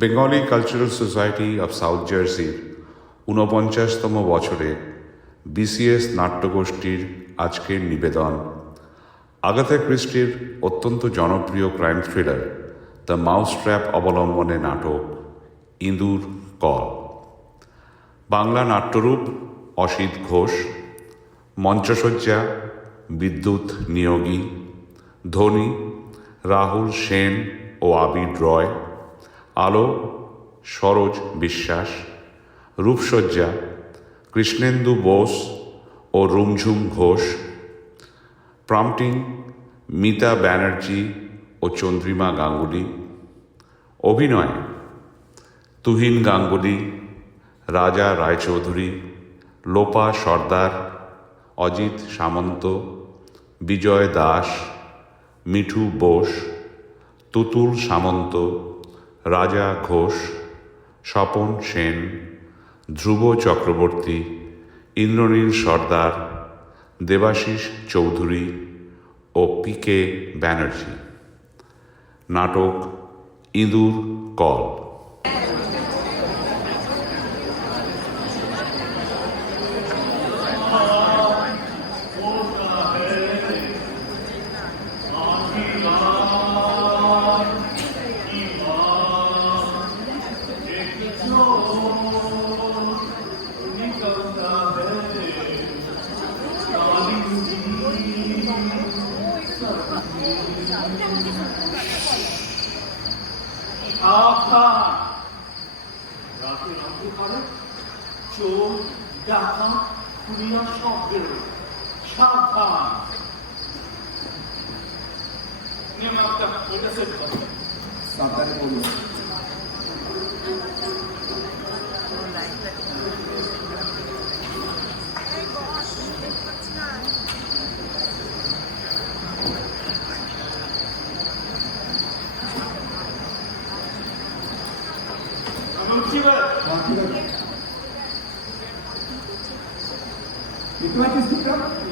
Bengali cultural society of south জার্সির ৪৯তম বছরে BCS নাট্যগোষ্ঠীর আজকের নিবেদন আগাথা ক্রিস্টির অত্যন্ত জনপ্রিয় crime thriller the mouse trap অবলম্বনে নাটক ইঁদুর কল। বাংলা নাট্যরূপ অসিত ঘোষ, মঞ্চসজ্জা বিদ্যুৎ নিয়োগী, ধ্বনি রাহুল সেন ও আবির রয়, আলো সরোজ বিশ্বাস, রূপসজ্জা কৃষ্ণেন্দু বোস ও রুমঝুম ঘোষ, প্রম্পটিং মিতা ব্যানার্জি ও চন্দ্রিমা গাঙ্গুলি, অভিনয় তুহিন গাঙ্গুলি, রাজা রায়চৌধুরী, লোপা সর্দার, অজিত সামন্ত, বিজয় দাস, মিঠু বোস, তুতুল সামন্ত, রাজা ঘোষ, স্বপন সেন, ধ্রুব চক্রবর্তী, ইন্দ্রনীল সর্দার, দেবাশিস চৌধুরী ও পিকে ব্যানার্জি। নাটক ইঁদুর কল। রাতের অন্ধকারে চোর ডাকা খুনিরা সব বেরোয়। সাবধান। ওইটা সেট করো। সাবধানে বলুন।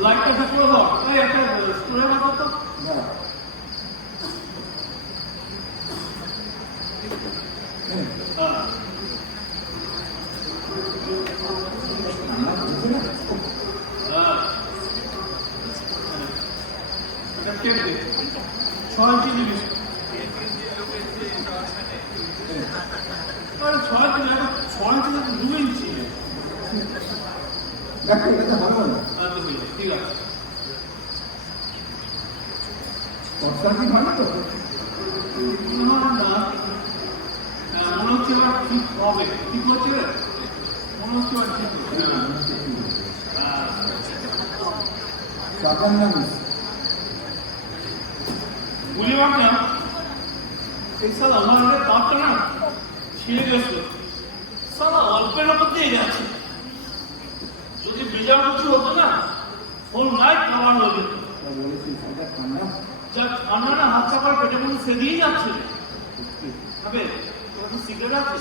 লাইটটা পুরো দাও। এই একটা স্টোরে মারো তো। ছয় জিনিস ছয় জিনিস 2 ইঞ্চি। ঠিক আছে। মনে হচ্ছে এবার ঠিক হবে। ঠিক হচ্ছে মনে হচ্ছে এবার ঠিক গুলি মারটা এই সাল আমার তাপটা না ছিঁড়ে গেছে। সালা অল্পের ওপর দিয়ে যাচ্ছে। যদি বিজয় কিছু হতো না ফোন লাইট খাবার হয়ে যেত। যা ঠান্ডা না হাত চাপার পেটে মধ্যে সে দিয়েই যাচ্ছে। সিগারেট আছে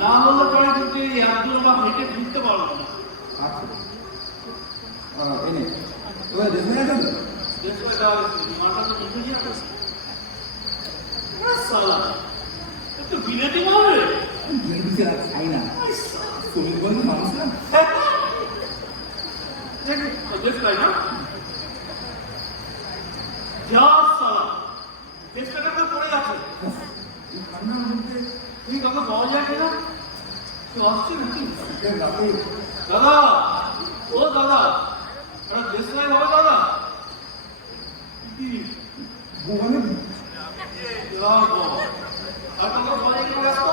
না বললে পরে কিন্তু একদিন আমার হেঁটে ঘুরতে পারবো না। একটু বিলেতি হবে মানুষ না তাই না যা সালা চেষ্টাটা তো পড়ে আছে। তুই কাউকে পাওয়া যায় কিনা? তুই আসছি নাকি? দাদা ও দাদা ওরা দেশ নাই হবে দাদা আর কাউকে পাওয়া যায় কিনা ব্যস্ত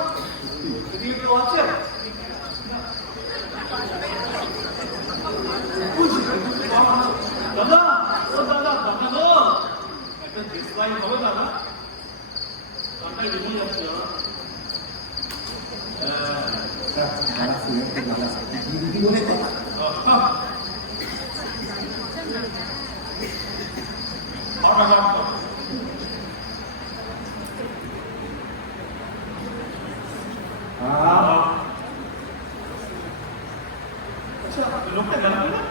এদিকে কেউ আছে? দাদা ও দাদা দাদা গো একটা দেশ নাই হবে দাদা কাটাই বেরিয়ে যাচ্ছে দাদা। লোকটা গেল না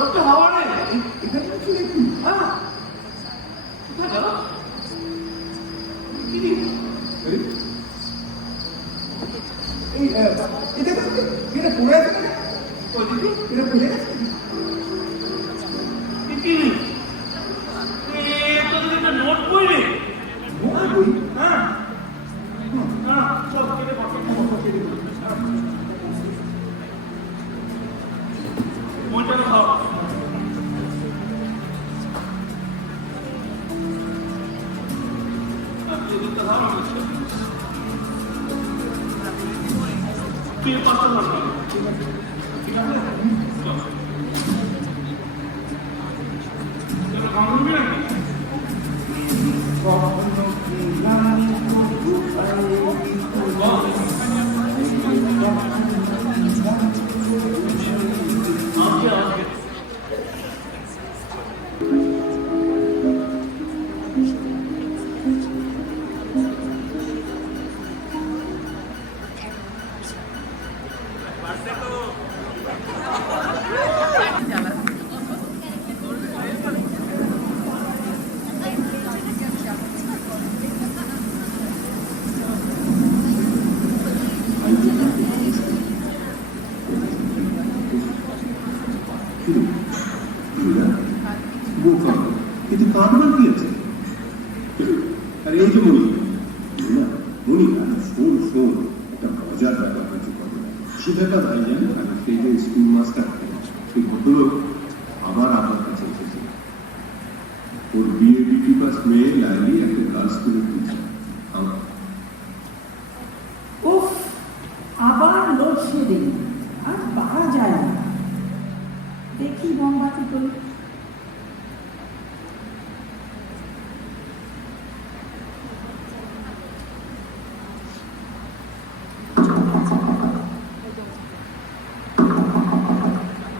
লোকটা হওয়া নেই। হ্যাঁ কোথায় গেল? এই এটা পড়ে আছে না? ওইদিকে এটা পড়ে আছে কি তোদের একটা নোট বইলে বই হ্যাঁ হ্যাঁ চল কেটে পাঠাই বইটা খাও তুই পাঁচটা না ঠিক আছে গান নাকি কিন্তু কাঁদবার কি আছে? আর এই যে মনি মনি ফোন একটা মজার ব্যাপার হচ্ছে কথা সেটা ভাই জানে আমি সেই যে স্কুল মাস্টার সেই ভদ্রলোক আবার আমার কাছে এসেছে ওর বিয়ে ডিগ্রি পাস মেয়ে লাইলি একটা গার্লস স্কুলে পড়ছে উফ আবার লোডশেডিং আর পারা যায় না দেখি মোমবাতি করি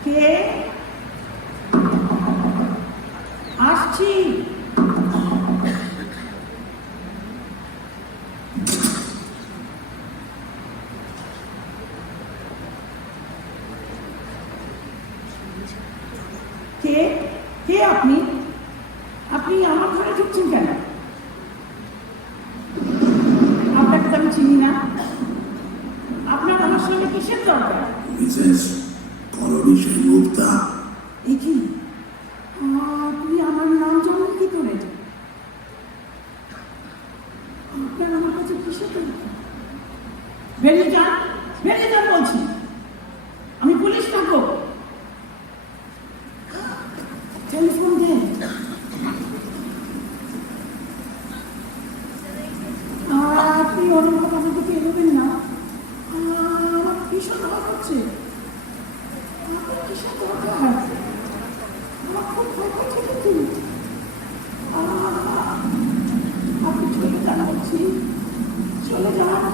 কে আসছি কে কে আপনি আপনি আমার ঘরে ঢুকছেন কেন আপনাকে তো আমি চিনি না আপনার আমার সঙ্গে কিসের দরকার মিসেস কলোনি সেনগুপ্তা এ কি আপনি আমার নাম জানেন কি করে আপনার আমার কাছে কিসের দরকার বেরিয়ে যান বলছি আমি পুলিশ ডাকবো টেলিফোন দেন আপনি ওরকম কথা থেকে এগোবেন না আমার ভীষণ ভয় করছে আমার কিসের দরকার আমার খুব ভয় করছে কিন্তু আপনি চলে যান বলছি চলে যান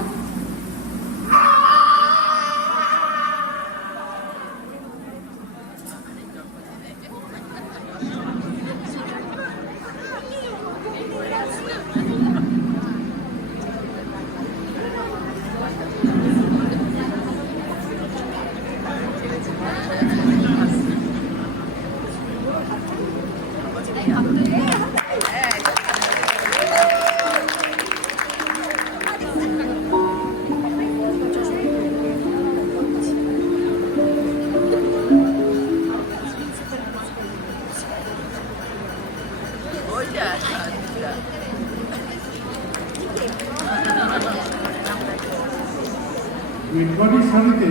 মিটবাড়ির শাড়িতে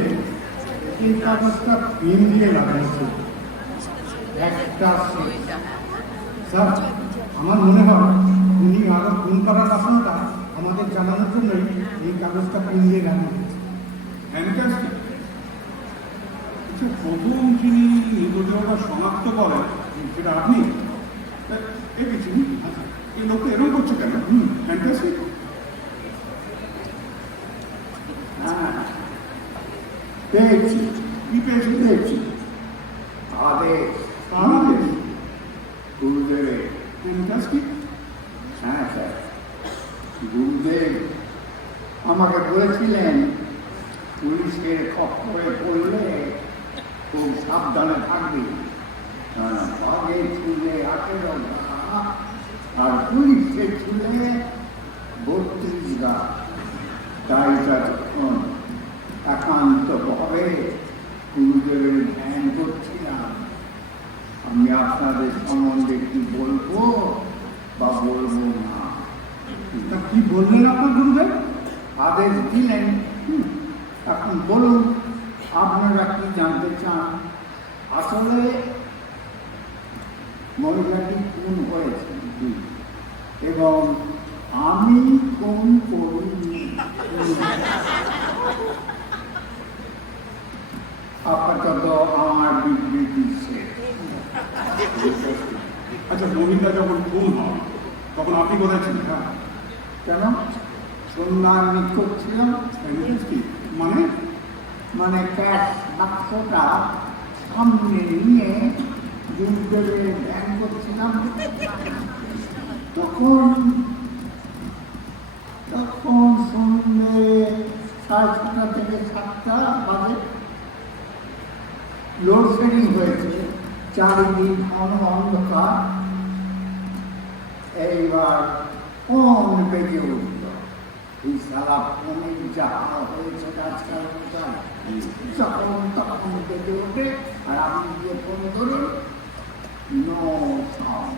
এই কাগজটা পিন দিয়ে লাগাইছে একটা স্যার আমার মনে হয় উনি আরো খুন করার আশঙ্কা আমাদের জানানোর জন্যই এই কাগজটা পিন দিয়ে লাগানো ফ্যান্টাস্টিক আচ্ছা প্রথম যিনি মৃতদেহটা শনাক্ত করেন সেটা আপনি এই চিনি আচ্ছা এই লোকটা এরকম করছে কেন ফ্যান্টাস্টিক পেয়েছি কি পেয়েছেন পেয়েছি আদেশ আমাদের গুরুদেবের ফ্যান্টাস্টিক হ্যাঁ স্যার গুরুদেব আমাকে বলেছিলেন পুলিশের খপ্পরে পড়লে খুব সাবধানে থাকবি আগে ছুলে 18 আর পুলিশকে ছুলে বোধ কি বললেন আপনার গুরুদেব? আদেশ দিলেন। এখন বলুন আপনারা কি জানতে চান? আসলে মহিলাটি খুন হয়েছে এবং আমি খুন করিনি। আপাতত আমার বিবৃতি শেষ। আচ্ছা, মহিলা যখন খুন হয় তখন আপনি কোথায় ছিলেন? কেন? সন্ধ্যার নিখোঁজ ছিলাম। কি মানে? মানে ক্যাশ বাক্সটা সামনে নিয়ে যুদ্ধে ধ্যান করছিলাম। তখন সন্ধ্যে 6:30 থেকে 7টা বাজে লোডশেডিং হয়েছে, চারিদিক ঘন অন্ধকার। এইবার ফোন বেজে উঠল। এই সারা ফোনের যা হয়েছে আজকাল যখন তখন বেজে ওঠে, আর আপনি গিয়ে ফোন ধরুন, নো সাউন্ড।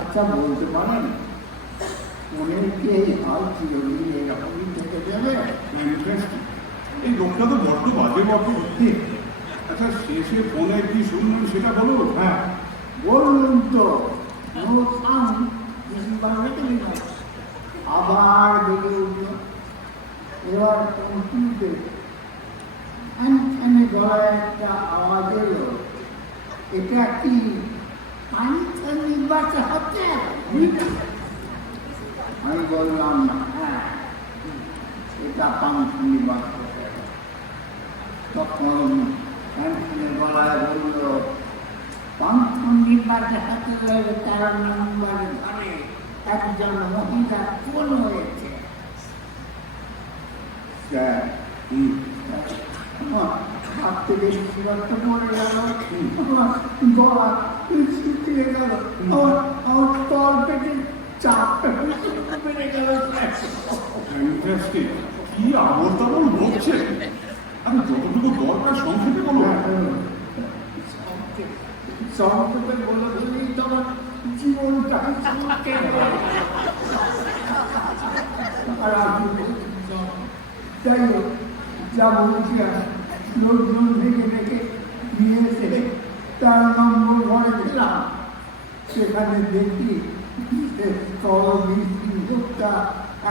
আচ্ছা, বলতে পারেন ফোনের কি এই হাল চিরদিন এরকমই থেকে যাবে? এই লোকটা তো বড্ড বাজে বটে। আচ্ছা, শেষে ফোনে কি শুনলেন সেটা বলো। হ্যাঁ, বললেন তো, নো সাউন্ড। আবার বেজে উঠল। এবার কম্পিউটারে ফ্যানে গলায় একটা আওয়াজ এলো, এটা কি পানিতে নির্বাচন হচ্ছে? আমি বললাম, হ্যাঁ, এটা পানিতে নির্বাচন। তখন ফ্যানের গলায় বলল, পানিতে নির্বাচন হতে গেলে 13 নম্বর ঘরে একজন মহিলা খুন হয়েছে। স্যার, হাত থেকে শিরক্ত পড়ে গেল, গলা শুকিয়ে গেল, আমার তল পেটে চাপটা বেড়ে গেল। ইন্টারেস্টিং, কি আবল তাবল বলছে। আরে যতটুকু দরকার সংক্ষেপে বলো। সংক্ষেপে বলে দিলেই তোমার জীবনটা আর আমি যাই হোক, যা বলছি আর লোকজন থেকে রেখে নিয়ে এসে 13 নম্বর ঘরে দিলাম। সেখানে দেখি লোকটা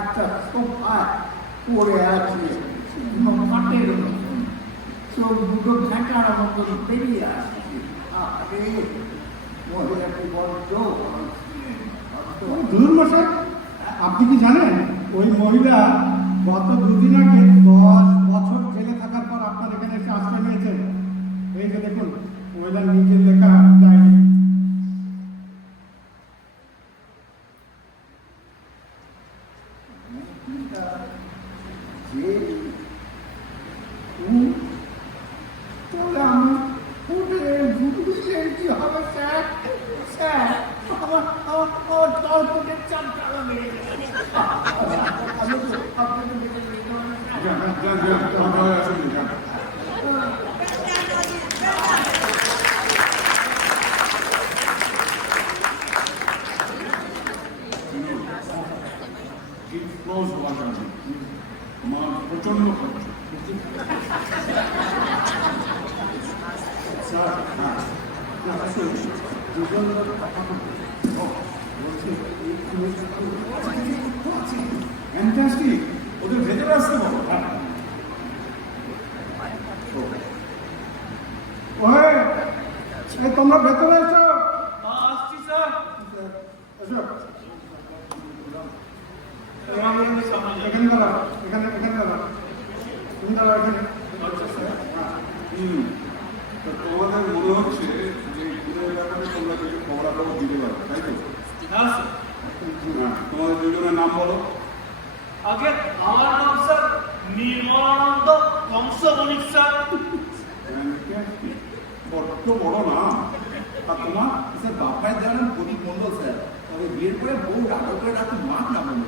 একটা সোফায় পড়ে আছে, মাঠের মতন, চোখ দুটো ঘাটার মতন বেরিয়ে আসছে। আরে মহিলাটি বড্ড ধুর মশাই, আপনি কি জানেন ওই মহিলা গত 2 দিন আগে 10 বছর জেলে থাকার পর আপনার এখানে এসে আশ্রয় নিয়েছেন? এই যে দেখুন, মহিলার নিজের লেখা ডায়েরি। আমার প্রচন্ড খরচ। ফ্যান্টাস্টিক, ওদের ভেতরে আসতে বলো। ওই তোমরা ভেতরে এসো। আসছি স্যার। এসো, সামনে যাই। এখানে দাঁড়াও, এখানে দাঁড়াও, তুমি দাঁড়াও এখানে। তো তোমাদের মনে হচ্ছে যে খুনের ব্যাপারে তোমরা কিছু খবরাখবর দিতে পারো, তাই তো? হ্যাঁ স্যার। হ্যাঁ, তোমাদের দুজনের নাম বলো। আগে আমার নাম স্যার নির্মলানন্দ কংসবণিক স্যার। বড্ড বড় নাম। আর তোমার? স্যার, বাপায় জানেন প্রদীপ মন্ডল স্যার, তবে বিয়ের পরে বউ রাগা করে রাখতে মাঠ না বলে।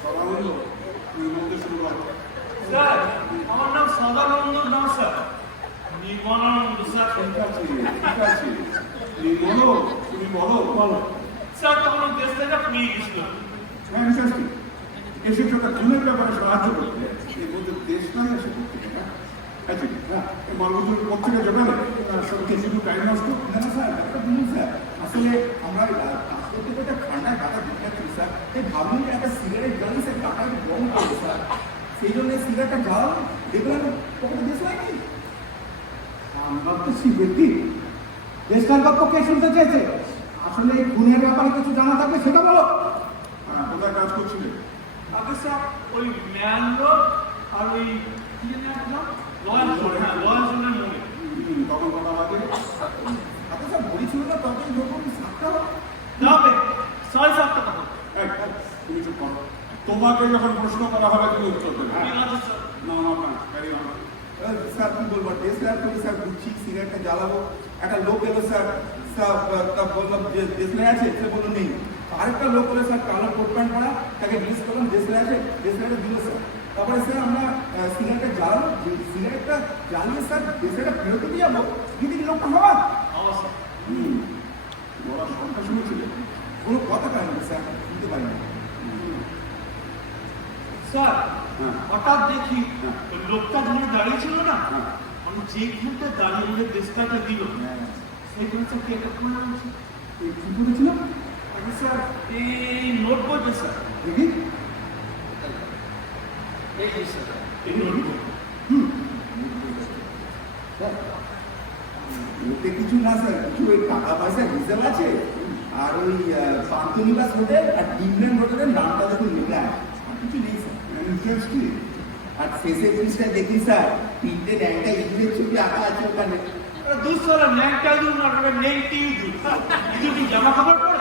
সদানন্দ, তুমি বলতে শুরু করো। স্যার, আমার নাম সদানন্দ না স্যার, নির্মলানন্দ স্যার। ঠিক আছে, ঠিক আছে। তুমি বলো বলো। স্যার তখন ওই দেশটা পুড়িয়ে গেছিল। হ্যাঁ ইন্টারেস্টিং। এসেছো একটা খুনের ব্যাপারে সাহায্য করতে, এর মধ্যে দেশ নাই আসে করতে না। আচ্ছা হ্যাঁ, এই মালগুলো কোথেকে জোগালে সবকে শুধু টাইম নষ্ট। না না স্যার, একটা বলুন স্যার, আসলে আমরা কাজ করতে করতে ঠান্ডায় কাটা ঢুকে যাচ্ছি স্যার, এই ভাবলাম যে একটা সিগারেট জ্বালিয়ে স্যার কাটাকে গরম করবো স্যার, সেই জন্য সিগারেটটা জ্বালাম, দেখলাম কখনো দেশ লাগেনি। আমরা তো শিবেছি দেশটার গল্প কে শুনতে চেয়েছে? আসলে এই খুনের ব্যাপারে কিছু জানা থাকলে সেটা বলো। হ্যাঁ, কোথায় কাজ করছিলে? আগে স্যার ওই ম্যান রোড আর ওই কি নাম লয়াল জোন, হ্যাঁ লয়াল জোনের মোড়ে। তখন কথা বাদে আচ্ছা স্যার, বড়ি ছিল না তখন যখন সাতটা হবে। যাবে 7:30 তখন। তুমি চুপ করো। তোমাকে যখন প্রশ্ন করা হবে তুমি উত্তর দেবে। ঠিক আছে স্যার। না না না, very well. স্যার কি বলবো, ডেসলার করে স্যার বুঝছি সিগারেটটা জ্বালাবো, একটা লোক এলো স্যার, স্যার বললাম যে ডেসলার আছে, সে বললো নেই। আরেকটা লোক হলো স্যার কালো কোট প্যান্ট পরা, তাকে জিজ্ঞেস করলাম ডেসলার আছে, ডেসলারটা দিল স্যার। তারপরে স্যার আমরা সিগারেটটা জ্বালাবো, সিগারেটটা জ্বালিয়ে স্যার ডেসলারটা ফেরত দিয়ে যাবো, যদি লোকটা হওয়া আমার স্যার বড় সংখ্যা শুনেছিলে? কোনো কথা কারণ স্যার শুনতে পারি না। স্যার হ্যাঁ। হঠাৎ দেখি হ্যাঁ। ওই লোকটা ধরে দাঁড়িয়ে ছিল না, হ্যাঁ। আমি যেইখানটা দাঁড়িয়ে বলে দেশটাটা দিল সেইখানটা কে একটা ফোন আনছে। কি করেছিল আগে স্যার এই নোট বইতে স্যার, দেখি? এই যে স্যার এই নোট বই। ওতে কিছু না স্যার, কিছু ওই টাকা পয়সা হিসাব আছে, আর ওই পান্তনিবাস হোটেল আর ডিমল্যান্ড হোটেলের নামটা দেখুন লেখা আছে, আর কিছু নেই স্যার। ইন্টারেস্টিং। আর শেষে জিনিসটা দেখি স্যার, তিনটে ন্যাংটা ইঁদুরের ছবি আঁকা আছে ওখানে। দুশোরা ন্যাংটা দিন না ওটা নেংটি দিন, ইঁদুর কি জামা কাপড় পরে?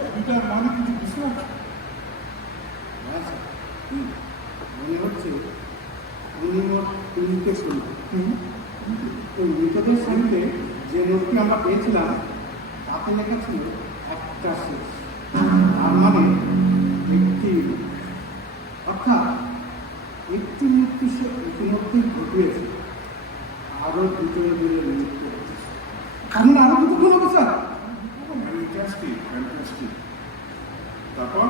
ছবিটার মানে কিছু বুঝতে পারছো? মনে হচ্ছে উনি ওর লিখে শুনি। ওই মৃতদের সঙ্গে যে নোটটি আমরা পেয়েছিলাম তাতে লেখা ছিল একটা শেষ, আর মানে একটি, অর্থাৎ একটি মৃত্যু সে ইতিমধ্যেই ঘটিয়েছে, আরো দুজনে মিলে মৃত্যু হয়েছে। আমি আরো দুটো হবে স্যার। Interesting, fantastic. তারপর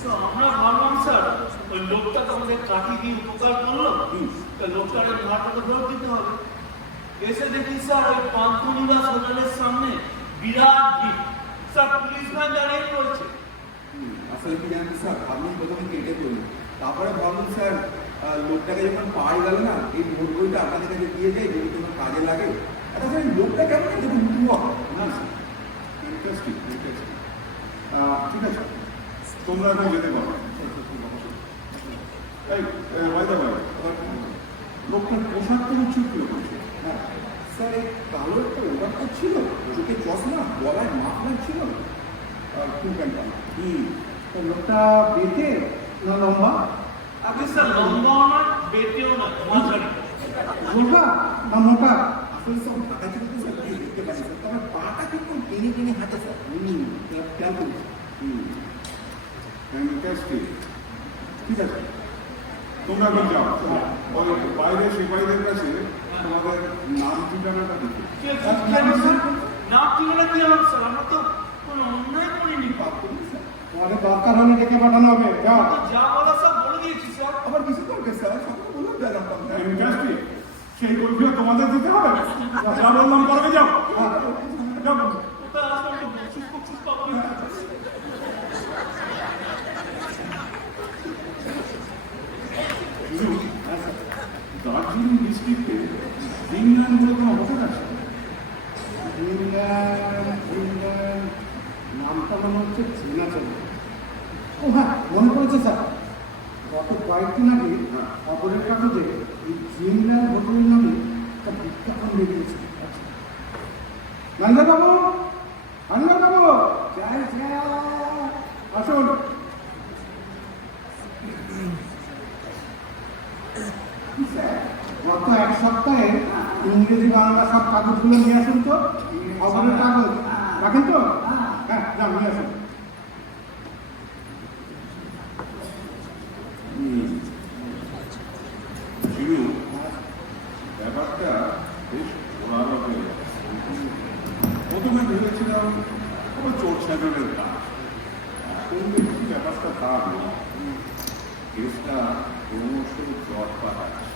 স্যার আমরা ভাবলাম স্যার ওই লোকটা তো আমাদের কাঠি দিয়ে উপকার করলো, তা লোকটার ভাড়াটা ফেরত দিতে হবে। এসে দেখি স্যার ওই পান্থনিবাস হোটেলের সামনে বিরাট ভিড়, স্যার পুলিশ ভ্যান দাঁড়িয়ে রয়েছে। আসলে কি জানেন স্যার, ভাবলাম প্রথমে কেটে করি, তারপরে ভাবলাম স্যার লোকটাকে যখন পাওয়া গেল না, এই নোট বইটা আপনাদের কাছে দিয়ে যাই, যদি কোনো কাজে লাগে। আচ্ছা স্যার, এই লোকটা কেমন দেখুন না ইন্টারেস্টিং, ইন্টারেস্টিং। ঠিক আছে, তোমরা এখন যেতে পারো। এই বাইদা ভাই, লোকটার পোশাক তো উচ্চুর কিলো করছে। হ্যাঁ স্যার, এই কালো একটা ওভারকোট ছিল, চোখে চশমা, গলায় মাফলার ছিল, ফুল প্যান্ট। তো লোকটা বেঁটে না লম্বা? আগে স্যার লম্বাও না বেটেও না, মাঝারি। মোটা না মোটা? আসলে সব ঢাকা ছিল তো স্যার, দেখতে পাচ্ছি স্যার, তবে পাটা কিন্তু টেনে টেনে হাঁটে স্যার। খেয়াল করুন। ইন্টারেস্টিং। ঠিক আছে, তোমরা এখন যাও, ওই বাইরে সিপাহীদের কাছে তোমাদের নাম ঠিকানাটা দিতে। কেন স্যার না ঠিকানা কি হবে স্যার? আমরা তো কোনো অন্যায় করিনি। তোমাদের দরকার হলে ডেকে পাঠানো হবে, যাও। তো যা বলা সব বলে দিয়েছি স্যার। আবার কিছু করবে স্যার, সকলে বললাম ব্যারাম ইন্টারেস্টিং, সেই কৈফিয়ত তোমাদের দিতে হবে। যা বললাম করবে, যাও যাও। কোথায় আসলাম তো বকশিস বকশিস পাবো না। দার্জিলিং ডিস্ট্রিক্টে ইংল্যান্ড বলে কোনো হোটেল আছে? ইংল্যান্ড নামটা মনে হচ্ছে চেনা চেনা। ও হ্যাঁ, মনে পড়েছে স্যার, গত কয়েকদিন আগে খবরের কাগজে এই জিমল্যান্ড হোটেলের নামে একটা বিজ্ঞাপন বেরিয়েছে। নন্দা বাবু, নন্দা বাবু, আসুন। গত এক সপ্তাহে ইংরেজি বাংলা সব কাগজগুলো নিয়ে আসুন তো, খবরের কাগজ রাখেন তো? হ্যাঁ, যান নিয়ে আসুন। জিরু, বেশ ঘোরানো হয়ে গেছে। প্রথমে ভেবেছিলাম আবার চোর চ্যানেলের কাজ, এখন দেখছি ব্যাপারটা তা নয়। কেসটা ক্রমশ জট পাঠাচ্ছে।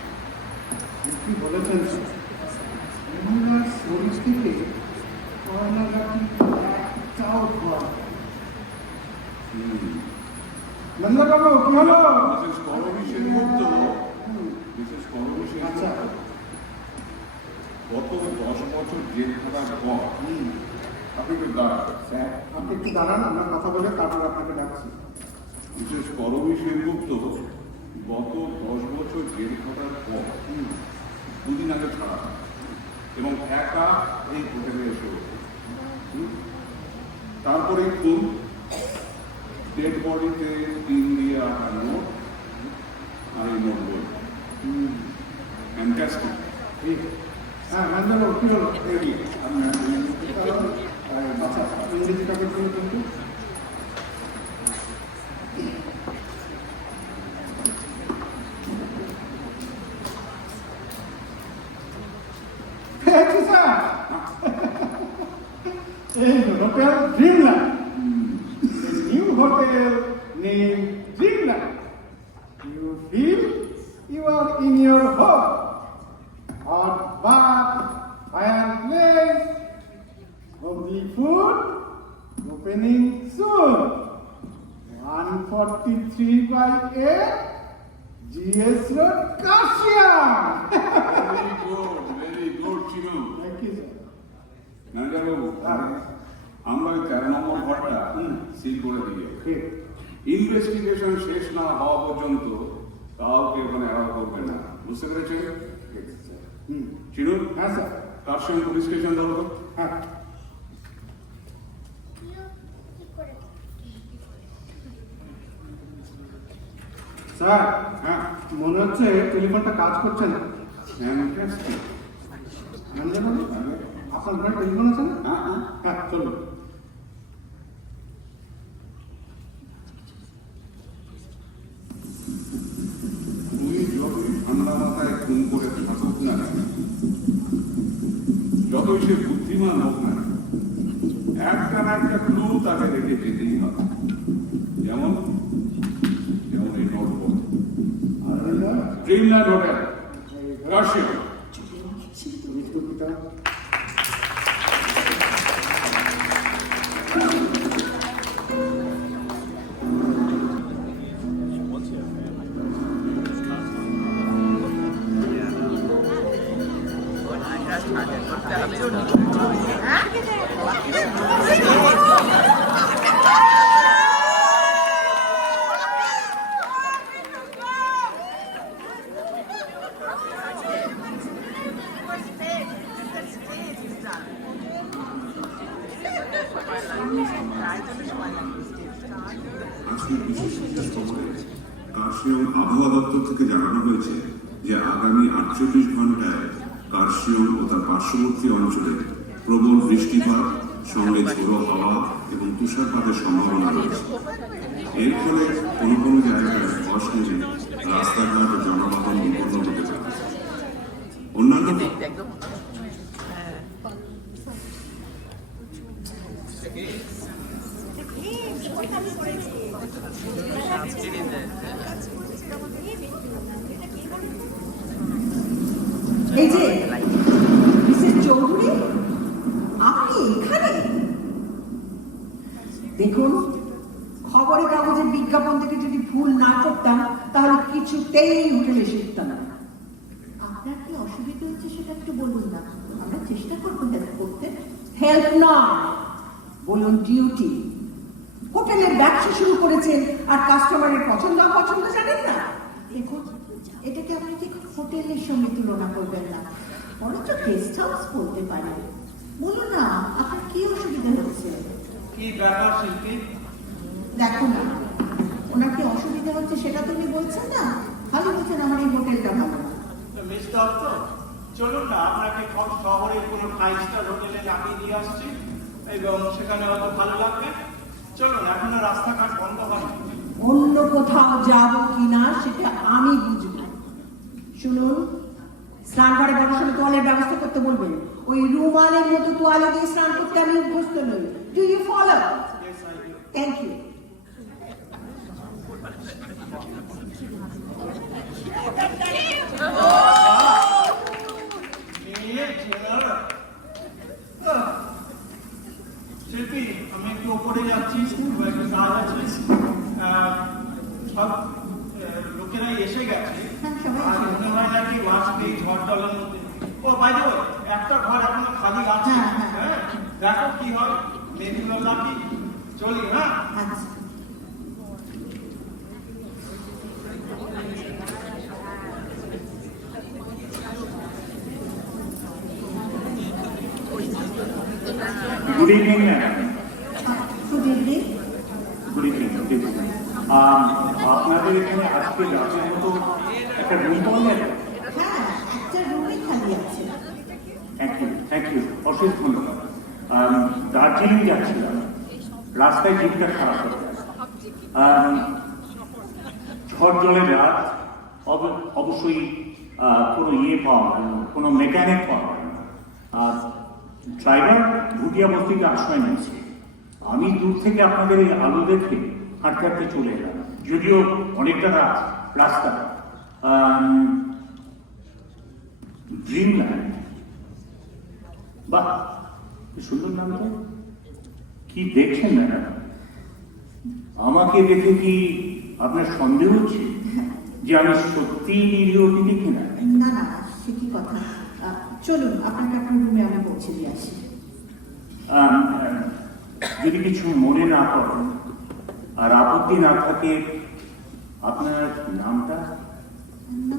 কি বলেছেন ওনার শরীর থেকে গয়নাগাটি একটাও হয় নন্দবাবু কি হলো? বিশেষ করবি সেনগুপ্ত, বিশেষ করবি আচ্ছা। সেনগুপ্ত গত 10 বছর জেল খাটার পর আপনি একটু দাঁড়ান। স্যার আপনি একটু দাঁড়ান, আমরা কথা বলে তারপর আপনাকে ডাকছি। বিশেষ করবি সেনগুপ্ত গত 10 বছর জেল খাটার পর 2 দিন আগে ছাড়া হয় এবং একা এই হোটেলে এসে ওঠে। তারপরে খুন, ডেড বডিতে 3 দিয়ে 8 নোট আর এই নোট বই। ফ্যান্টাস্টিক। ঠিক। হ্যাঁ নন্দবাবু কি হলো? আচ্ছা ইংরেজিটাকে শুনে কিন্তু Hotel Dreamland. A new hotel named Dreamland. You feel you are in your home. Hot bath, fireplace, homely food, opening soon. 143 by 8, GS Road, Kasia. Very good, Chinu. Thank you, sir. নান্দাবাবু, আমরা ওই 13 নম্বর ঘরটা seal করে দিই। ঠিক। Investigation শেষ না হওয়া পর্যন্ত কাউকে ওখানে অ্যালাউ করবে না, বুঝতে পেরেছেন? চিনু, হ্যাঁ স্যার। তার সঙ্গে পুলিশ স্টেশন ধরো তো। হ্যাঁ। স্যার, হ্যাঁ, মনে হচ্ছে টেলিফোনটা কাজ করছে না। ফ্যান্টাস্টিক। আপনার ঘরে টেলিফোন আছে না? হ্যাঁ, হ্যাঁ। হ্যাঁ চলুন। তুই যতই ঠান্ডা মাথায় খুন করে থাকুক না, যতই সে বুদ্ধিমান হোক না, একটা না একটা ক্লু তাকে রেখে যেতেই হবে। যেমন এই notebook, Dreamland hotel, Russia. Kurseong আবহাওয়া দপ্তর থেকে জানানো হয়েছে যে আগামী 48 ঘন্টায় কার্শিয়ং ও তার পার্শ্ববর্তী অঞ্চলে প্রবল বৃষ্টিপাত সঙ্গে ঝোড়ো হাওয়া এবং তুষারপাতের সম্ভাবনা রয়েছে। এর ফলে কোনো কোনো জায়গায় ধস নেমে রাস্তাঘাট ও যানবাহন বিপন্ন হতে পারে। অন্যান্য এই যে মিসেস চৌধুরী, আপনি এখানে? দেখুন, খবরের কাগজের বিজ্ঞাপন থেকে যদি ভুল না করতাম তাহলে কিছুতেই হোটেলে শিখতাম না। আপনার কি অসুবিধা হচ্ছে সেটা একটু বলুন না, আমরা চেষ্টা করবো হেল্প করতে। হেল্প নয়, বলুন ডিউটি। হোটেলের ব্যবসা শুরু করেছেন আর কাস্টমারের পছন্দ অপছন্দ জানেন না। দেখুন, এটাকে আপনি ঠিক হোটেলের সঙ্গে তুলনা করবেন না, বরঞ্চ গেস্ট হাউস বলতে পারেন। বলুন না, আপনার কি অসুবিধা হচ্ছে? কি ব্যাপার শিল্পী? দেখুন না, ওনার কি অসুবিধা হচ্ছে সেটা তো উনি বলছেন না, খালি বলছেন আমার এই হোটেলটা ভালো না। মিস দত্ত, চলুন না আপনাকে শহরের কোনো 5 স্টার হোটেলে নামিয়ে দিয়ে আসছি এবং সেখানে হয়তো ভালো লাগবে। চলুন, এখনো রাস্তাঘাট বন্ধ হয়নি। অন্য কোথাও যাব কিনা সেটা আমি বুঝবো। শুনুন, স্নান ঘরে বসানো তোয়ালের ব্যবস্থা করতে বলবেন। ওই রুমালের মতো তোয়ালে দিয়ে স্নান করতে আমি অভ্যস্ত নই। Do you follow? Thank you. Shilpi, আমি একটু ওপরে যাচ্ছি, একটা কাজ আছে। সব লোকেরাই এসে গেছে, আর মনে হয় না কি লাস্ট এই ঝড় টলের মধ্যে। ও বাই দ্য ওয়ে, একটা ঘর এখনো খালি আছে, হ্যাঁ, দেখো কি হয়, মেবি ইউ আর লাকি। চলি, হ্যাঁ। Good evening, ma'am. Good evening. Good evening. Good evening. আপনাদের এখানে আজকে রাতের মতো একটা রুম পাওয়া যাবে? হ্যাঁ, একটা রুমই খালি আছে। থ্যাংক ইউ, অশেষ ধন্যবাদ। দার্জিলিং যাচ্ছিলাম, রাস্তায় জিপটা খারাপ হয়ে গেছে। ঝড় জলের রাত, অবশ্যই কোনো পাওয়া গেল না, কোনো মেকানিক পাওয়া গেল না। আর ড্রাইভার ভুটিয়া বস্তিতে আশ্রয় নিয়েছে। আমি দূর থেকে আপনাদের এই আলো দেখে হাঁটতে হাঁটতে চলে এলাম, যদিও অনেকটা রাস্তা। ড্রিমল্যান্ড, বাহ, কি সুন্দর নাম তো। কি দেখছেন ম্যাডাম? আমাকে দেখে কি আপনার সন্দেহ হচ্ছে যে আমি সত্যি নিরীহ অতিথি কিনা? না না, সে কি কথা। চলুন, আপনাকে আপনার রুমে আমি পৌঁছে দিয়ে আসি। যদি কিছু মনে না করেন আর আপত্তি না থাকে, আপনার নামটা? না,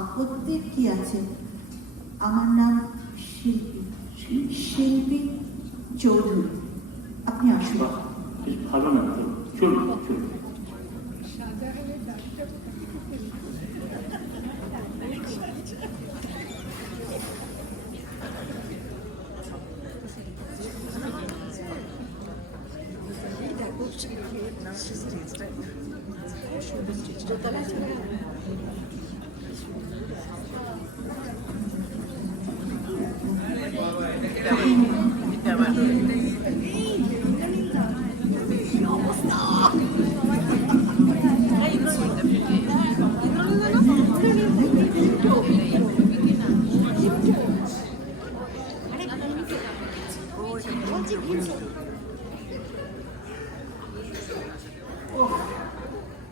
আপত্তির কি আছে? আমার নাম শিল্পী, শিল্পী চৌধুরী। আপনি আসুন। বাহ, বেশ ভালো নাম তো। চলুন চলুন।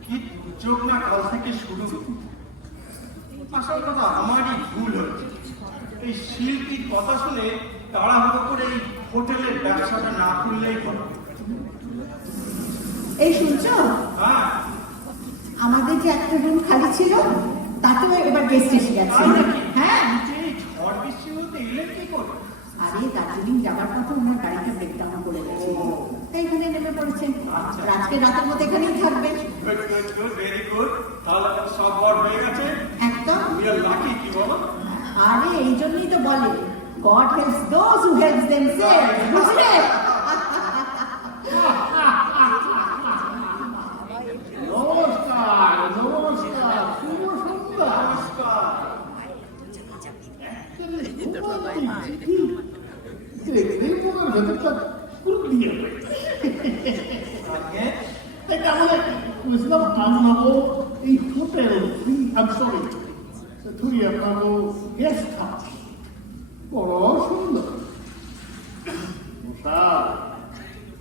কি দুর্যোগ না কাল থেকে শুরু। আসল কথা আমারই ভুল হয়েছে। এই শিল্পীর কথা শুনে তাড়াহুড়ো করে এই হোটেলের ব্যবসাটা না খুললেই হলো। এই শুনছো? হ্যাঁ, আমাদের যে একটা রুম খালি ছিল, তাতেও এবার গেস্ট এসে গেছে। হ্যাঁ, এই ঝড় বৃষ্টির মধ্যে এলেন কি করে? আরে দার্জিলিং যাবার পথে ওনার গাড়িটা ব্রেকডাউন করে গেছে, তাই এখানে নেমে পড়েছেন। আজকে রাতের মধ্যে এখানেই থাকবেন। Very good. তাহলে তো সব ঘর হয়ে গেছে। একদম। উই আর লাকি, কি বলো? আরে এই জন্যই তো বলে God helps those who helps themselves, বুঝলে? নমস্কার নমস্কার, শুভ সন্ধ্যা। দেখলেই তোমার ভেতরটা পুরো দিয়ে বুঝলাম। আপনাবো এই হোটেল, সরি থুরি, আপনাবো গেস্ট হাউস বড় সুন্দর।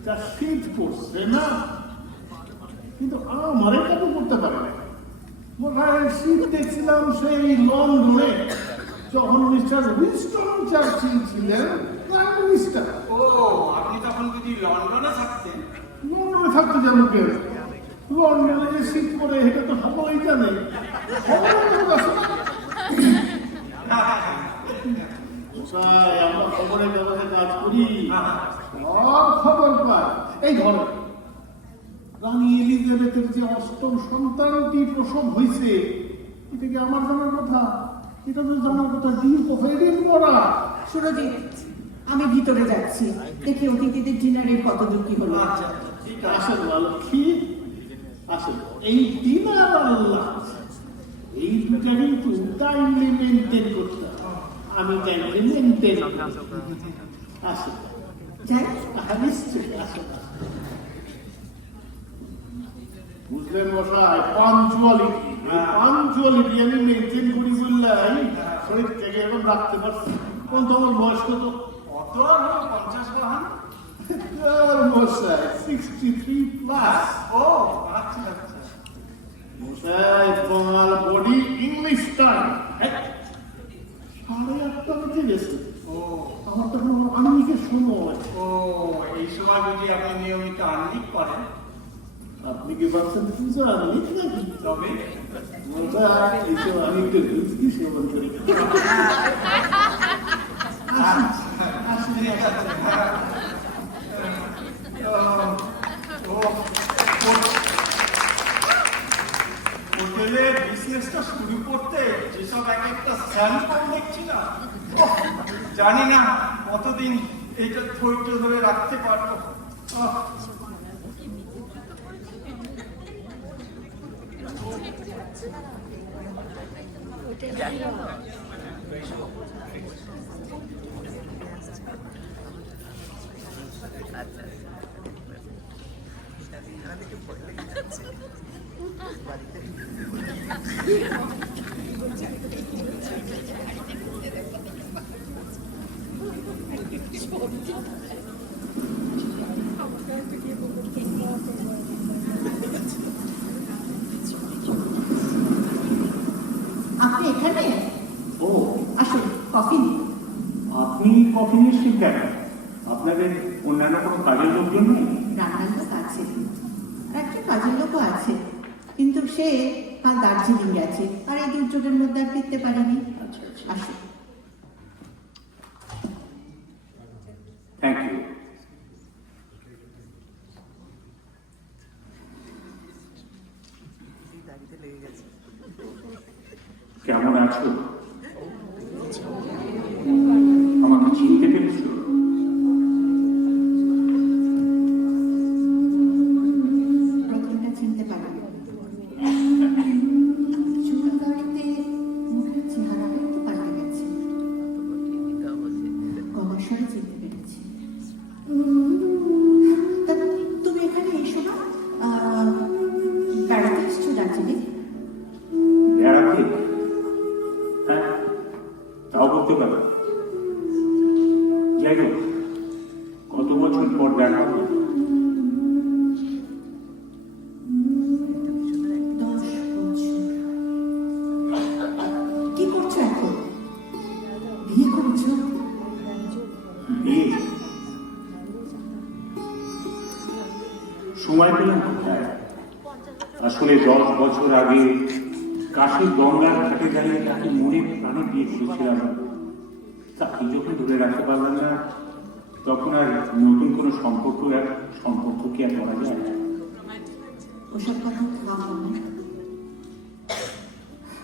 যা শীত পড়ছে না, কিন্তু আমার এটা তো করতে পারে না। মশাই, শীত দেখছিলাম সেই লন্ডনে, যখন মিস্টার উইনস্টন চার্চিল ছিলেন প্রাইম মিনিস্টার। ও, আপনি তখন যদি লন্ডনে থাকতেন। লন্ডনে থাকতে যাবো কেউ? লন্ডনে যে শীত পড়ে এটা তো সকলেই জানে। আমরা খবরের কাগজে কাজ করি, সব খবর পাই। এই ধরো, রানী এলিজাবেথের যে ৮ম সন্তানটি প্রসব হয়েছে, এটা কি আমার জানার কথা? এটা তো জানার কথা ডিউক অফ এডিনবরা। সুরজিৎ, আমি ভিতরে যাচ্ছি, দেখি অতিথিদের ডিনারের কত দূর কি হলো। আসেন লক্ষ্মী, আসেন। এই ডিনার আল্লাহ এইটা কিন্তু কাইন্ডলি মেনটেন করতে হবে। আমি কাইন্ডলি মেনটেন আসো যাই নিশ্চয়ই আসো। বুঝলেন মশাই, পাঞ্চুয়ালিটি আমি মেনটেন করি বললাই শরীর থেকে এখন রাখতে পারছি। কোন তোমার বয়স কত? অত আর হলো 50 বাহান। মশাই 63 প্লাস। ও আচ্ছা আচ্ছা। মশাই তোমার বডি ইংলিশ টাইম 8:30 বেজে গেছে। ও আমার তো আর্নিকের সময়। ও এই সময় বুঝি আপনি নিয়মিত আর্নিক করেন? আপনি কি ভাবছেন পূজা আর্নিক নাকি? তবে মশাই এইসব আর্নিকের রুচি সেবন করি। ঠিক আছে। হোটেলের বিজনেসটা শুরু করতে যেসব এক একটা স্যাম্পল দেখছি না, জানি না কতদিন এইটা ধৈর্য ধরে রাখতে পারবো। আপনি এখানে? ও, আসুন, কফি নিন। আপনি কফি নিশ্চিত কেন? আপনাদের অন্যান্য কোনো কাজের লোকজন নেই? রান্নার লোক আছে, আর একটা কাজের লোকও আছে, কিন্তু সে কাল দার্জিলিং গেছে আর এই দুর্যোগের মধ্যে আর ফিরতে পারেনি। আচ্ছা আচ্ছা, আসুন। Thank you. কেমন আছো? আমাকে চিনতে পেরেছো? প্রথমটা চিনতে পারেন, চুল দাড়িতে মুখের চেহারা একটু পাল্টে গেছে, গলার স্বরে চিনতে পেরেছি। তা তুমি এখানে এসো না, বেড়াতে এসছো দার্জিলিং? বেড়াতে? হ্যাঁ, তাও বলতে পারো। যাই হোক, কত বছর পর দেখা হলো। 10 বছর। কি করছো এখন? বিয়ে করেছো? বিয়ে? সময় পেলাম কোথায়? আসলে 10 বছর আগে কাশীর গঙ্গার ঘাটে দাঁড়িয়ে তাকে মনে প্রাণে বিয়ে করেছিলাম। তাকে যখন ধরে রাখতে পারলাম না, তখন আর নতুন কোনো সম্পর্ক কি আর করা যায়? ওসব কথা ভাবো না,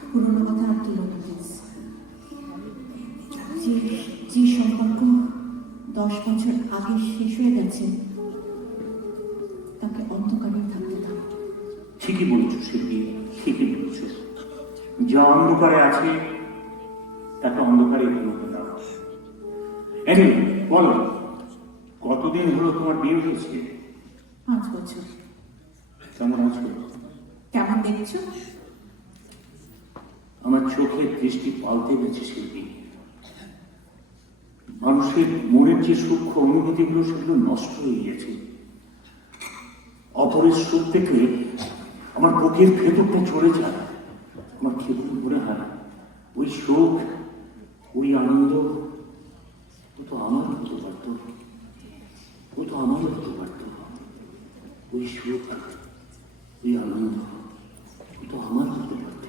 পুরোনো কথা আর তুলো না প্লিজ। যে সম্পর্ক 10 বছর আগে শেষ হয়ে গেছে, তাকে অন্ধকারে থাকতে দাও। ঠিকই বলছো শিল্পী, ঠিকই বলছো। যা অন্ধকারে আছে তাকে অন্ধকারে ঘুমোতে দাও। এনিওয়ে, বলো, কতদিন হলো তোমার বিয়ে হয়েছে? 5 বছর। কেমন আছো? কেমন দেখছো? আমার চোখের দৃষ্টি পাল্টে গেছে শিল্পী। মানুষের মনের যে সূক্ষ্ম অনুভূতিগুলো, সেগুলো নষ্ট হয়ে গেছে। অপরের সুখ থেকে আমার বুকের ভেতরটা চলে যায়। আমার কেবল মনে হয় ওই সুখ, ওই আনন্দ ও তো আমার হতে পারত, ও তো আমার হতে পারত। ওই সুখ, ওই আনন্দ ও তো আমার হতে পারত।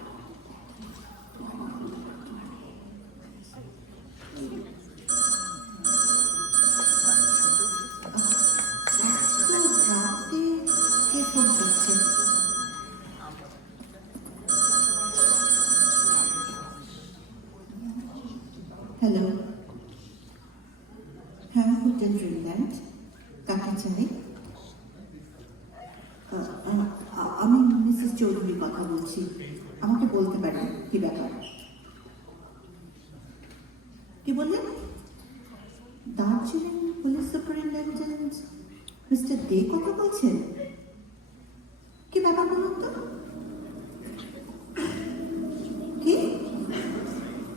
রাতে কে ফোন করছে? হ্যালো, হ্যাঁ, হোটেল ড্রিমল্যান্ড। কাকে চাই? আমি মিসেস চৌধুরী কথা বলছি। আমাকে বলতে পারেন। কি বললেন? দার্জিলিং পুলিশ সুপারিনটেন্ডেন্ট মিস্টার দে কথা বলছেন? কি ব্যাপার বলুন তো? কি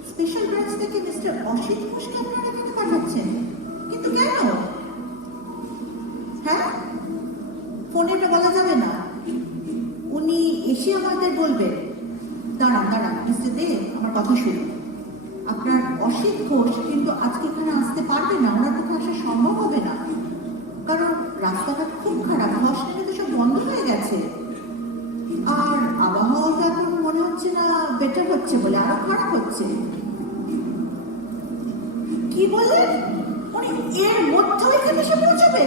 স্পেশাল ব্রাঞ্চ থেকে মিস্টার অসিত ঘোষকে আপনারা এখানে পাঠাচ্ছেন? কিন্তু কেন? হ্যাঁ, ফোনে এটা বলা যাবে না। উনি এসে আমাদের বলবেন। দাঁড়ান মিস্টার দে, আমার কথা শুনুন। আপনার অসিত ঘোষ কিন্তু আজকে এখানে আসতে পারবে না, ওনার পক্ষে আসা সম্ভব হবে না, কারণ রাস্তাঘাট খুব খারাপ, ধস নেমে তো সব বন্ধ হয়ে গেছে। আর আবহাওয়া তো এখন মনে হচ্ছে না বেটার হচ্ছে বলে, আরো খারাপ হচ্ছে। কি বললেন? উনি এর মধ্যে এখানে এসে পৌঁছবে?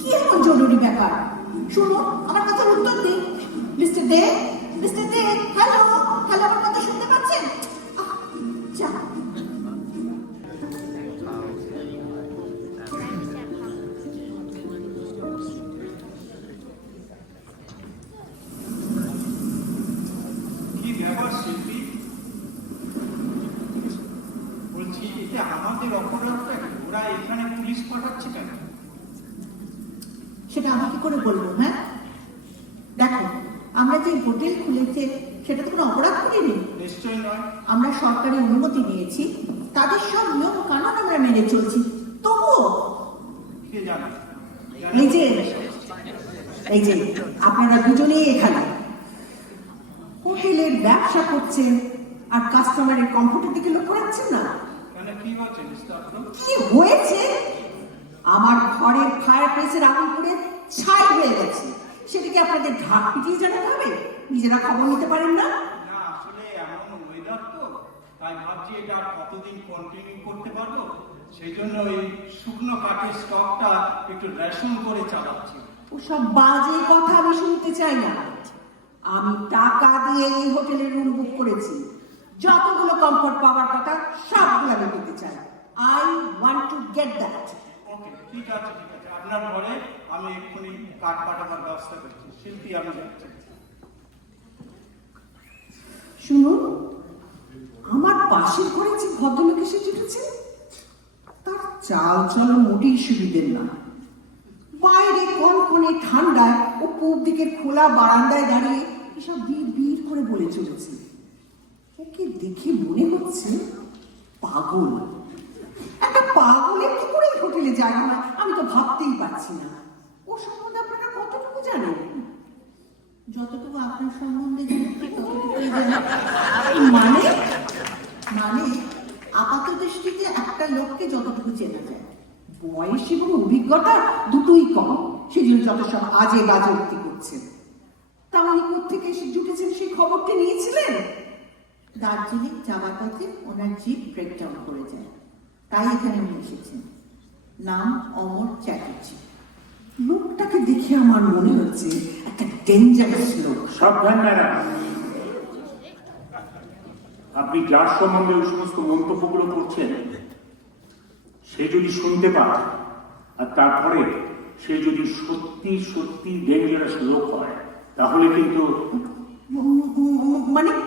কি এমন জরুরি ব্যাপার? শুনো, আমার কথার উত্তর দিন। মিস্টার দে, হ্যালো, আমার কথা শুনতে পাচ্ছেন? যা, কি ব্যাপার শিল্পী? বলছি, এটা আমাদের অপরাধটা কি? ওরা এখানে পুলিশ পাঠাচ্ছে কেন? সেটা আমাকে করে বলবো? হ্যাঁ, দেখো, আমরা যে হোটেল খুলেছে সেটা তো কোনো অপরাধ করিনি। নিশ্চয়ই নয়। আমরা সরকারি অনুমতি নিয়েছি, তাদের সব নিয়ম কানুন আমরা মেনে চলছি, তবুও কে জানে? এই যে আপনারা দুজনেই এখানে হোটেলের ব্যবসা করছেন আর কাস্টমারের কমফোর্টের দিকে লক্ষ্য রাখছেন না। কেন, কি হচ্ছে মিস্টার? কি হয়েছে? আমার ঘরের ফায়ার প্লেসের আগুন করে ছাই হয়ে গেছে, সেটাকে আপনাদের ঢাক পিটিয়ে জানাতে হবে? নিজেরা খবর নিতে পারেন না? না, আসলে এমন ওয়েদার তো, তাই ভাবছি এটা আর কতদিন কন্টিনিউ করতে পারবো, সেই জন্য এই শুকনো কাঠের স্টকটা একটু রেশন করে চালাচ্ছি। ওসব বাজে কথা আমি শুনতে চাই না। আমি টাকা দিয়ে এই হোটেলের রুম বুক করেছি, যতগুলো কমফোর্ট পাওয়ার কথা সবগুলো আমি পেতে চাই। I want to get that. Okay, ঠিক আছে। আপনার ঘরে আমি এক্ষুনি কাঠ পাঠাবার ব্যবস্থা করছি। শিল্পী, আমি যাচ্ছি। শুনুন, আমার পাশের ঘরে যে ভদ্রলোক এসে জুটেছে, তার চাল চল মোটেই সুবিধের না। বাইরে কনকনে ঠান্ডায় ও পূব দিকের খোলা বারান্দায় দাঁড়িয়ে এসব বিড় করে বলে চলেছে। ওকে দেখে মনে হচ্ছে পাগল। একটা পাগলের কি করে হোটেলে যায় না আমি তো ভাবতেই পারছি না। ও সম্বন্ধে আপনারা কতটুকু জানেন? যতটুকু আপনার সম্বন্ধে ততটুকুই জানেন। মানে আপাত দৃষ্টিতে একটা লোককে যতটুকু চেনা যায়, বয়স এবং অভিজ্ঞতা দুটোই কম, সেজন্য যত সব আজে বাজে উক্তি করছেন। তাহলে কোথেকে এসে জুটেছেন সেই খবরটি নিয়েছিলেন? দার্জিলিং যাওয়ার পথে ওনার জিপ ব্রেকডাউন করে যায়, তাই এখানে উনি এসেছেন। নাম অমর চ্যাটার্জি। লোকটাকে দেখে আমার মনে হচ্ছে একটা ডেঞ্জারাস লোক। সাবধান ম্যাডাম, আপনি যার সম্বন্ধে ওই সমস্ত মন্তব্যগুলো করছেন, সে যদি শুনতে পায় আর তারপরে সে যদি সত্যি সত্যি ডেঞ্জারাস লোক হয়, তাহলে কিন্তু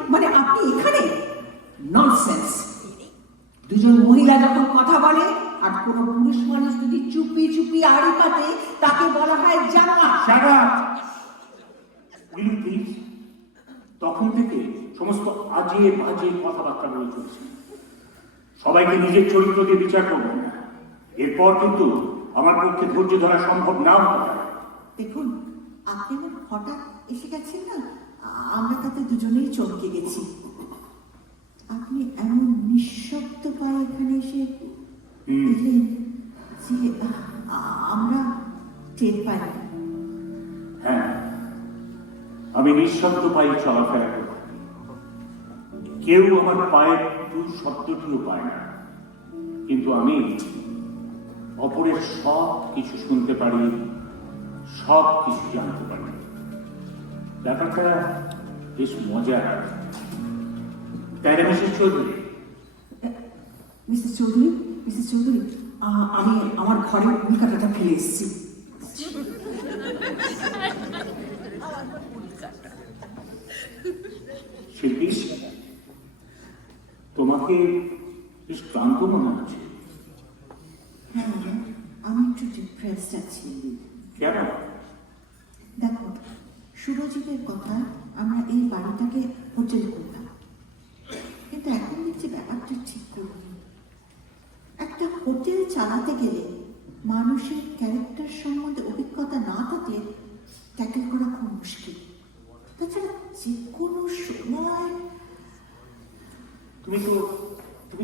মানে আপনি এখানে? ননসেন্স। দুজন মহিলা যখন কথা বলে আর কোন পুরুষ মানুষ যদি চুপি চুপি আড়ি পাতে, তাকে বলা হয় জানোয়ার। প্লিজ, তখন থেকে সমস্ত আজে বাজে কথাবার্তা বলে চলছে। সবাইকে নিজের চরিত্র দিয়ে বিচার করবেন না, এরপর কিন্তু আমার পক্ষে ধৈর্য ধরা সম্ভব না হতে পারে। দেখুন, আপনি হঠাৎ এসে গেছেন না, আমরা তাতে দুজনেই চমকে গেছি। আপনি এমন নিঃশব্দ পায়ে এখানে এসে এলেন যে আমরা টের পাই। হ্যাঁ, আমি নিঃশব্দ পায়ে চলাফেরা করি, কেউ আমার পায়ের দূর শব্দটিও পায় না, কিন্তু আমি অপরের সব কিছু শুনতে পারি, সব কিছু জানতে পারি। ব্যাপারটা বেশ মজার, তাই না মিসেস চৌধুরী? মিসেস চৌধুরী, আমি আমার ঘরে উল্কাটাটা ফেলে এসেছি। শিল্পী, তোমাকে বেশ ক্লান্ত মনে হচ্ছে। হ্যাঁ আমি একটু ডিপ্রেসড আছি। কেন? দেখো, সুরজিতের কথা আমরা এই বাড়িটাকে হোটেল করলাম, কিন্তু এখন দেখছি ব্যাপারটা ঠিক করিনি। একটা হোটেল চালাতে গেলে মানুষের ক্যারেক্টার সম্বন্ধে অভিজ্ঞতা না থাকলে ট্যাকেল করা খুব মুশকিল। তাছাড়া যে কোনো সময় তুমি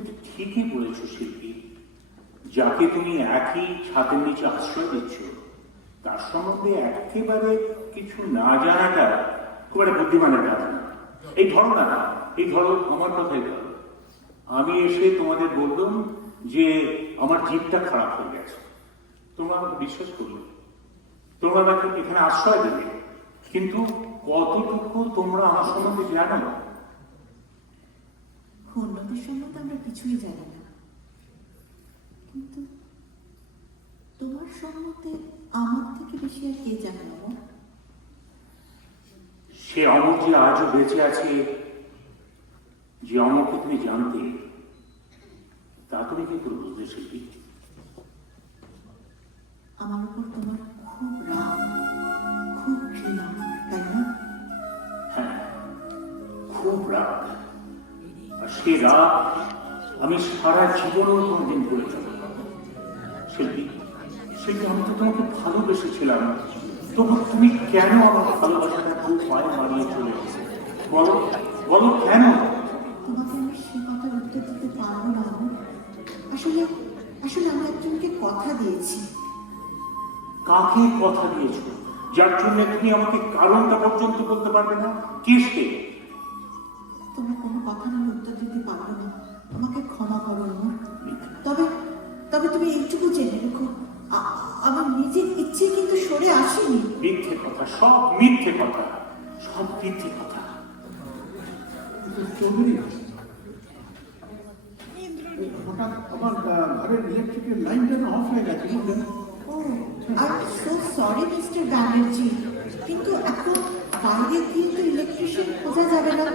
তো ঠিকই বলেছো শিল্পী। যাকে তুমি একই ছাদের নিচে আশ্রয় দিচ্ছ তার সম্বন্ধে একেবারে কিছু না জানাটা খুব একটা বুদ্ধিমানের কাজ না। এই ধরো না, এই ধরো আমার কথাই ধরো, আমি এসে তোমাদের বললাম যে আমার জীবটা খারাপ হয়ে গেছে, তোমরা আমাকে বিশ্বাস করলে, তোমরা আমাকে এখানে আশ্রয় দেবে, কিন্তু কতটুকু তোমরা আমার সম্বন্ধে জানো? অন্যদের সম্বন্ধে আমরা কিছুই জানি না, কিন্তু তোমার সম্বন্ধে আমার থেকে বেশি আর কে জানে না? সে অমর যে আজও বেঁচে আছে, যে অমরকে তুমি জানতে, তা তুমি কি করে বুঝতে শিল্পী? আমার উপর তোমার খুব রাগ, খুব ঘৃণা, তাই না? হ্যাঁ, খুব রাগ। আর সে রাগ আমি সারা জীবনও কোনদিন ভুলে যাব না। শিল্পী, আমি তো তোমাকে ভালোবেসেছিলাম, তবু তুমি কেন আমার ভালোবাসাটা খুব পায়ে মারিয়ে চলে গেছে? বলো বলো কেন? তোমাকে আমি সে কথার উত্তর দিতে পারবো না। আসলে আসলে আমি একজনকে কথা দিয়েছি। কাকে কথা দিয়েছো যার জন্য তুমি আমাকে কারণটা পর্যন্ত বলতে পারবে না? কে সে? তোমার কোনো কথা আমি উত্তর দিতে পারবো না, আমাকে ক্ষমা করো না। তবে তবে তুমি এইটুকু জেনে রেখো, আমার নিজের ইচ্ছে কিন্তু সরে আসেনি। মিথ্যে কথা, সব মিথ্যে কথা, সব মিথ্যে কথা। চৌধুরী, হঠাৎ আমার ঘরের ইলেকট্রিকের লাইনটা অফ হয়ে গেছে, বুঝলেন? ও, I am so sorry mister Banerjee, কিন্তু এখন বাইরে গিয়ে তো ইলেকট্রিশিয়ান খোঁজা যাবে না।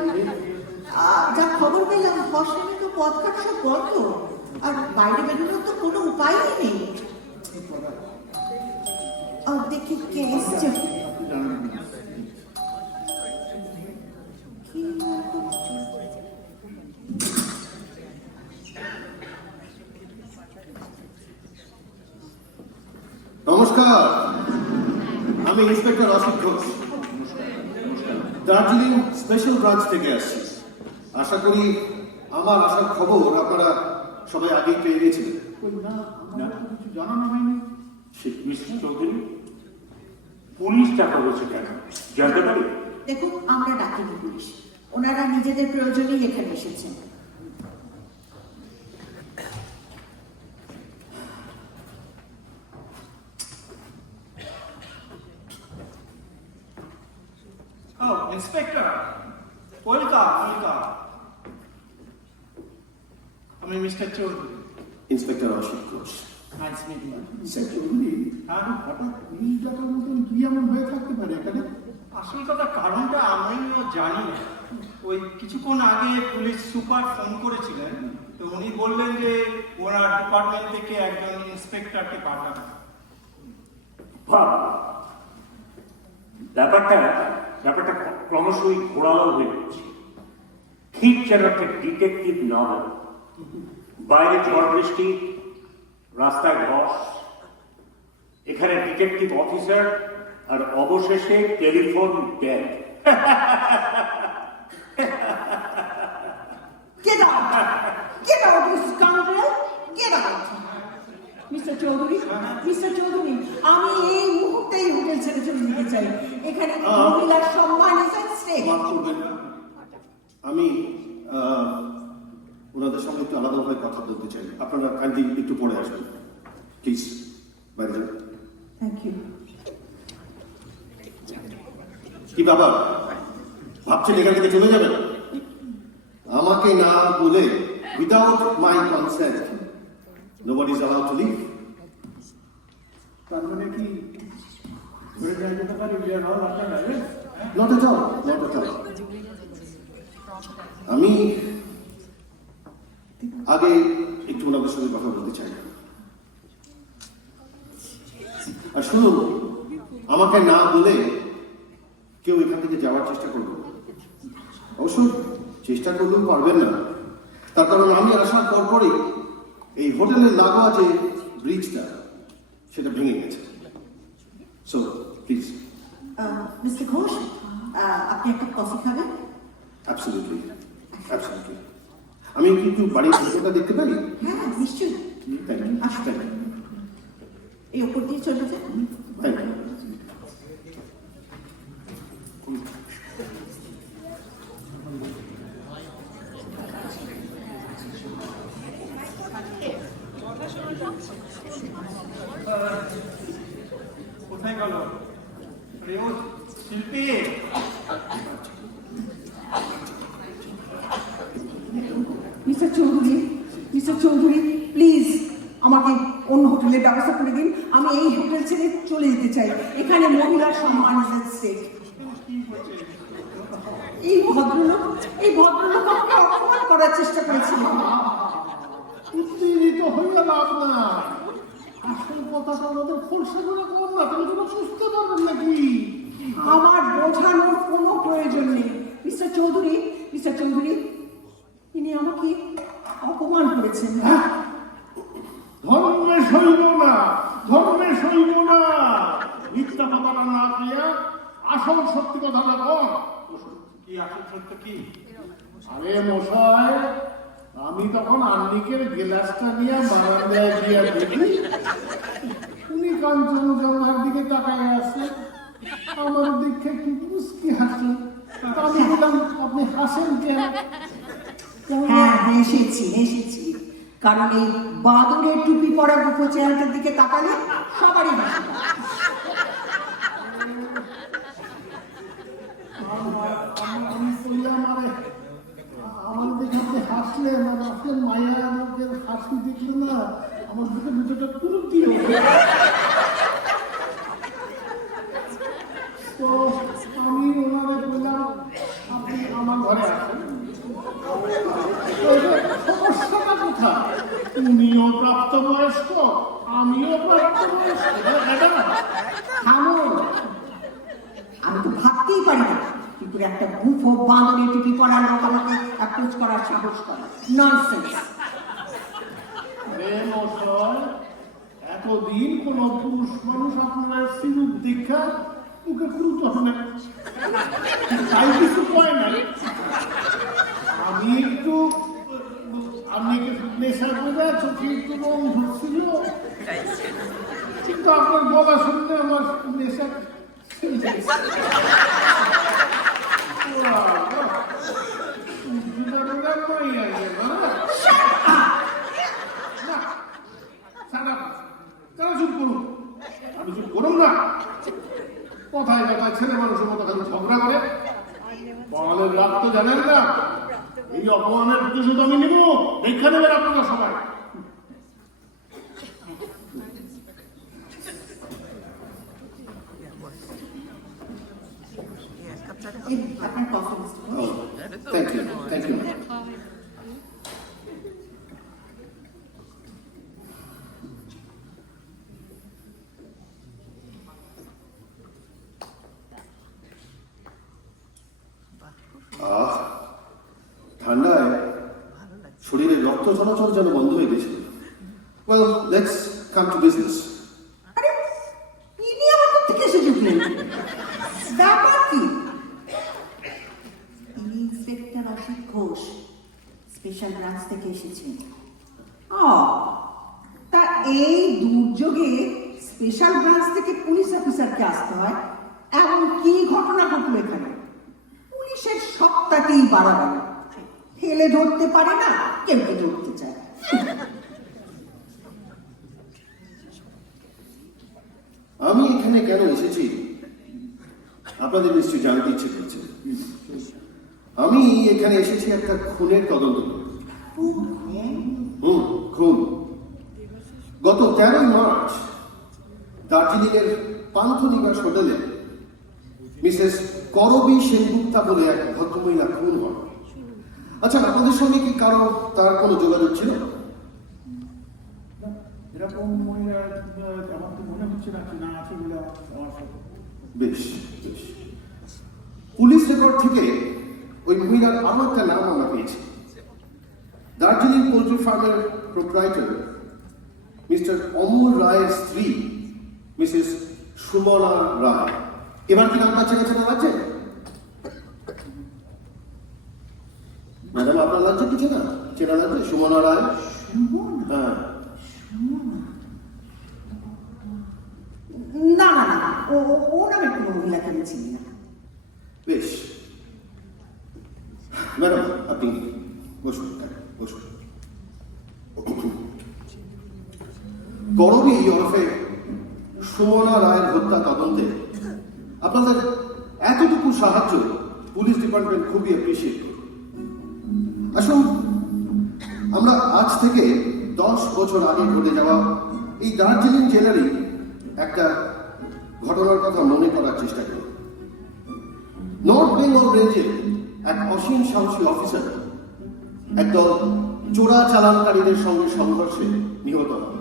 যা খবর পেলাম বসানো তো পথঘাট সব বন্ধ, আর বাইরে বেরোনোর তো কোনো উপায়ই নেই। দেখি কে এসছে। নমস্কার, আমি inspector Asit Ghosh, Darjeeling special branch থেকে আসছি। আশা করি আমার আসার খবর আপনারা সবাই আগেই পেয়ে গেছিলেন। না, কিছু জানানো হয়নি। মিস্টার চৌধুরী, পুলিশ টাকা বলছে কেন জানতে পারি? দেখুন, আমরা ডাকিনি পুলিশ, ওনারা নিজেদের প্রয়োজনেই এখানে এসেছেন। Oh, Inspector. Welcome. আমি mister Chowdhury. Inspector Asit Ghosh. Nice meeting. Sir Chowdhury, হঠাৎ পুলিশ ডাকার মতন কি এমন হয়ে থাকতে পারে এখানে? আসল কথা কারণটা আমিও জানি না। ওই কিছুক্ষণ আগে পুলিশ সুপার ফোন করেছিলেন, তো উনি বললেন যে ওনার ডিপার্টমেন্ট থেকে একজন ইন্সপেক্টরকে পাঠাবেন। ব্যাপারটা ক্রমশই ঘোরালো হয়ে যাচ্ছে, ঠিক যেন একটা ডিটেকটিভ নভেল। বাইরে ঝড় বৃষ্টি, রাস্তায় ধস, এখানে ডিটেকটিভ অফিসার, আর অবশেষে telephone dead. Get out! Get out, you scoundrel! Get out! Mister Chowdhury, আমি এই মুহূর্তেই হোটেল ছেড়ে চলে যেতে চাই। এখানে মহিলার সম্মান is at stake. মাফ করবেন, আমি ওনাদের সঙ্গে একটু আলাদাভাবে কথা বলতে চাই। আপনারা কাইন্ডলি একটু পরে আসবেন প্লিজ, বাইরে যান। Thank you. কি বাবা ভাবছেন এখান থেকে চলে যাবেন? আমাকে না বলে without my consent nobody is allowed to leave. তার মানে কি ধরে যাই যেতে পারি we are all under arrest? Not at all, not at all. আমি আগে একটু ওনাদের সঙ্গে কথা বলতে চাই। আর শুনুন, আমাকে না বলে কেউ এখান থেকে যাওয়ার চেষ্টা করবে না। অবশ্য চেষ্টা করলেও পারবেন না, তার কারণ আমি আসার পরপরই এই হোটেলের লাগোয়া যে ব্রিজটা সেটা ভেঙে গেছে। So please. মিস্টার ঘোষ, আপনি একটা কফি খাবেন? Absolutely, absolutely. আমি কি একটু বাড়ির ভিতরটা দেখতে পারি? হ্যাঁ, নিশ্চয়ই। থ্যাংক ইউ, থ্যাংক ইউ, এই ওপর দিয়ে চলে যান। Thank you. কোথায় গেল প্রিয় শিল্পী? মিস্টার চৌধুরী, প্লিজ আমাকে অন্য হোটেলের ব্যবস্থা করে দিন। আমি এই হোটেল ছেড়ে চলে যেতে চাই। এখানে মহিলার সম্মান স্টেক। এই ভদ্রলোক আমাকে অপমান করার চেষ্টা করেছিলেন। উত্তেজিত হইয়া লাভ না। আসল কথাটা আমাদের খোলসা করে কম না, তুমি কোনো বুঝতে পারবেন নাকি? আমার বোঝানোর কোনো প্রয়োজন নেই। মিস্টার চৌধুরী, ইনি আমাকে অপমান করেছেন। ধর্মে সইব না। মিথ্যা কথাটা না দিয়া আসল সত্যি কথাটা কর। কি আসল সত্য কি? আরে মশাই, আমি তখন আন্নিকের গ্লাসটা নিয়ে বারান্দায় গিয়া দেখি উনি কাঞ্চনজঙ্ঘার দিকে তাকায় আসে, আমার দিকে একটু মুস্কি হাসি। আমি বললাম, আপনি হাসেন কেন? হ্যাঁ, হেসেছি, কারণ এই বাদুড়ের টুপি পরা মুখো চেহারাটার দিকে তাকালে সবারই হাসি পায়। আমি বললাম, আমার দেখে আপনি হাসলেন, আর আসলেন মায়া আমাকে হাসি দেখলেন না, আমার বুকে ভিতরটা পুরো দিয়ে তো আমি ওনারে বললাম, আপনি আমার ঘরে আসেন। সমস্যাটা কোথায়? উনিও প্রাপ্তবয়স্ক, আমিও প্রাপ্তবয়স্ক। থামো, আমি তো ভাবতেই পারি না কিন্তু একটা বুফো বাঁদরের টুপি পরা লোক আমাকে অ্যাপ্রোচ করার সাহস করে। ননসেন্স। এতদিন কোন পুরুষ মানুষ আপনার সিরুপ দীক্ষা মুখে ক্রুত হবে না, তাই কিছু কয় নাই। আমি একটু নেশা করে চোখে একটু রং ধরছিল, কিন্তু আপনার বলা শুনলে আমার নেশা আমি চুপ করুন না। কথায় কথায় ছেলে মানুষের মতো খালি ঝগড়া করে। বাঙালের রাগ তো জানেন না। এই অপমানের প্রতিশোধ আমি নিব, দেখা নেবেন আপনারা সবাই। আপনার coffee. Thank you, thank you. ঠান্ডায় শরীরে রক্ত চলাচল যেন বন্ধ হয়ে গেছিল। Well, let's come to business. আরে, ইনি আমার থেকে এসে ঢুকলেন? ব্যাপার কি? ইনি inspector Asit Ghosh, special branch থেকে এসেছেন। তা এই দুর্যোগে স্পেশাল ব্রাঞ্চ থেকে পুলিশ অফিসারকে আসতে হয়, এমন কি ঘটনা ঘটলো এখানে? পুলিশের সবটাকেই বাড়াবাড়ি, ফেলে ধরতে পারে না, কেউ ধরতে চায়। আমি এখানে কেন এসেছি আপনাদের নিশ্চয়ই জানতে ইচ্ছে করছে। আমি এখানে এসেছি একটা খুনের তদন্ত করতে। খুন। গত 13 মার্চ দার্জিলিংয়ের পান্থনিবাস হোটেলে মিসেস করবী সেনগুপ্তা বলে এক ভদ্রমহিলা খুন হন। আচ্ছা, আপনাদের সঙ্গে কি কারো তার কোনো যোগাযোগ ছিল? না, এরকম মহিলা আমার তো মনে হচ্ছে না কি না আছে বলে আমার সাথে। বেশ বেশ। পুলিশ রেকর্ড থেকে ওই মহিলার আরো একটা নাম আমরা পেয়েছি। দার্জিলিং পোল্ট্রি ফার্মের প্রোপ্রাইটার মিস্টার অমল রায়ের স্ত্রী মিসেস সুমনা রায়। এবার কি নামটা চেনা লাগছে? ম্যাডাম, আপনার লাগছে কিছু না? চেনা লাগছে? সুমনা রায়? হ্যাঁ। না না না, ও নামের কোনো মহিলাকে আমি চিনি না। বেশ, ম্যাডাম আপনি বসুন, বসুন। করবী ওরফে সুমনা রায়ের হত্যা তদন্তে আপনাদের এতটুকু সাহায্য পুলিশ ডিপার্টমেন্ট খুবই অ্যাপ্রিসিয়েট করে। আসুন, আমরা আজ থেকে 10 বছর আগে ঘটে যাওয়া এই দার্জিলিং জেলারই একটা ঘটনার কথা মনে করার চেষ্টা করি। নর্থ বেঙ্গল রেঞ্জের এক অসীম সাহসী অফিসার একদল চোরা চালানকারীদের সঙ্গে সংঘর্ষে নিহত হয়।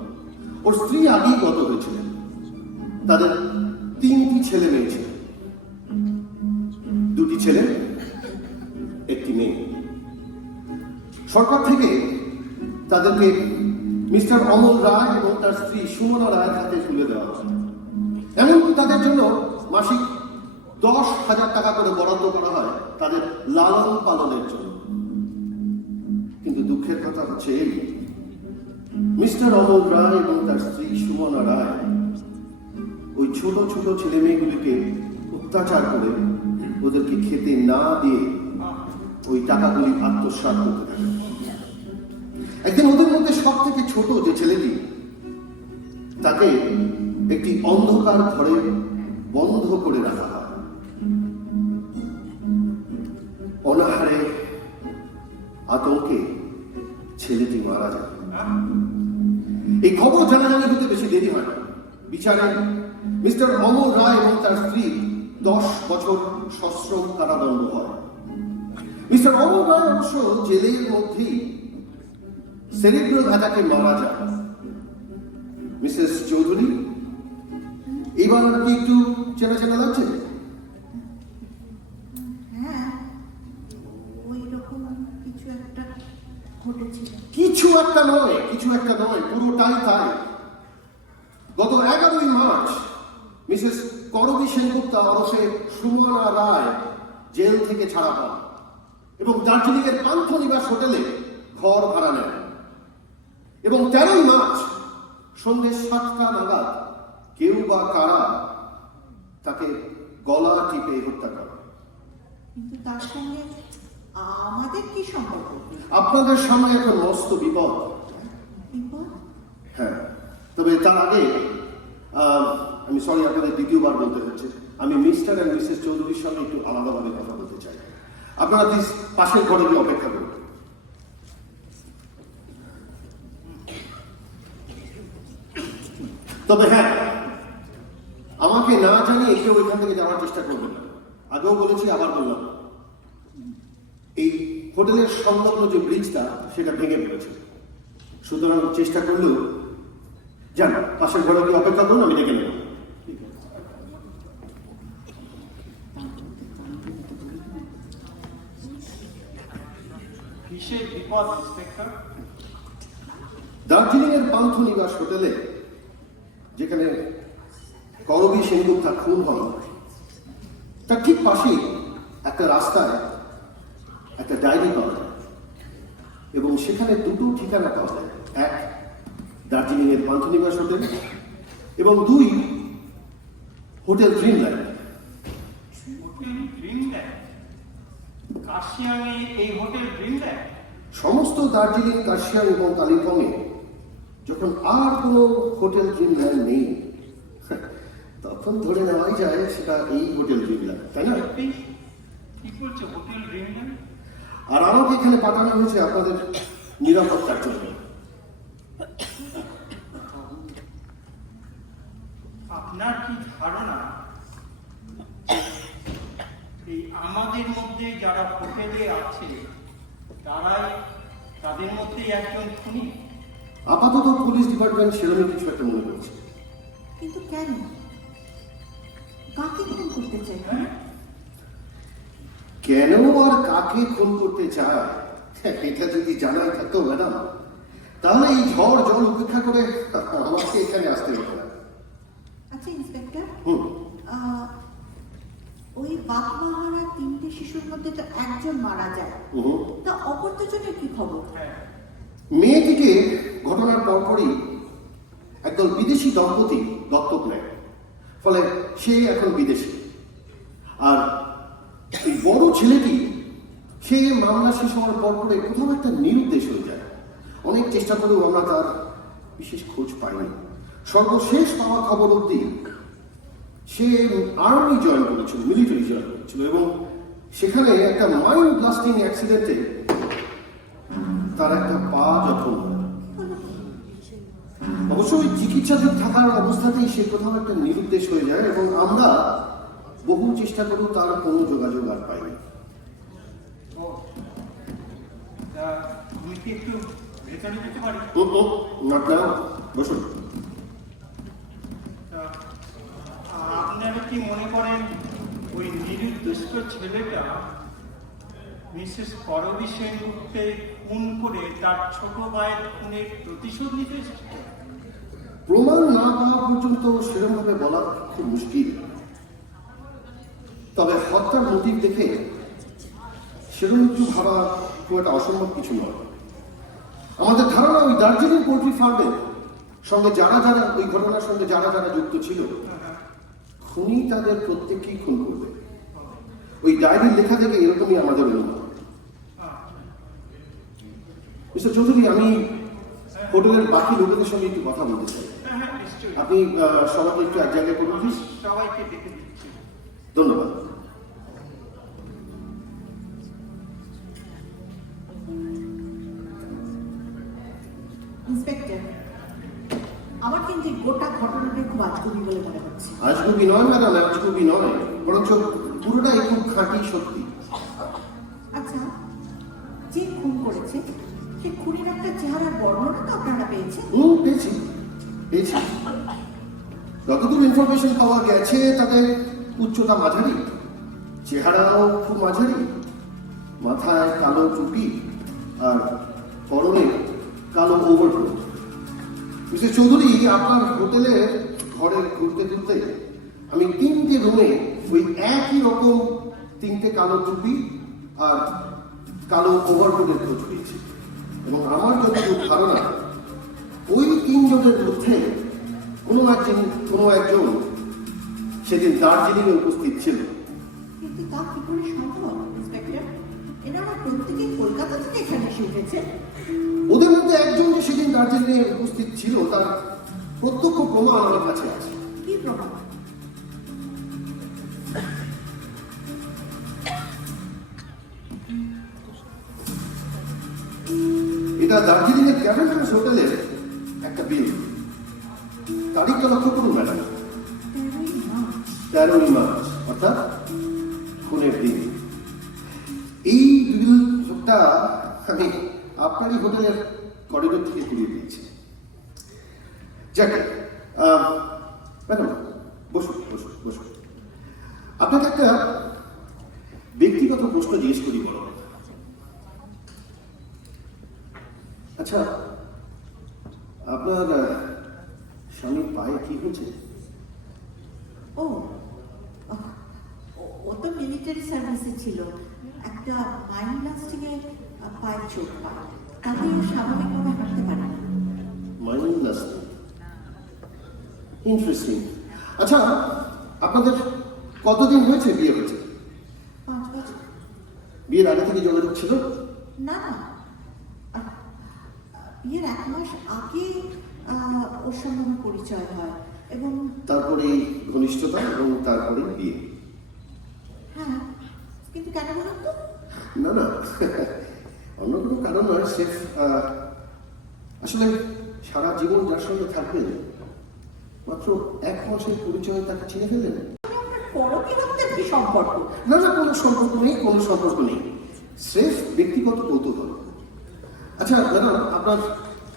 ওর স্ত্রী আগেই গত হয়েছিলেন। তাদের 3টি ছেলে মেয়ে ছিল, 2টি ছেলে, 1টি মেয়ে। সরকার থেকে তাদেরকে মিস্টার অমল রায় এবং তার স্ত্রী সুমনা রায়ের হাতে তুলে দেওয়া হয়। এমনকি তাদের জন্য মাসিক 10,000 টাকা করে বরাদ্দ করা হয় তাদের লালন পালনের জন্য। কিন্তু দুঃখের কথা হচ্ছে এই, মিস্টার অমল রায় এবং তার স্ত্রী সুমনা রায় ওই ছোট ছোট ছেলে মেয়েগুলিকে অত্যাচার করে ওদেরকে খেতে না দিয়ে ওই টাকাগুলি আত্মসাৎ করতে থাকে। একদিন ওদের মধ্যে সব থেকে ছোট যে ছেলেটি, তাকে একটি অন্ধকার ঘরে বন্ধ করে রাখা হয়। অনাহারে আতঙ্কে ছেলেটি মারা যায়। এই খবর জানাজানি হতে বেশি দেরি হয় না। বিচারে মিস্টার অমল রায় এবং তার স্ত্রী 10 বছর সশ্রম কারাদণ্ড হয়। মিস্টার অমল রায় অবশ্য জেলের মধ্যেই সেরিব্রাল অ্যাটাকে মারা যায়। মিসেস চৌধুরী, এবার কি একটু চেনা লাগছে? হ্যাঁ, ওই রকম কিছু একটা ঘটেছিল। কিছু একটা নয়, পুরোটাই তাই। গত 11ই মার্চ মিসেস করবী সেনগুপ্তা ওরফে সুমনা রায় জেল থেকে ছাড়া পান এবং দার্জিলিং এর পান্থনিবাস হোটেলে ঘর ভাড়া নেন। এবং 13ই মার্চ সন্ধ্যে 7টা নাগাদ কেউ বা কারা তাকে গলা টিপে হত্যা করে। কিন্তু তার সঙ্গে আমাদের কি সম্পর্ক? আপনাদের সামনে এখন মস্ত বিপদ। হ্যাঁ, তবে তার আগে আমি সরি, আপনাদের দ্বিতীয়বার বলতে হচ্ছে, আমি মিস্টার অ্যান্ড মিসেস চৌধুরীর সঙ্গে একটু আলাদাভাবে কথা বলতে চাই। আপনারা প্লিজ পাশের ঘরে গিয়ে অপেক্ষা করুন। তবে হ্যাঁ, আমাকে না জানিয়ে কেউ এখান থেকে যাওয়ার চেষ্টা করবেন না। আগেও বলেছি, আবার বললাম, এই হোটেলের সংলগ্ন যে ব্রিজটা সেটা ভেঙে পড়েছে। সুতরাং চেষ্টা করলেও যান, পাশের ঘরে গিয়ে অপেক্ষা করুন, আমি ডেকে নেব। কিসের বিপদ ইন্সপেক্টর? দার্জিলিং এর পান্থনিবাস হোটেলে যেখানে করবী সেনগুপ্তা খুন হন, তার ঠিক পাশেই একটা রাস্তায় একটা ডায়েরি পাওয়া যায় এবং সেখানে 2টো ঠিকানা পাওয়া যায়। 1 দার্জিলিং এর পান্থনিবাস হোটেল এবং 2 হোটেল ড্রিমল্যান্ড। Hotel Dreamland? কাশিয়াঙে এই হোটেল ড্রিমল্যান্ড? সমস্ত দার্জিলিং, কার্শিয়াং এবং কালিম্পংয়ে যখন আর কোনো হোটেল ড্রিমল্যান্ড নেই, তখন ধরে নেওয়াই যায় সেটা এই হোটেল ড্রিমল্যান্ড, তাই না? কি বলছে হোটেল ড্রিমল্যান্ড? আর আমাকে এখানে পাঠানো হয়েছে আপনাদের নিরাপত্তার জন্য। আপনার কি ধারণা এই আমাদের মধ্যে যারা হোটেলে আছে তারাই তাদের মধ্যেই একজন খুনি? আপাতত পুলিশ ডিপার্টমেন্ট সেরকম কিছু একটা মনে করছে। কিন্তু কেন? কাকে খুন করতে চাই? কেন আর কাকে খুন করতে চায় এটা যদি জানাই থাকতো ম্যাডাম, তাহলে এই ঝড় জল উপেক্ষা করে আমাকে এখানে আসতে হতো না। আচ্ছা ইন্সপেক্টর, হুম, ওই বাঘমাহারা 3টে শিশুর মধ্যে তো একজন মারা যায়, হুম। তা অপর দুজনের কি খবর? মেয়েটিকে ঘটনার পরপরই একদল বিদেশি দম্পতি দত্তক নেয়, ফলে সে এখন বিদেশি। আর এই বড় ছেলেটি সে মামলা শেষ হওয়ার পর পরে কোথাও একটা নিরুদ্দেশ হয়ে যায়। অনেক চেষ্টা করেও আমরা তার বিশেষ খোঁজ পাইনি। সর্বশেষ পাওয়া খবর অব্দি সে আর্মি জয়েন করেছিল, মিলিটারি জয়েন করেছিল, এবং সেখানে একটা মাইন্ড ব্লাস্টিং অ্যাক্সিডেন্টে তার একটা পা জখম হয়। অবশ্যই চিকিৎসাধীন থাকার অবস্থাতেই সে কোথাও একটা নিরুদ্দেশ হয়ে যায়, এবং আমরা বহু চেষ্টা করেও তার কোনো যোগাযোগ আর পাইনি। তুমি কি একটু ভেতরে যেতে পারি? নট নাও, বসুন। আপনারা কি মনে করেন ওই নিরুদ্দেশ ছেলেটা মিসেস করবী সেনগুপ্তকে খুন করে তার ছোট ভাইয়ের খুনের প্রতিশোধ নিতে এসেছে? প্রমাণ না পাওয়া পর্যন্ত সেরকমভাবে বলা খুব মুশকিল। তবে হত্যার মোটিভ দেখে সেরকম একটু ভাবা খুব একটা অসম্ভব কিছু নয়। আমাদের ধারণা ওই দার্জিলিং পোল্ট্রি ফার্মের সঙ্গে যারা যারা ওই ঘটনার সঙ্গে যারা যারা যুক্ত ছিল, খুনি তাদের প্রত্যেককেই খুন করবে। ওই ডায়েরির লেখা থেকে এরকমই আমাদের অনুমান। মিস্টার চৌধুরী, আমি হোটেলের বাকি লোকেদের সঙ্গে একটু কথা বলতে চাই। আপনি সবাইকে একটু এক জায়গায় করুন প্লিজ। সবাইকে ডেকে দিচ্ছি। ধন্যবাদ। ইন্সপেক্টর, আমার কিন্তু এই গোটা ঘটনাটা খুব আজগুবি বলে মনে হচ্ছে। আজগুবি নয় ম্যাডাম, আজগুবি নয়, বরঞ্চ পুরোটাই খুব খাঁটি সত্যি। আচ্ছা, যে খুন করেছে সে খুনের একটা চেহারার বর্ণনা তো আপনারা পেয়েছেন? পেয়েছি পেয়েছি। যতদূর ইনফরমেশন পাওয়া গেছে তাতে উচ্চতা মাঝারি, চেহারাও খুব মাঝারি, মাথায় কালো টুপি আর পরনে কালো ওভারকোট। মিস্টার চৌধুরী, আপনার হোটেলের ঘরে ঘুরতে ঘুরতে আমি 3টে রুমে ওই একই রকম 3টে কালো টুপি আর কালো ওভারকোটের খোঁজ পেয়েছি, এবং আমার যতটুকু ধারণা ওই 3 জনের মধ্যে কোনো একজন সেদিন দার্জিলিংয়ে উপস্থিত ছিল। কিন্তু তা কি করে সম্ভব ইন্সপেক্টর? এরা আমার প্রত্যেকেই কলকাতা থেকে এখানে এসে উঠেছে। ওদের মধ্যে একজন যে সেদিন দার্জিলিংয়ে উপস্থিত ছিল তার প্রত্যক্ষ প্রমাণ আমার কাছে আছে। কি প্রমাণ? এটা দার্জিলিং এর ক্যাভেন্ডার্স হোটেলের একটা বিল। তারিখটা লক্ষ্য করুন ম্যাডাম, 13ই মার্চ, অর্থাৎ খুনের দিন। এই বিলটা আমি আপনারই হোটেলের করিডোর থেকে কুড়িয়ে দিয়েছি। যাকে ম্যাডাম, বসুন বসুন বসুন। আপনাকে একটা ব্যক্তিগত প্রশ্ন জিজ্ঞেস করি বলো। আচ্ছা, আপনার স্বামীর পায়ে কি হয়েছে? ও ও তো মিলিটারি সার্ভিসে ছিল, একটা মাইন্ড ব্লাস্টিংয়ে পায়ের চোট পায়, তাতে ও স্বাভাবিকভাবে হাঁটতে পারে না। Mind blasting, interesting. আচ্ছা, আপনাদের কতদিন হয়েছে বিয়ে হয়েছে? 5 বছর। বিয়ের আগে থেকে যোগাযোগ ছিল? না না, বিয়ের 1 মাস আগে ওর সঙ্গে আমার পরিচয় হয়, এবং তারপরে ঘনিষ্ঠতা এবং তারপরে বিয়ে। হ্যাঁ, কিন্তু কেন বলুন তো? না না, অন্য কোনো কারণ নয়। সে আসলে সারা জীবন যার সঙ্গে থাকবেন, মাত্র 1 মাসের পরিচয় তাকে চিনে ফেললেন। আপনার পরকীয়তার কি সম্পর্ক? না না, কোনো সম্পর্ক নেই, কোনো সম্পর্ক নেই। স্রেফ ব্যক্তিগত কৌতূহল। আচ্ছা ম্যাডাম, আপনার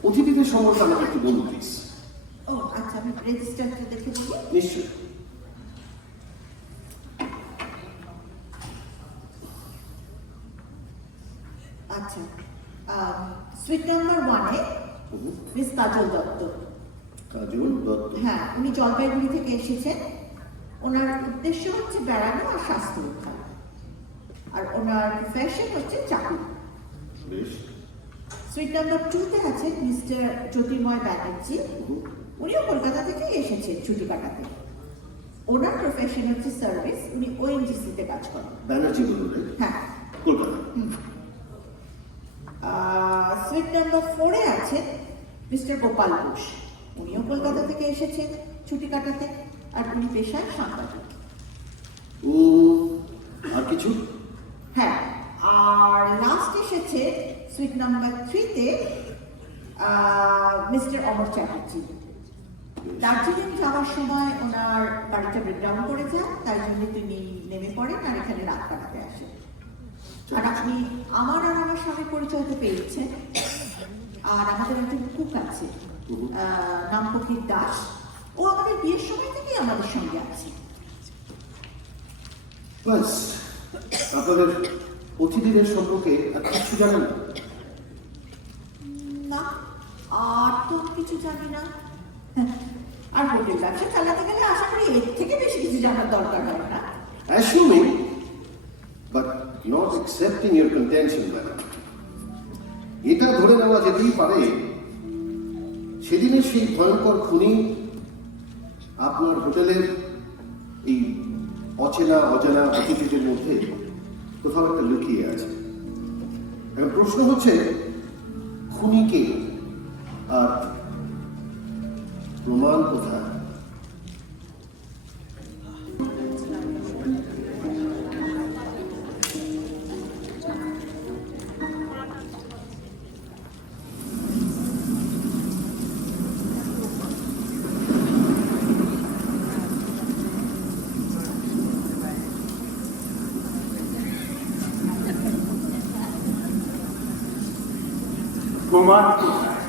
অতিথিদের সম্পর্কে আমাকে একটু বলুন প্লিজ। ও আচ্ছা, আমি রেজিস্টারটা দেখে বলি। নিশ্চয়ই। আচ্ছা, sweet number 1-এ miss Kajal Dutta. কাজল দত্ত। হ্যাঁ, উনি জলপাইগুড়ি থেকে এসেছেন। ওনার উদ্দেশ্য হচ্ছে বেড়ানো আর স্বাস্থ্য উদ্ধার, আর ওনার প্রফেশন হচ্ছে চাকরি। বেশ। সুইট নাম্বার 2-তে আছেন মিস্টার জ্যোতির্ময় ব্যানার্জি। উনিও কলকাতা থেকে এসেছেন ছুটি কাটাতে। ওনার প্রফেশন হচ্ছে সার্ভিস, উনি ওএনজিসিতে কাজ করেন। ব্যানার্জি বলুন। হ্যাঁ, কলকাতা। সুইট নাম্বার 4-এ আছেন মিস্টার গোপাল ঘোষ। উনিও কলকাতা থেকে এসেছেন ছুটি কাটাতে, আর উনি পেশায় সাংবাদিক। ও, আর কিছু? হ্যাঁ, আর লাস্ট এসেছে সুইট নাম্বার 3-তে মিস্টার অমর চ্যাটার্জি। দার্জিলিং যাওয়ার সময় ওনার গাড়িটা ব্রেকডাউন করে যায়, তাই জন্য তিনি নেমে পড়েন আর এখানে রাত কাটাতে আসেন। আর আপনি আমার আর আমার স্বামীর পরিচয় তো পেয়েছেন। আর আমাদের একজন কুক আছে, নাম ফকির দাস। ও আমাদের বিয়ের সময় থেকেই আমাদের সঙ্গে আছে। বাস, আপনাদের অতিথিদের সম্পর্কে আর কিছু জানেন না? না, আর তো কিছু জানি না। আর হোটেল ব্যবসা চালাতে গেলে আশা করি এর থেকে বেশি কিছু জানার দরকার হয় না। Assuming, but not accepting your contention, madam. এটা ধরে নেওয়া যেতেই পারে সেদিনের সেই ভয়ঙ্কর খুনি আপনার হোটেলের এই অচেনা অজানা অতিথিদের মধ্যে কোথাও একটা লুকিয়ে আছে। এখন প্রশ্ন হচ্ছে, খুনি কে আর প্রমাণ কোথায়? প্রমাণ কোথায়?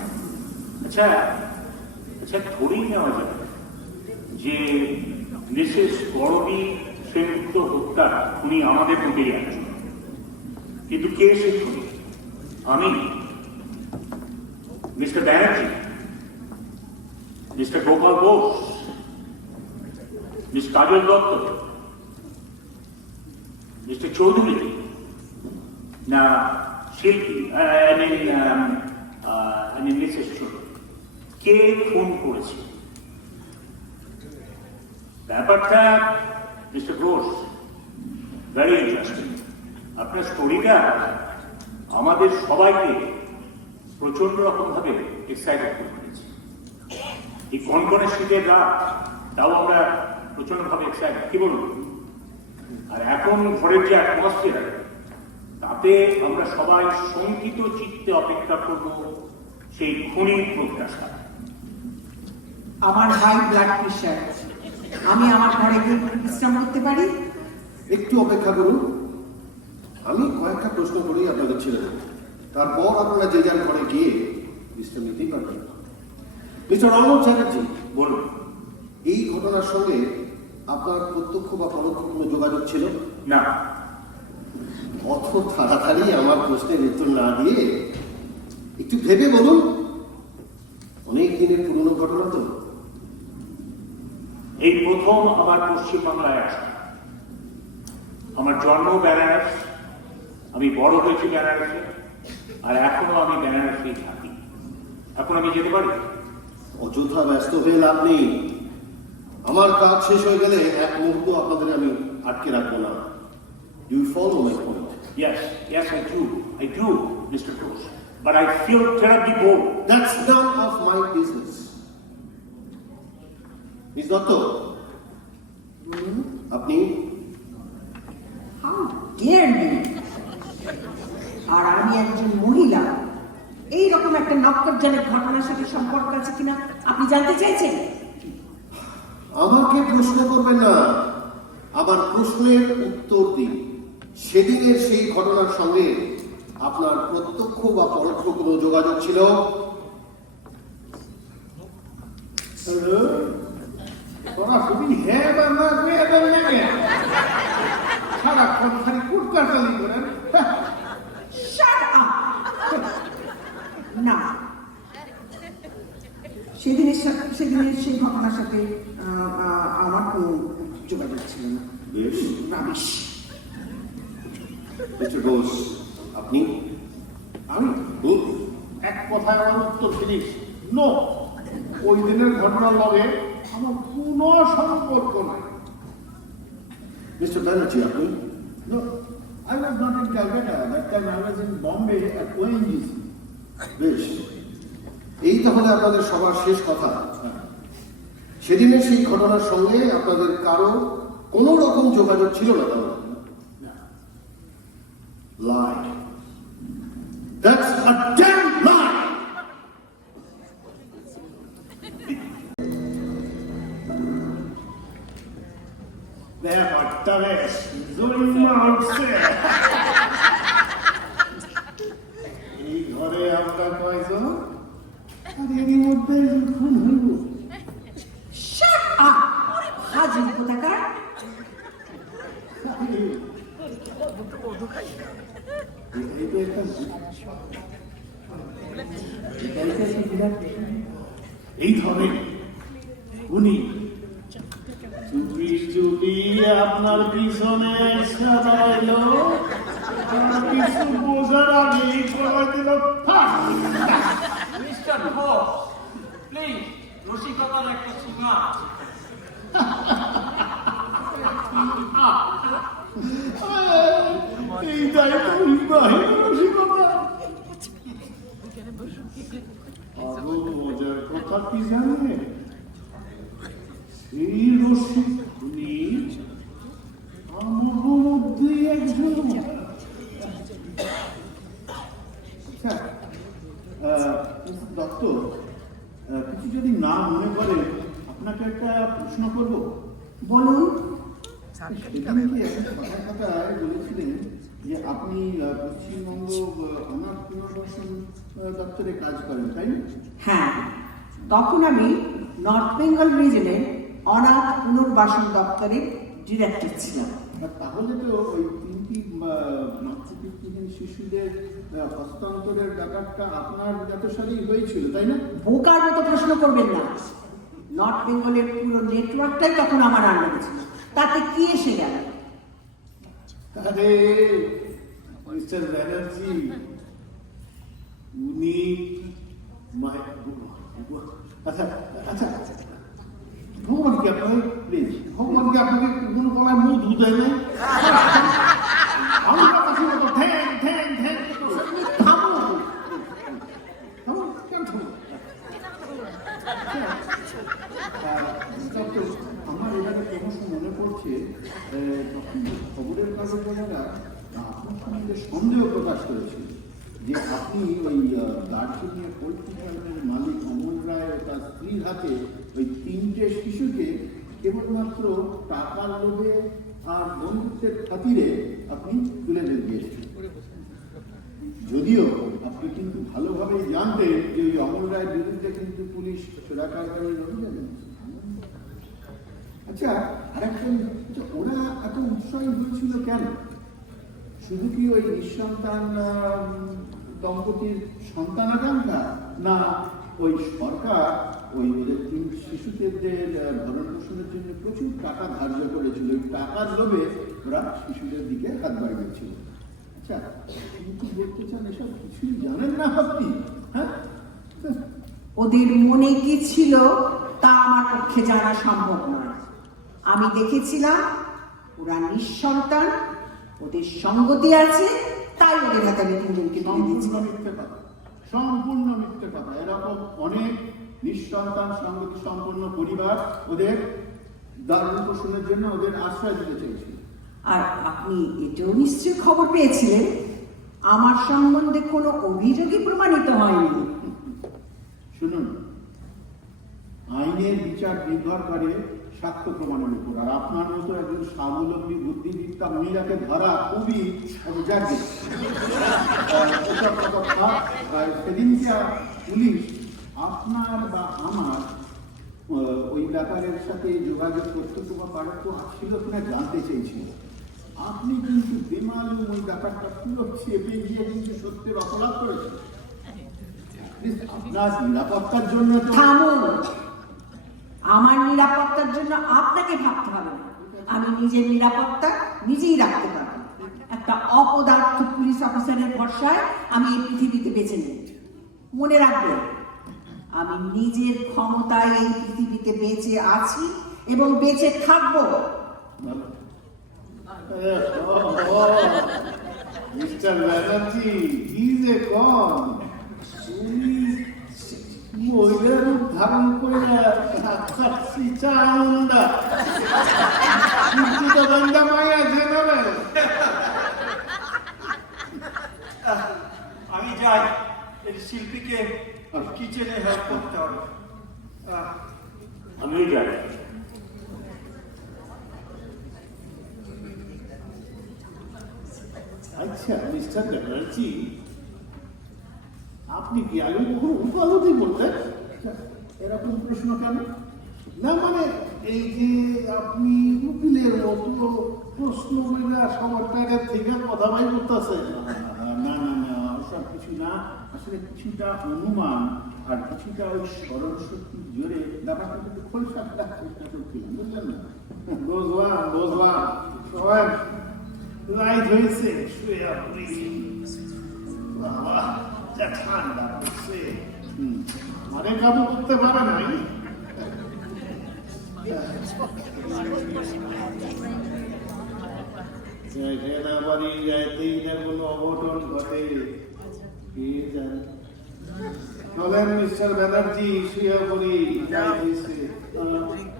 আচ্ছা আচ্ছা, ধরেই নেওয়া যাবে যে মিসেস বড়বী সেনগুপ্ত হত্যা উনি আমাদের মধ্যেই আছেন, কিন্তু কে সে খুনি? আমি, mister Banerjee, mister Gopal Ghosh, miss Kajal Dutta, mister Chowdhury, না শিল্পী, মিসেস চৌধুরী? কে খুন করেছে? ব্যাপারটা মিস্টার ঘোষ ভেরি ইন্টারেস্টিং। আপনার স্টোরিটা আমাদের সবাইকে প্রচন্ড রকম ভাবে এক্সাইটেড করে ফেলেছে। এই কনকনে শীতের রাত, তাও আমরা প্রচন্ড ভাবে এক্সাইটেড, কি বলুন? আর এখন ঘরের যে অ্যাটমসফিয়ার, তাতে আমরা সবাই শঙ্কিত চিত্তে অপেক্ষা করব সেই খুনির প্রত্যাশা। আমার হাই ব্লাড প্রেশার, আমি আমার ঘরে গিয়ে বিশ্রাম করতে পারি? একটু অপেক্ষা করুন, আমি কয়েকটা প্রশ্ন করেই আপনাদের ছেড়ে দেব, তারপর আপনারা যে যার ঘরে গিয়ে বিশ্রাম নিতেই পারবেন। মিস্টার অমর চ্যাটার্জি, বলুন, এই ঘটনার সঙ্গে আপনার প্রত্যক্ষ বা পরোক্ষ কোনো যোগাযোগ ছিল? না। অত তাড়াতাড়ি আমার প্রশ্নের উত্তর না দিয়ে একটু ভেবে বলুন। অনেক দিনের পুরনো ঘটনা তো। এই প্রথম আমার পশ্চিমবাংলায় আসা। আমার জন্ম বেনারস, আমি বড় হয়েছি বেনারসে, আর এখনো আমি বেনারসেই থাকি। এখন আমি যেতে পারি? অযথা ব্যস্ত হয়ে লাভ নেই। আমার কাজ শেষ হয়ে গেলে এক মুহূর্ত আপনাদের আমি আটকে রাখবো না। You follow my point? Yes, I do, Mr. Ghosh. But I feel terribly bored. That's none of my business. Miss Dutta, আপনি? How deer me! আর আমি একজন মহিলা, এইরকম একটা নক্করজনক ঘটনার সাথে সম্পর্ক আছে কিনা আপনি জানতে চাইছেন? আমাকে প্রশ্ন করবেন না, আমার প্রশ্নের উত্তর দিন। সেদিনের সেই ঘটনার সঙ্গে আপনার প্রত্যক্ষ বা পরোক্ষ কোনো যোগাযোগ ছিল? সরাসরি হ্যাঁ বা না হয়ে লাগে সারাক্ষণ খালি কুটকাটালি করেন। Shut up! না, সেদিনের সেই ঘটনার সাথে আমার কোনো যোগাযোগ ছিল না। বেশ, রাবিশ। মিস্টার ঘোষ, আপনি? আমি এক কথায় আমার উত্তর ফিনিশ। নো, ওই দিনের ঘটনার লগে আমার কোনো সম্পর্ক নাই। মিস্টার ব্যানার্জি, আপনি? No, I was not in Calcutta. That time I was in Bombay at ONGC. বেশ, এই তাহলে আপনাদের সবার শেষ কথা। সেদিনের সেই ঘটনার সঙ্গে আপনাদের কারো কোনো রকম যোগাযোগ ছিল না তাহলে? Lie. That's a damn lie! ব্যাপারটা বেশ জরিমা উঠছে। এই ঘরে আমরা কয়জন, আর এরই মধ্যে খুন হইব। Shut up! হাজির কোথাকার। এই ধরনের উনি চুপি চুপি আপনার পিছনে সাজাইলো, কিছু বোঝার আগেই করে দিল ফাঁস। মিস্টার ঘোষ, প্লিজ রসিকতার একটা সীমা আছে। এই দায়িত্ব ইব্রাহিম রসিকতা। আরো মজার কথা কি জানে, এই রসিক উনি আমার মধ্যে একজন। দত্ত, কিছু যদি না মনে করে আপনাকে একটা প্রশ্ন করব। বলুন। সেদিনকে কথায় কথায় বলেছিলেন যে আপনি পশ্চিমবঙ্গ অনাথ পুনর্বাসন দপ্তরে কাজ করেন, তাই না? হ্যাঁ, তখন আমি নর্থ বেঙ্গল রিজনের অনাথ পুনর্বাসন দপ্তরের ডিরেক্টর ছিলাম। তাহলে তো ওই 3টি মাতৃভিত্তিহীন শিশুদের হস্তান্তরের ব্যাপারটা আপনার জ্ঞাতসারেই হয়েছিল, তাই না? বোকার মতো প্রশ্ন করবেন না। নর্থ বেঙ্গলের পুরো নেটওয়ার্কটাই তখন আমার আন্ডারে ছিল, তাতে কি এসে গেল? আরে মিস্টার ব্যানার্জি, উনি আচ্ছা আচ্ছা, ভগবানকে আপনাকে প্লিজ, ভগবানকে আপনাকে কোনো গলায় মুখ ধুতে নাই? আমি কথা মতো ধ্যান ধ্যান ধ্যান থামো থামো, কেন থামো? আমার এখানে ক্রমশ মনে পড়ছে, তখন খবরের কাগজেরা আপনার সম্বন্ধে সন্দেহ প্রকাশ করেছিল যে আপনি ওই দার্জিলিং পোল্ট্রি ফার্মের মালিক অমল রায় ও তার স্ত্রীর হাতে ওই 3টে শিশুকে কেবলমাত্র টাকার লোভে আর বন্ধুত্বের খাতিরে আপনি তুলে দিয়েছেন। যদিও আপনি কিন্তু ভালোভাবেই জানতেন যে ওই অমল রায়ের বিরুদ্ধে কিন্তু পুলিশ চোরাকারবারির অভিযোগ এনেছে। আচ্ছা, আরেকটা, ওরা এত উৎসাহী হয়েছিল কেন? শুধু কি ওই নিঃসন্তান দম্পতির সন্তান আকাঙ্ক্ষা, না ওই সরকার ওই ওদের 3 শিশুদের ভরণ পোষণের জন্য প্রচুর টাকা ধার্য করেছিল, ওই টাকার লোভে ওরা শিশুদের দিকে হাত বাড়িয়েছিল? আচ্ছা, কিন্তু বলতে চান এসব কিছুই জানেন না আপনি? হ্যাঁ, ওদের মনে কি ছিল তা আমার পক্ষে জানা সম্ভব নয়। আমি দেখেছিলাম ওরা নিঃসন্তান, ওদের সঙ্গতি আছে, তাই ওদের হাতে আমি 3জনকে তুলে দিয়েছি। সম্পূর্ণ মিথ্যে কথা। এরকম অনেক নিঃসন্তান সঙ্গতি সম্পন্ন পরিবার ওদের দারুণ পোষণের জন্য ওদের আশ্রয় দিতে চেয়েছিল। আর আপনি এটাও নিশ্চয় খবর পেয়েছিলেন আমার সম্বন্ধে কোনো অভিযোগই প্রমাণিত হয়নি। শুনুন, আইনের বিচার নির্ভর করে সাক্ষ্য প্রমাণের উপর। আর আপনার মতো একজন স্বাবলম্বী বুদ্ধিবিদ্যা মহিলাকে ধরা খুবই অজাগ্য। সেদিনকে পুলিশ আপনার বা আমার ওই ব্যাপারের সাথে যোগাযোগ করতে বা পারত ছিল কিনা জানতে চেয়েছিল। আপনি কিন্তু বেমালুম ওই ব্যাপারটা পুরো চেপে গিয়ে কিন্তু সত্যের অপরাধ করেছেন। আপনার নিরাপত্তার জন্য থামুন। আমার নিরাপত্তার জন্য আপনাকে ভাবতে হবে না, আমি নিজের নিরাপত্তা নিজেই রাখতে পারবো। একটা অপদার্থ পুলিশ অফিসারের ভরসায় আমি এই পৃথিবীতে বেঁচে নেই। মনে রাখবেন, আমি নিজের ক্ষমতায় এই পৃথিবীতে বেঁচে আছি এবং বেঁচে থাকবো। মিস্টার ব্যানার্জি, ইজ এ কন মহিলার রূপ ধারণ করে আমি যাই, এই শিল্পীকে কিচেনে হেল্প করতে হবে। আমিও যাই। আচ্ছা মিস্টার ব্যানার্জি, আপনি কি আগে কখনো উকালতি বলতেন? এরকম প্রশ্ন কেন? না মানে এই যে আপনি উকিলের মতো প্রশ্ন করে সবার টাকা থেকে কথা বাই করতেছেন। না না না, ওসব কিছু না, আসলে কিছুটা অনুমান আর কিছুটা ওই স্মরণ শক্তির জোরে ব্যাপারটা কিন্তু খোলসা রাখার চেষ্টা করছিলাম, বুঝলেন না? বুঝলাম সবাই রাইট হয়েছে, শুয়ে আপনি বাবা যা ঠান্ডা পড়ছে, মানে কাবু করতে পারে নাই। বাড়ি যাইতেই না কোনো অঘটন ঘটে, কে জানে। চলেন মিস্টার ব্যানার্জি, শুয়ে পড়ি।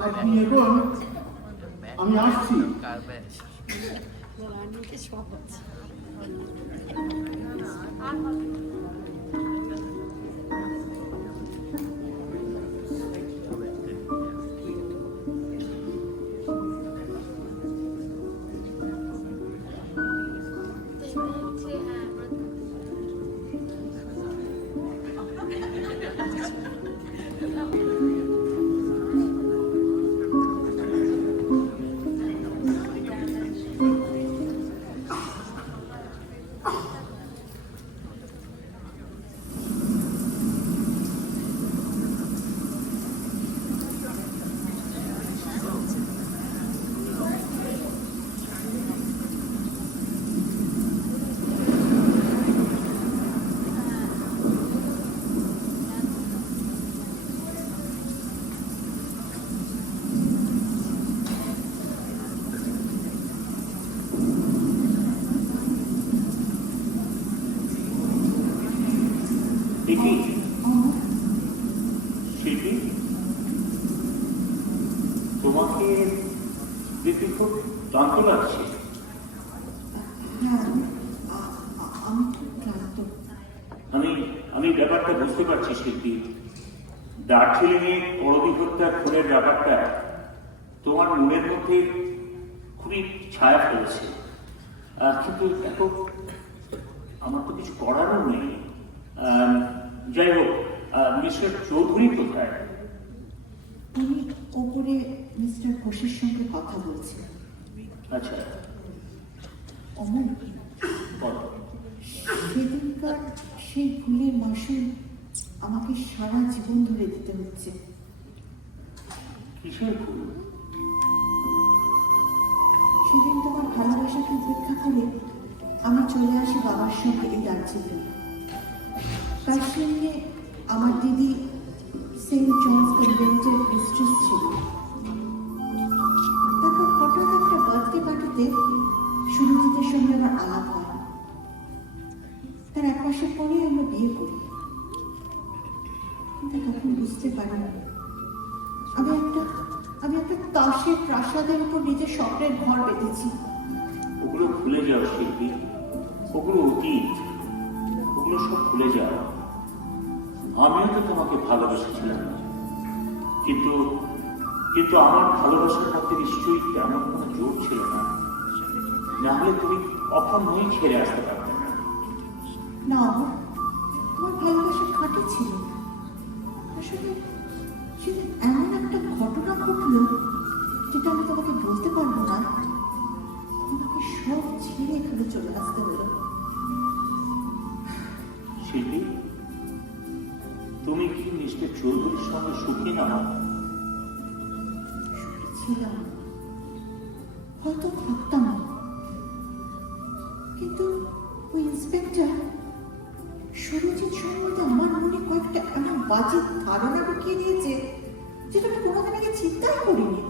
আপনি এখন, আমি আসছি। দেখি শিল্পী, তোমাকে দেখতে খুব ক্লান্ত লাগছে। আমি খুব ক্লান্ত। আমি ব্যাপারটা বুঝতে পারছি শিল্পী। দার্জিলিংয়ে করবি হত্যা খুনের ব্যাপারটা তোমার মনের মধ্যে খুবই ছায়া ফেলেছে, কিন্তু দেখো আমার তো কিছু করারও নেই। যাই হোক, মিস্টার চৌধুরী কোথায়? উনি ওপরে মিস্টার ঘোষের সঙ্গে কথা বলছেন। আচ্ছা, অমন সেদিনকার সেই ভুলের মাসুল আমাকে সারা জীবন ধরে দিতে হচ্ছে। কিসের ভুল? সেদিন তোমার ভালোবাসাকে উপেক্ষা করে আমি চলে আসি বাবার সঙ্গে এই দার্জিলিং। কাশ্মীরে আমার দিদি সেন্ট জনস কনভেন্টের মিস্ট্রেস ছিল। তারপর হঠাৎ একটা বার্থডে পার্টিতে সুরজিতের সঙ্গে আমার আলাপ হয়। তার এক মাসের পরেই আমরা বিয়ে করি। কিন্তু তখন বুঝতে পারি না আমি একটা তাসের প্রাসাদের উপর নিজের স্বপ্নের ঘর বেঁধেছি। ওগুলো ভুলে যাও শিল্পী, ওগুলো অতীত, ওগুলো সব ভুলে যাও। আমিও তো তোমাকে ভালোবেসেছিলাম, কিন্তু কিন্তু আমার ভালোবাসার মধ্যে নিশ্চয়ই তেমন কোনো জোর ছিল না, না হলে তুমি অক্ষমই ছেড়ে আসতে পারতে না। না, তোমার ভালোবাসা খাঁটি ছিল। আসলে সেদিন এমন একটা ঘটনা ঘটলো যেটা আমি তোমাকে বলতে পারবো না। তোমাকে সব ছেড়ে এখানে চলে আসতে হলো। শিল্পী, তুমি কি মিস্টার চৌধুরীর সঙ্গে সুখী না? সুখী ছিলাম, হয়তো ভাবতাম না, কিন্তু ওই ইন্সপেক্টর সুরজিৎ সম্বন্ধে আমার মনে কয়েকটা এমন বাজে ধারণা ঢুকিয়ে দিয়েছে যেটা আমি কোনোদিন আগে চিন্তাই করিনি।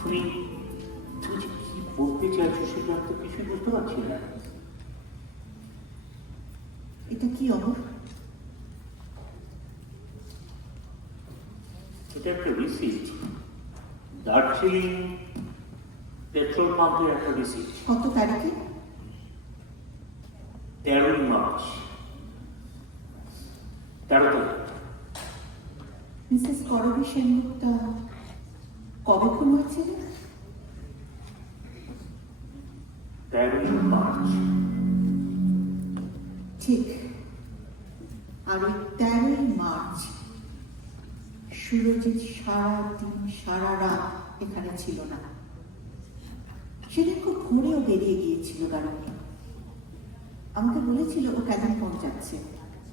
তুমি তুমি যে কি বলতে চাইছো সেটা আমি তো কিছুই বুঝতে পারছি না। এটা কি অমর? এটা একটা রিসিপ্ট, দার্জিলিং পেট্রোল পাম্পের একটা রিসিপ্ট। কত তারিখে? 13 মার্চ। 13 তারিখ। মিসেস করবী সেনগুপ্তা কবে খুন হয়েছিল? 13 মার্চ। ঠিক। আর ওই 13 মার্চ সুরজিৎ সারাদিন সারা রাত এখানে ছিল না। সেদিন খুব ভোরেও বেরিয়ে গিয়েছিল গাড়ি। আমাকে বলেছিল ও কালিম্পং যাচ্ছে,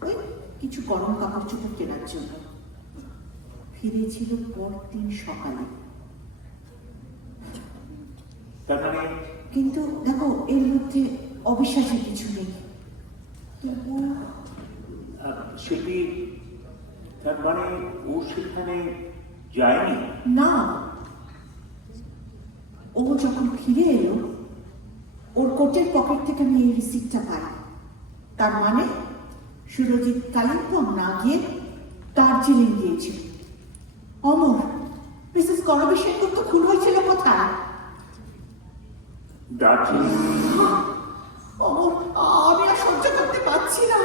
ওই কিছু গরম কাপড় চোপড় কেনার জন্য। ফিরেছিল পরদিন সকালে। তার মানে কিন্তু দেখো, এর মধ্যে অবিশ্বাসের কিছু নেই। তবু শিল্পী, তার মানে ও সেখানে যায়নি? না, ও যখন ফিরে এলো ওর কোটের পকেট থেকে আমি এই রিসিপ্টটা পাই। তার মানে সুরজিৎ কালিম্পং না গিয়ে দার্জিলিং গিয়েছিল। অমর, মিসেস করবী সেনগুপ্ত খুন হয়েছিল কোথায়? দার্জিলিং। অমর, আমি আর সহ্য করতে পারছি না।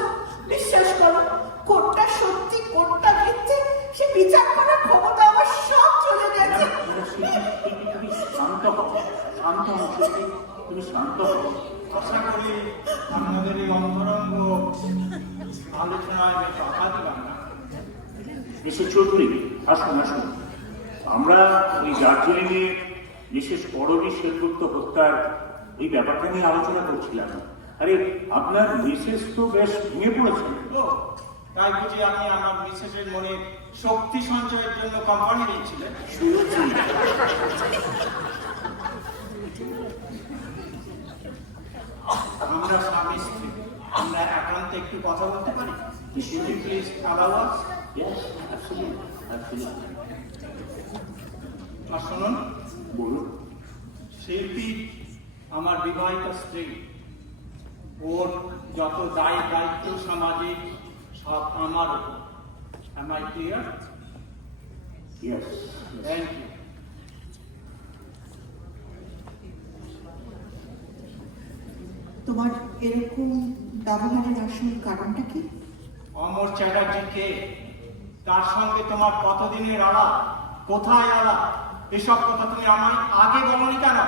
বিশ্বাস করো, কোনটা সত্যি কোনটা মিথ্যে সে বিচার করার ক্ষমতা আমার সব চলে গেছে। তুমি শান্ত হও, শান্ত হও শিল্পী, তুমি শান্ত হও। আশা করি আমাদের এই অন্তরঙ্গ আলোচনায় বেশ বাধা দিলাম না। মিস্টার চৌধুরী, আসুন আসুন। আমরা ওই দার্জিলিংয়ে মিসেস করবী সেনগুপ্ত হত্যার এই ব্যাপারটা নিয়ে আলোচনা করছিলাম। আরে আপনার মিসেস তো বেশ ভেঙে পড়েছেন। ও, তাই বুঝি আপনি আমার মিসেসের মনে শক্তি সঞ্চয়ের জন্য কোম্পানি দিয়েছিলেন? সুরজিৎ, আমরা স্বামী স্ত্রী, আমরা একান্তে একটু কথা বলতে পারি? Please allow us. yes, absolutely, absolutely. আর শুনুন, বলুন। শিল্পী আমার বিবাহিত স্ত্রী। ওর যত দায় দায়িত্ব সামাজিক সব আমার উপর। Am I clear? Yes, Thank you. তোমার এরকম ব্যবহারের আসল কারণটা কি? অমর চ্যাটার্জি কে? তার সঙ্গে তোমার কতদিনের আলাপ, কোথায় আলাপ, এসব কথা তুমি আমায় আগে বলনি কেন?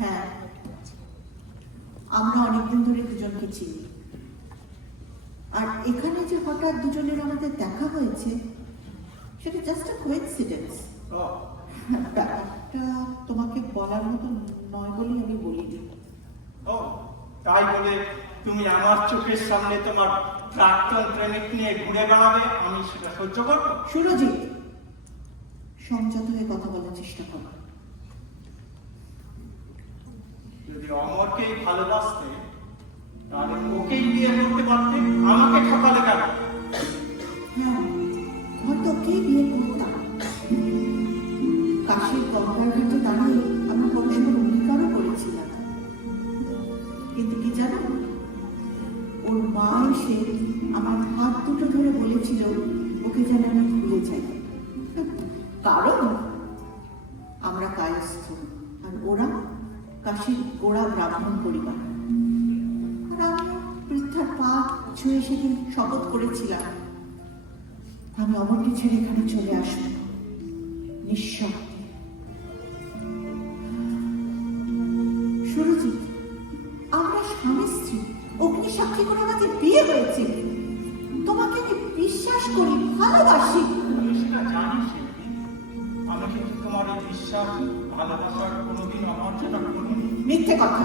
হ্যাঁ, আমরা অনেকদিন ধরে দুজনকে চিনি। আর এখানে যে হঠাৎ দুজনের আমাদের দেখা হয়েছে সেটা জাস্ট আ কোইন্সিডেন্স। ও, ব্যাপারটা তোমাকে বলার মতো নয় বলেই আমি বলিনি। ও, তাই বলে তুমি আমার চোখের সামনে তোমার প্রাক্তন প্রেমিক নিয়ে ঘুরে বেড়াবে, আমি সেটা সহ্য করবো? সুরজিৎ, সংযত হয়ে কথা বলার চেষ্টা করো। যদি অমরকেই ভালোবাসতে তাহলে ওকেই বিয়ে করতে পারতে, আমাকে ঠকালে কেন? হ্যাঁ, হয়তো ওকেই বিয়ে করতাম। কাশীর গঙ্গার ঘাটে দাঁড়িয়ে আমরা পরস্পর অঙ্গীকারও করেছিলাম। কিন্তু কি জানো, ওর মা এসে আমার হাত দুটো ধরে বলেছিল ওকে যেন আমি ভুলে যাই। কারণ আমরা কায়স্থ আর ওরা কাশীর গোড়া ব্রাহ্মণ পরিবার। আর আমি বৃদ্ধার পা ছুঁয়ে সেদিন শপথ করেছিলাম আমি অমরকে ছেড়ে এখানে চলে আসবো নিঃশব্দে। সুরজিৎ, আমরা স্বামী স্ত্রী, অগ্নি সাক্ষী করে আমাদের বিয়ে হয়েছে। তোমাকে আমি বিশ্বাস করি, ভালোবাসি। আমি সেটা জানি শিল্পী, আমি কিন্তু তোমার এই বিশ্বাস ভালোবাসার কোনোদিন অবাঞ্ছনা করিনি। মিথ্যে কথা।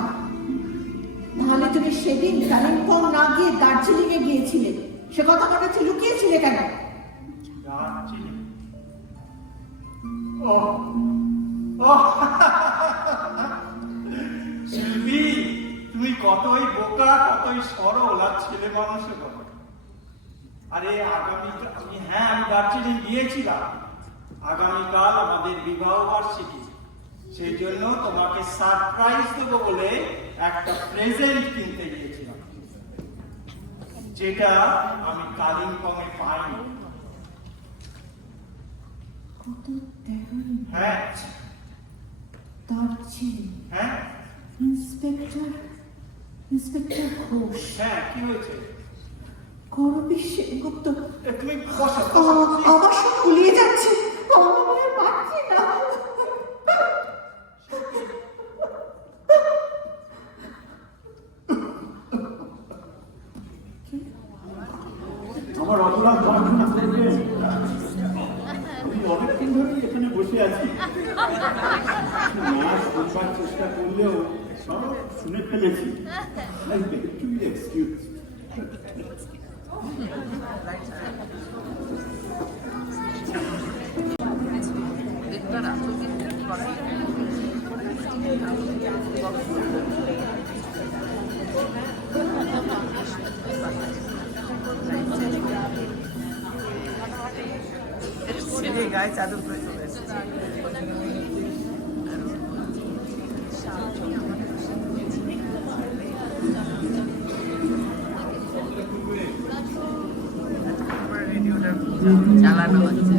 তাহলে তুমি সেদিন কালিম্পং না গিয়ে দার্জিলিং এ গিয়েছিলে, সে কথা আমার কাছে লুকিয়েছিলে কেন? দার্জিলিং? শিল্পী, তুমি কতই বোকা, কতই সরল আর ছেলে মানুষের কথা। আরে আগামীকাল আমি দার্জিলিং গিয়েছিলাম। আগামীকাল আমাদের বিবাহ বার্ষিকী, সেই জন্য তোমাকে সারপ্রাইজ দেবো বলে একটা প্রেজেন্ট কিনতে গিয়েছিলাম, যেটা আমি কালিম্পংয়ে পাইনি। হ্যাঁ দার্জিলিং। হ্যাঁ ইন্সপেক্টর ঘোষ। হ্যাঁ, কি হয়েছে? করবি সেনগুপ্ত তুমি বসো। আমার সব গুলিয়ে যাচ্ছে, আমার পারছি না। আমার অপরাধ বর্ণনা করবেন? আমি অনেকক্ষণ ধরেই এখানে বসে আছি, না শুনবার চেষ্টা করলেও সব শুনে ফেলেছি। এক্সকিউজ। গায়ে চাদর করে চলে এসেছে। রেডিওটা চালানো হচ্ছে।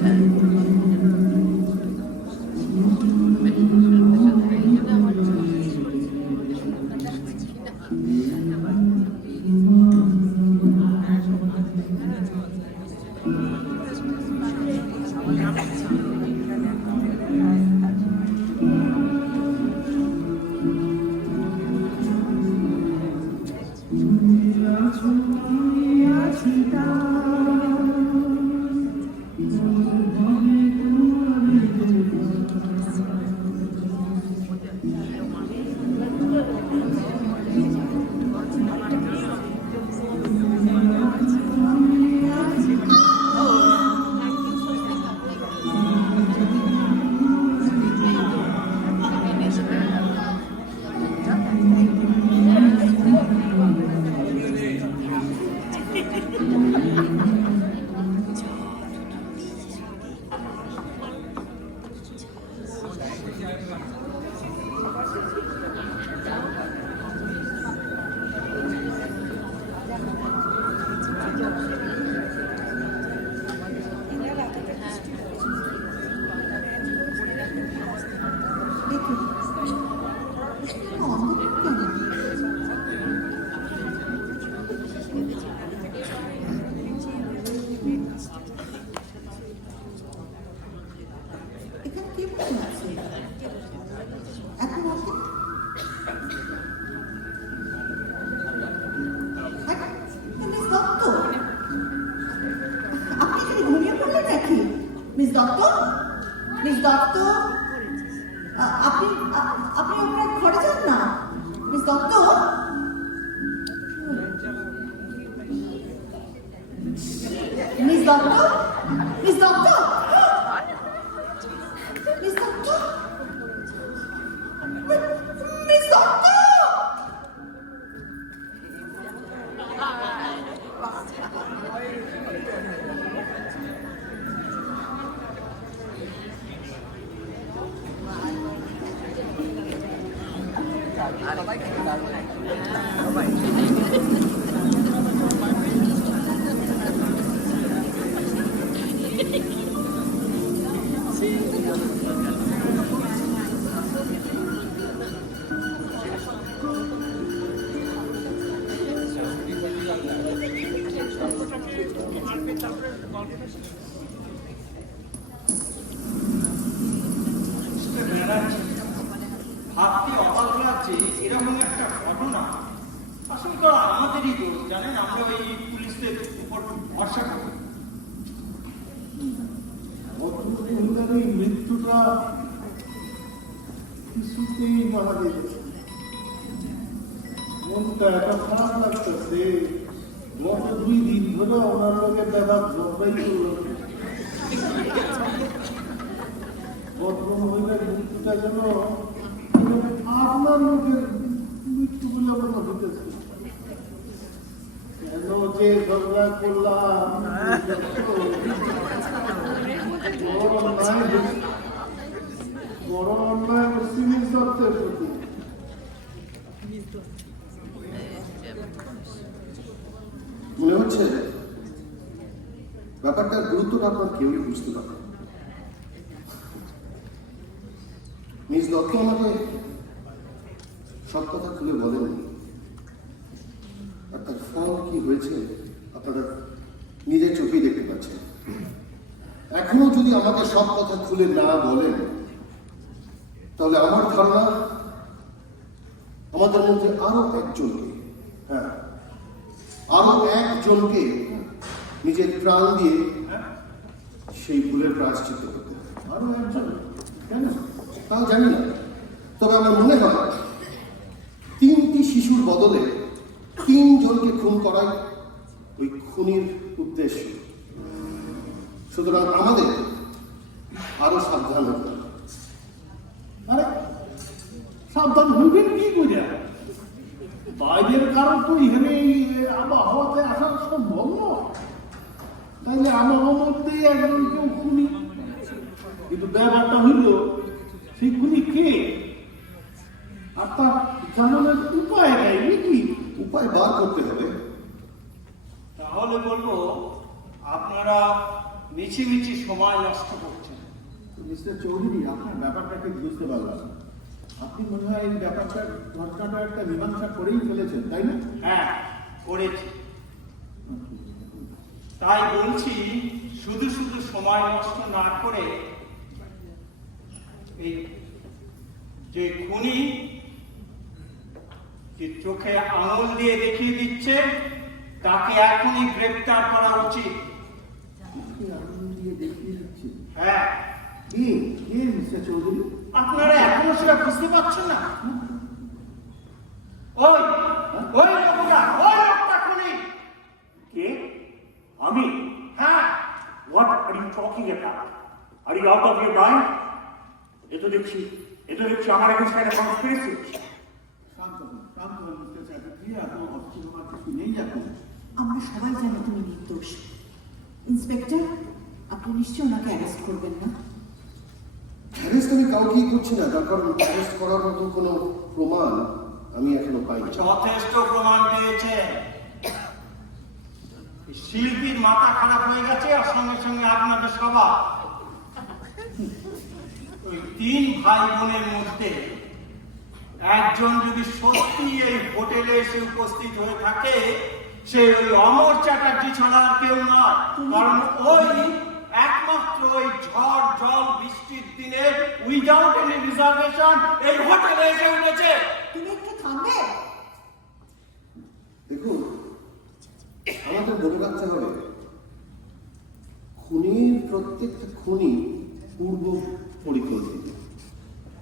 মিস দত্ত, মিস দত্ত, আপনি আপনি আপনার ঘরে যান না। Miss Dutta, miss Dutta, miss Dutta, miss Dutta, miss Dutta. ভাবতে অবাক লাগছে এরকম একটা ঘটনা আসলে তো আমাদেরই দোষ জানেন, আমরা ওই পুলিশদের উপর ভরসা করি। এই মৃত্যুটা কিছুতেই মারা গেছে। মনটা এত খারাপ লাগতেছে, গত 2 দিন ধরে ওনার লোকের ব্যাপার ঝগড়াই করলো। ভদ্রমহিলার মৃত্যুটা যেন আপনার লোকের মৃত্যু বলে আমার হইতেছে। কেন যে ঝগড়া করলাম, বড় অন্যায় মুসলিম সত্যের প্রতি। মনে হচ্ছে ব্যাপারটার গুরুত্বটা আপনার কেউই বুঝতে পারে। মিস দত্ত আমাকে সব কথা খুলে বলেননি, আর তার ফল কি হয়েছে আপনারা নিজের চোখেই দেখতে পাচ্ছেন। এখনো যদি আমাকে সব কথা খুলে না বলেন, তাহলে আমার ধারণা আমাদের মধ্যে আরো একজনকে নিজের প্রাণ দিয়ে সেই ভুলের প্রায়শ্চিত্ত করতে হবে। আরো একজন কেন? তাও জানি না, তবে আমার মনে হয় 3টি শিশুর বদলে 3 জনকে খুন করাই ওই খুনির উদ্দেশ্য। সুতরাং আমাদের আরো সাবধান হতে হবে। আরে সাবধান হইবেন কি করে? বাইরের কারণ তো এখানে আবহাওয়াতে আসা সম্ভব নয়। তাইলে আমার মধ্যে একজন কেউ খুনি, কিন্তু ব্যাপারটা হইল সেই খুনি কে, আর তার জানানোর উপায় নেই নাকি? উপায় বার করতে হবে। তাহলে বলবো আপনারা মিছিমিছি সময় নষ্ট করছেন। মিস্টার চৌধুরী, আপনার ব্যাপারটা ঠিক বুঝতে পারলাম না। আপনি মনে হয় এই ব্যাপারটার ঘটনাটা একটা মীমাংসা করেই ফেলেছেন, তাই না? হ্যাঁ, করেছি। তাই বলছি শুধু শুধু সময় নষ্ট না করে এই যে খুনি যে চোখে আঙুল দিয়ে দেখিয়ে দিচ্ছে, তাকে এখনই গ্রেফতার করা উচিত। দেখিয়ে দিচ্ছি। হ্যাঁ, কে কে মিস্টার চৌধুরী? আপনারা এখনো সেটা বুঝতে পারছেন না? ওই লোকটা খুনি। কে? আমি? হ্যাঁ। What are you talking about? Are you out of your mind? এটা দেখছি আমার এগেন্স্ট একটা কনস্পিরেসি। শান্ত হন মিস্টার চ্যাটার্জি, এত অস্থির হওয়ার কিছু নেই এখন। আমরা সবাই জানি তুমি নির্দোষ। ইন্সপেক্টর, আপনি নিশ্চয়ই ওনাকে অ্যারেস্ট করবেন না? অ্যারেস্ট আমি কাউকেই করছি না, তার কারণ অ্যারেস্ট করার মতো কোনো প্রমাণ আমি এখনো পাইনি। যথেষ্ট প্রমাণ পেয়েছে। শিল্পীর মাথা খারাপ হয়ে গেছে, আর সঙ্গে সঙ্গে আপনাদের সবার। ওই 3 ভাই বোনের মধ্যে একজন যদি সত্যি এই হোটেলে এসে উপস্থিত হয়ে থাকে, সে ওই অমর চ্যাটার্জি ছাড়া আর কেউ নয়। কারণ ওই একমাত্র ওই ঝড় জল বৃষ্টির দিনে উইদাউট এনি রিজার্ভেশন এই হোটেলে এসে উঠেছে। তুমি একটু থামবে? দেখুন, আমাদের মনে রাখতে হবে খুনির প্রত্যেকটা খুনি পূর্ব পরিকল্পিত,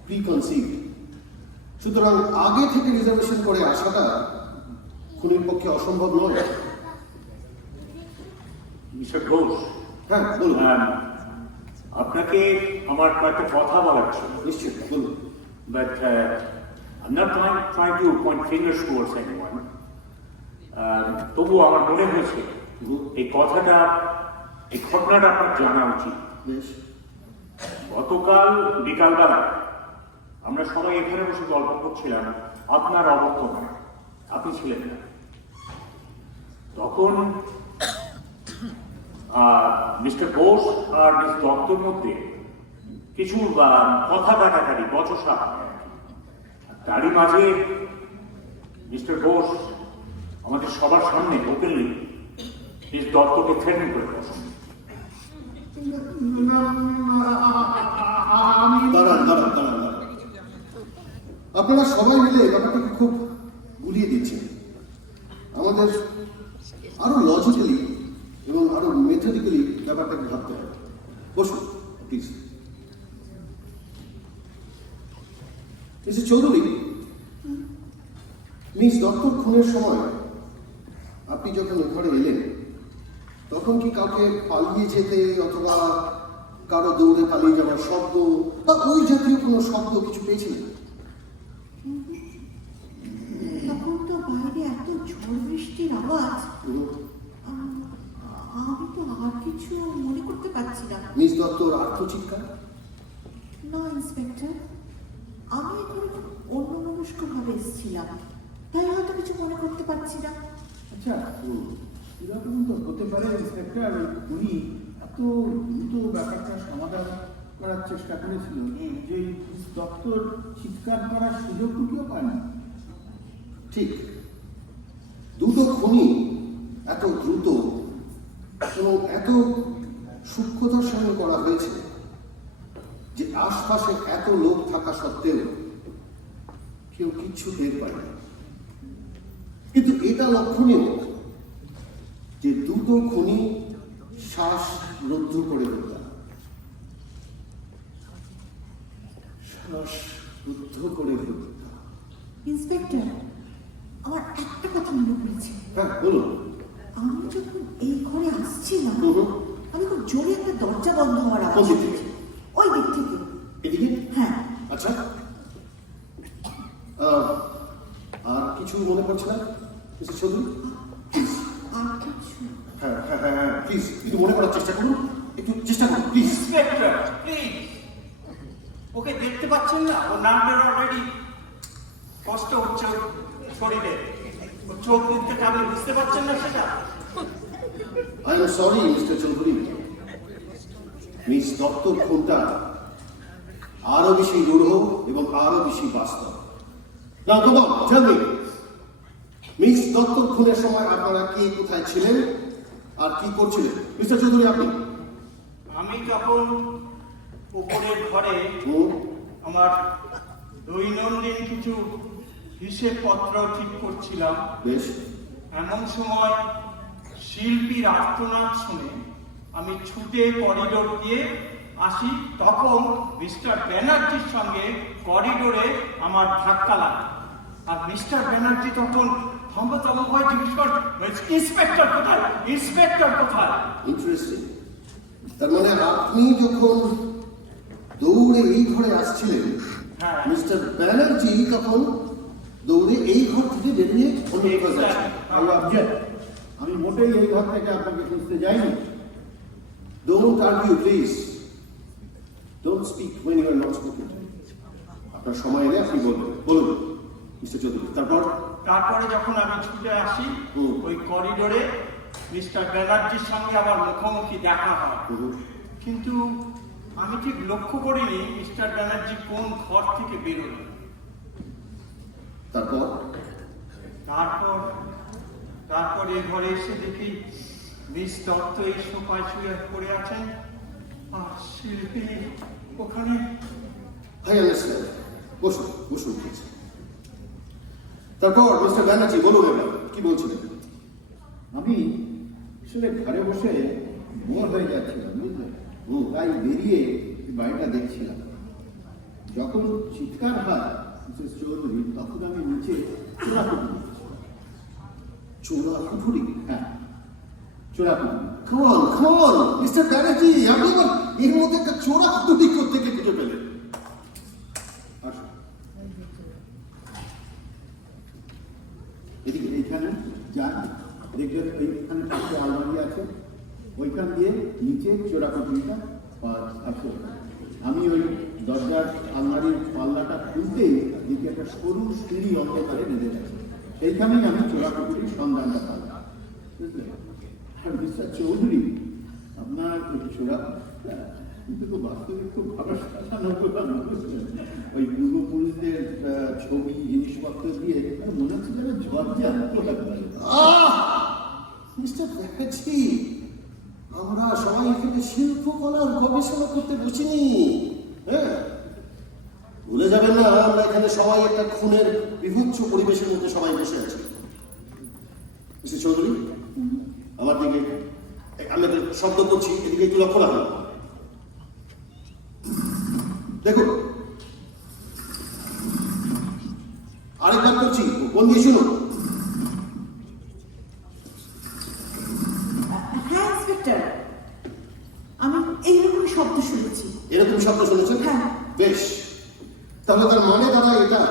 প্রিকনসিভ। সুতরাং আগে থেকে রিজার্ভেশন করে আসাটা খুনির পক্ষে অসম্ভব নয়। মিস্টার ঘোষ, হ্যাঁ বলুন। আপনাকে আমার কয়েকটা কথা বলার ছিল। নিশ্চয়ই বলুন। But I'm not trying to point fingers towards anyone. তবুও আমার মনে হয়েছে এই ঘটনাটা আপনার জানা উচিত। বেশ। গতকাল বিকালবেলা আমরা সবাই এখানে বসে গল্প করছিলাম আপনার অবর্তমানে। আপনি ছিলেন না তখন। মিস্টার ঘোষ আর মিস দত্তর মধ্যে কিছু কথা কাটাকাটি বচসা, তারই মাঝে মিস্টার ঘোষ আমাদের সবার সামনে ওপেনলি মিস দত্তকে থ্রেটেন করে বসেন। দাঁড়ান দাঁড়ান দাঁড়ান দাঁড়ান। আপনারা সবাই মিলে ব্যাপারটাকে খুব গুলিয়ে দিচ্ছেন। আমাদের আরো লজিক্যালি এবং আরো মেথডিক্যালি ব্যাপারটাকে ভাবতে হবে। বসুন প্লিজ। মিস্টার চৌধুরী, মিস দত্তর খুনের সময় আপনি যখন ওই ঘরে এলেন তখন কি কাউকে পালিয়ে যেতে অথবা কারো দৌড়ে পালিয়ে যাওয়ার শব্দ বা ওই জাতীয় কোনো শব্দ কিছু পেয়েছিলেন? তখন তো বাইরে এত ঝড় বৃষ্টির আওয়াজ, আমি তো আর কিছু মনে করতে পারছি না। মিস দত্তর আত্মচিৎকার? না ইন্সপেক্টর, আমি এখানে খুব অন্যমনস্ক ভাবে এসেছিলাম, তাই হয়তো কিছু মনে করতে পারছি না। আচ্ছা, এরকম তো হতে পারে ইন্সপেক্টর, উনি এত দ্রুত ব্যাপারটা সমাধান করার চেষ্টা করেছিলেন যে দপ্তর চিৎকার করার সুযোগটুকুও পায় না। ঠিক, দুটো খুনি এত দ্রুত এবং এত সূক্ষ্মতার সঙ্গে করা হয়েছে যে আশপাশে এত লোক থাকা সত্ত্বেও কেউ কিচ্ছু টের পায় না। কিন্তু এটা লক্ষণীয় যে দুটো খুনি শ্বাস রুদ্ধ করে হত্যা, শ্বাস রুদ্ধ করে হত্যা। ইন্সপেক্টর, আমার একটা কথা মনে পড়েছে। হ্যাঁ বলুন। আমি যখন এই ঘরে আসছিলাম আমি খুব জোরে একটা দরজা বন্ধ হওয়ার আওয়াজ কোন দিক থেকে? শুনেছি। ওই দিক থেকে। এদিকে? হ্যাঁ। আচ্ছা, আর কিছু মনে পড়ছে না মিস্টার চৌধুরী? আর কিছু? হ্যাঁ হ্যাঁ হ্যাঁ হ্যাঁ, প্লিজ একটু মনে করার চেষ্টা করুন, একটু চেষ্টা করুন প্লিজ। ইন্সপেক্টর প্লিজ, ওকে দেখতে পাচ্ছেন না? ও নার্ভের অলরেডি কষ্ট হচ্ছে ওর শরীরে, ওর চোখ মুখ থেকে আপনি বুঝতে পারছেন না সেটা? I am sorry mister Chowdhury, miss দত্তর খুনটা আরো বেশি রূঢ় এবং আরো বেশি বাস্তব। না কম অন, টেল মি, মিস দত্তর খুনের সময় আপনারা কে কোথায় ছিলেন আর কি করছিলেন? মিস্টার চৌধুরী আপনি? আমি যখন উপরের ঘরে আমার দৈনন্দিন কিছু হিসেবপত্র ঠিক করছিলাম, বেশ, এমন সময় শিল্পীর আর্তনাদ শুনে আমি ছুটে করিডোর দিয়ে আসি। তখন মিস্টার ব্যানার্জির সঙ্গে করিডোরে আমার ধাক্কা লাগে, আর মিস্টার ব্যানার্জি তখন থম্বতম্ব হয়ে জিজ্ঞেস করেন, ইন্সপেক্টর কোথায়, ইন্সপেক্টর কোথায়? ইন্টারেস্টিং। তার মানে আপনি যখন দৌড়ে এই ঘরে আসছিলেন, হ্যাঁ। মিস্টার ব্যানার্জি তখন দৌড়ে এই ঘর থেকে বেরিয়ে অন্য কোথাও যাচ্ছেন। আই অবজেক্ট, আমি মোটেই এই ঘর থেকে আপনাকে খুঁজতে যাইনি। Don't argue, please. Don't speak when you are not spoken to. আপনার সময় এলে আপনি বলবেন। বলুন মিস্টার চৌধুরী। তারপরে যখন আমি ছুটে আসি ওই করিডোরে মিস্টার ব্যানার্জির সঙ্গে আমার মুখোমুখি দেখা হয়, কিন্তু আমি ঠিক লক্ষ্য করিনি মিস্টার ব্যানার্জি কোন ঘর থেকে বেরোলেন। তারপরে ঘরে এসে দেখি মিস দত্ত এই সোফায় শুয়ে পড়ে আছেন, আর শিল্পী ওখানে। বসুন বসুন প্লিজ। তারপর মিস্টার ব্যানার্জি বলুন এবার কি বলছিলেন? আমি আসলে ঘরে বসে বোর হয়ে যাচ্ছিলাম, বুঝলেন, তাই বেরিয়ে বাড়িটা দেখছিলাম। যখন চিৎকার হয় মিসেস চৌধুরী, তখন আমি নিচে চোরাকুঠুরি? হ্যাঁ, চোরাকুঠুরি। Come on, মিস্টার ব্যানার্জি, আপনি আবার এর মধ্যে একটা চোরাকুঠুরি কোত্থেকে খুঁজে পেলেন? আসুন, এদিকে এইখানে যান, দেখবেন ওইখানে পাশে আলমারি আছে, ওইখান দিয়ে নিচে চোরাকুঠুরিটা আছে। আমি ওই দরজার আলমারির পাল্লাটা খুলতেই দেখি একটা সরু সিঁড়ি অন্ধকারে বেঁধে গেছে। সেইখানেই আমি চোরাকুঠুরির সন্ধানটা পালাম, বুঝলেন। আর মিস্টার চৌধুরী, আপনার চোরা কিন্তু বাস্তবে খুব ভালো সাজানো গোছানো, বুঝলেন। ওই পূর্বপুরুষদের ছবি জিনিসপত্র দিয়ে মনে হচ্ছে যেন মিস্টার ব্যানার্জি, আমরা সবাই এখানে শিল্পকলার গবেষণা করতে বসিনি। হ্যাঁ, ভুলে যাবেন না আমরা এখানে সবাই একটা খুনের বিভৎস পরিবেশের মধ্যে সবাই বসে আছি। মিস্টার চৌধুরী, আমার দিকে আমি একটা শব্দ করছি, এদিকে একটু লক্ষ্য রাখুন। দেখুন, আরেকবার করছি, কোন দিয়ে শুনুন। হ্যাঁ ইন্সপেক্টর, আমি এইরকম শব্দ শুনেছি। এরকম শব্দ শুনেছেন? হ্যাঁ। বেশ, তাহলে তার মানে দাদা এটা,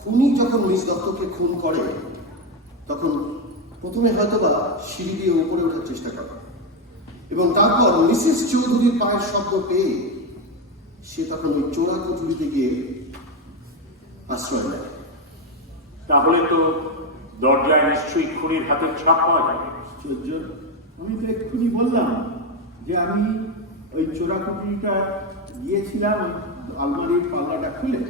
খুনি যখন মিস দত্তকে খুন করে তখন প্রথমে হয়তোবা সিঁড়ি দিয়ে উপরে ওঠার চেষ্টা করে এবং তারপর মিসেস চৌধুরীর পায়ের শব্দ পেয়ে সে তখন ওই চোরা কুঠুরিতে গিয়ে আশ্রয় নেয়। তাহলে তো দরজায় নিশ্চয়ই খুনির হাতের ছাপ পাওয়া যাবে। আশ্চর্য, আমি তো এক্ষুনি বললাম যে আমি ওই চোরাকুটিটা গিয়েছিলাম আলমারির পাল্লাটা খুলে,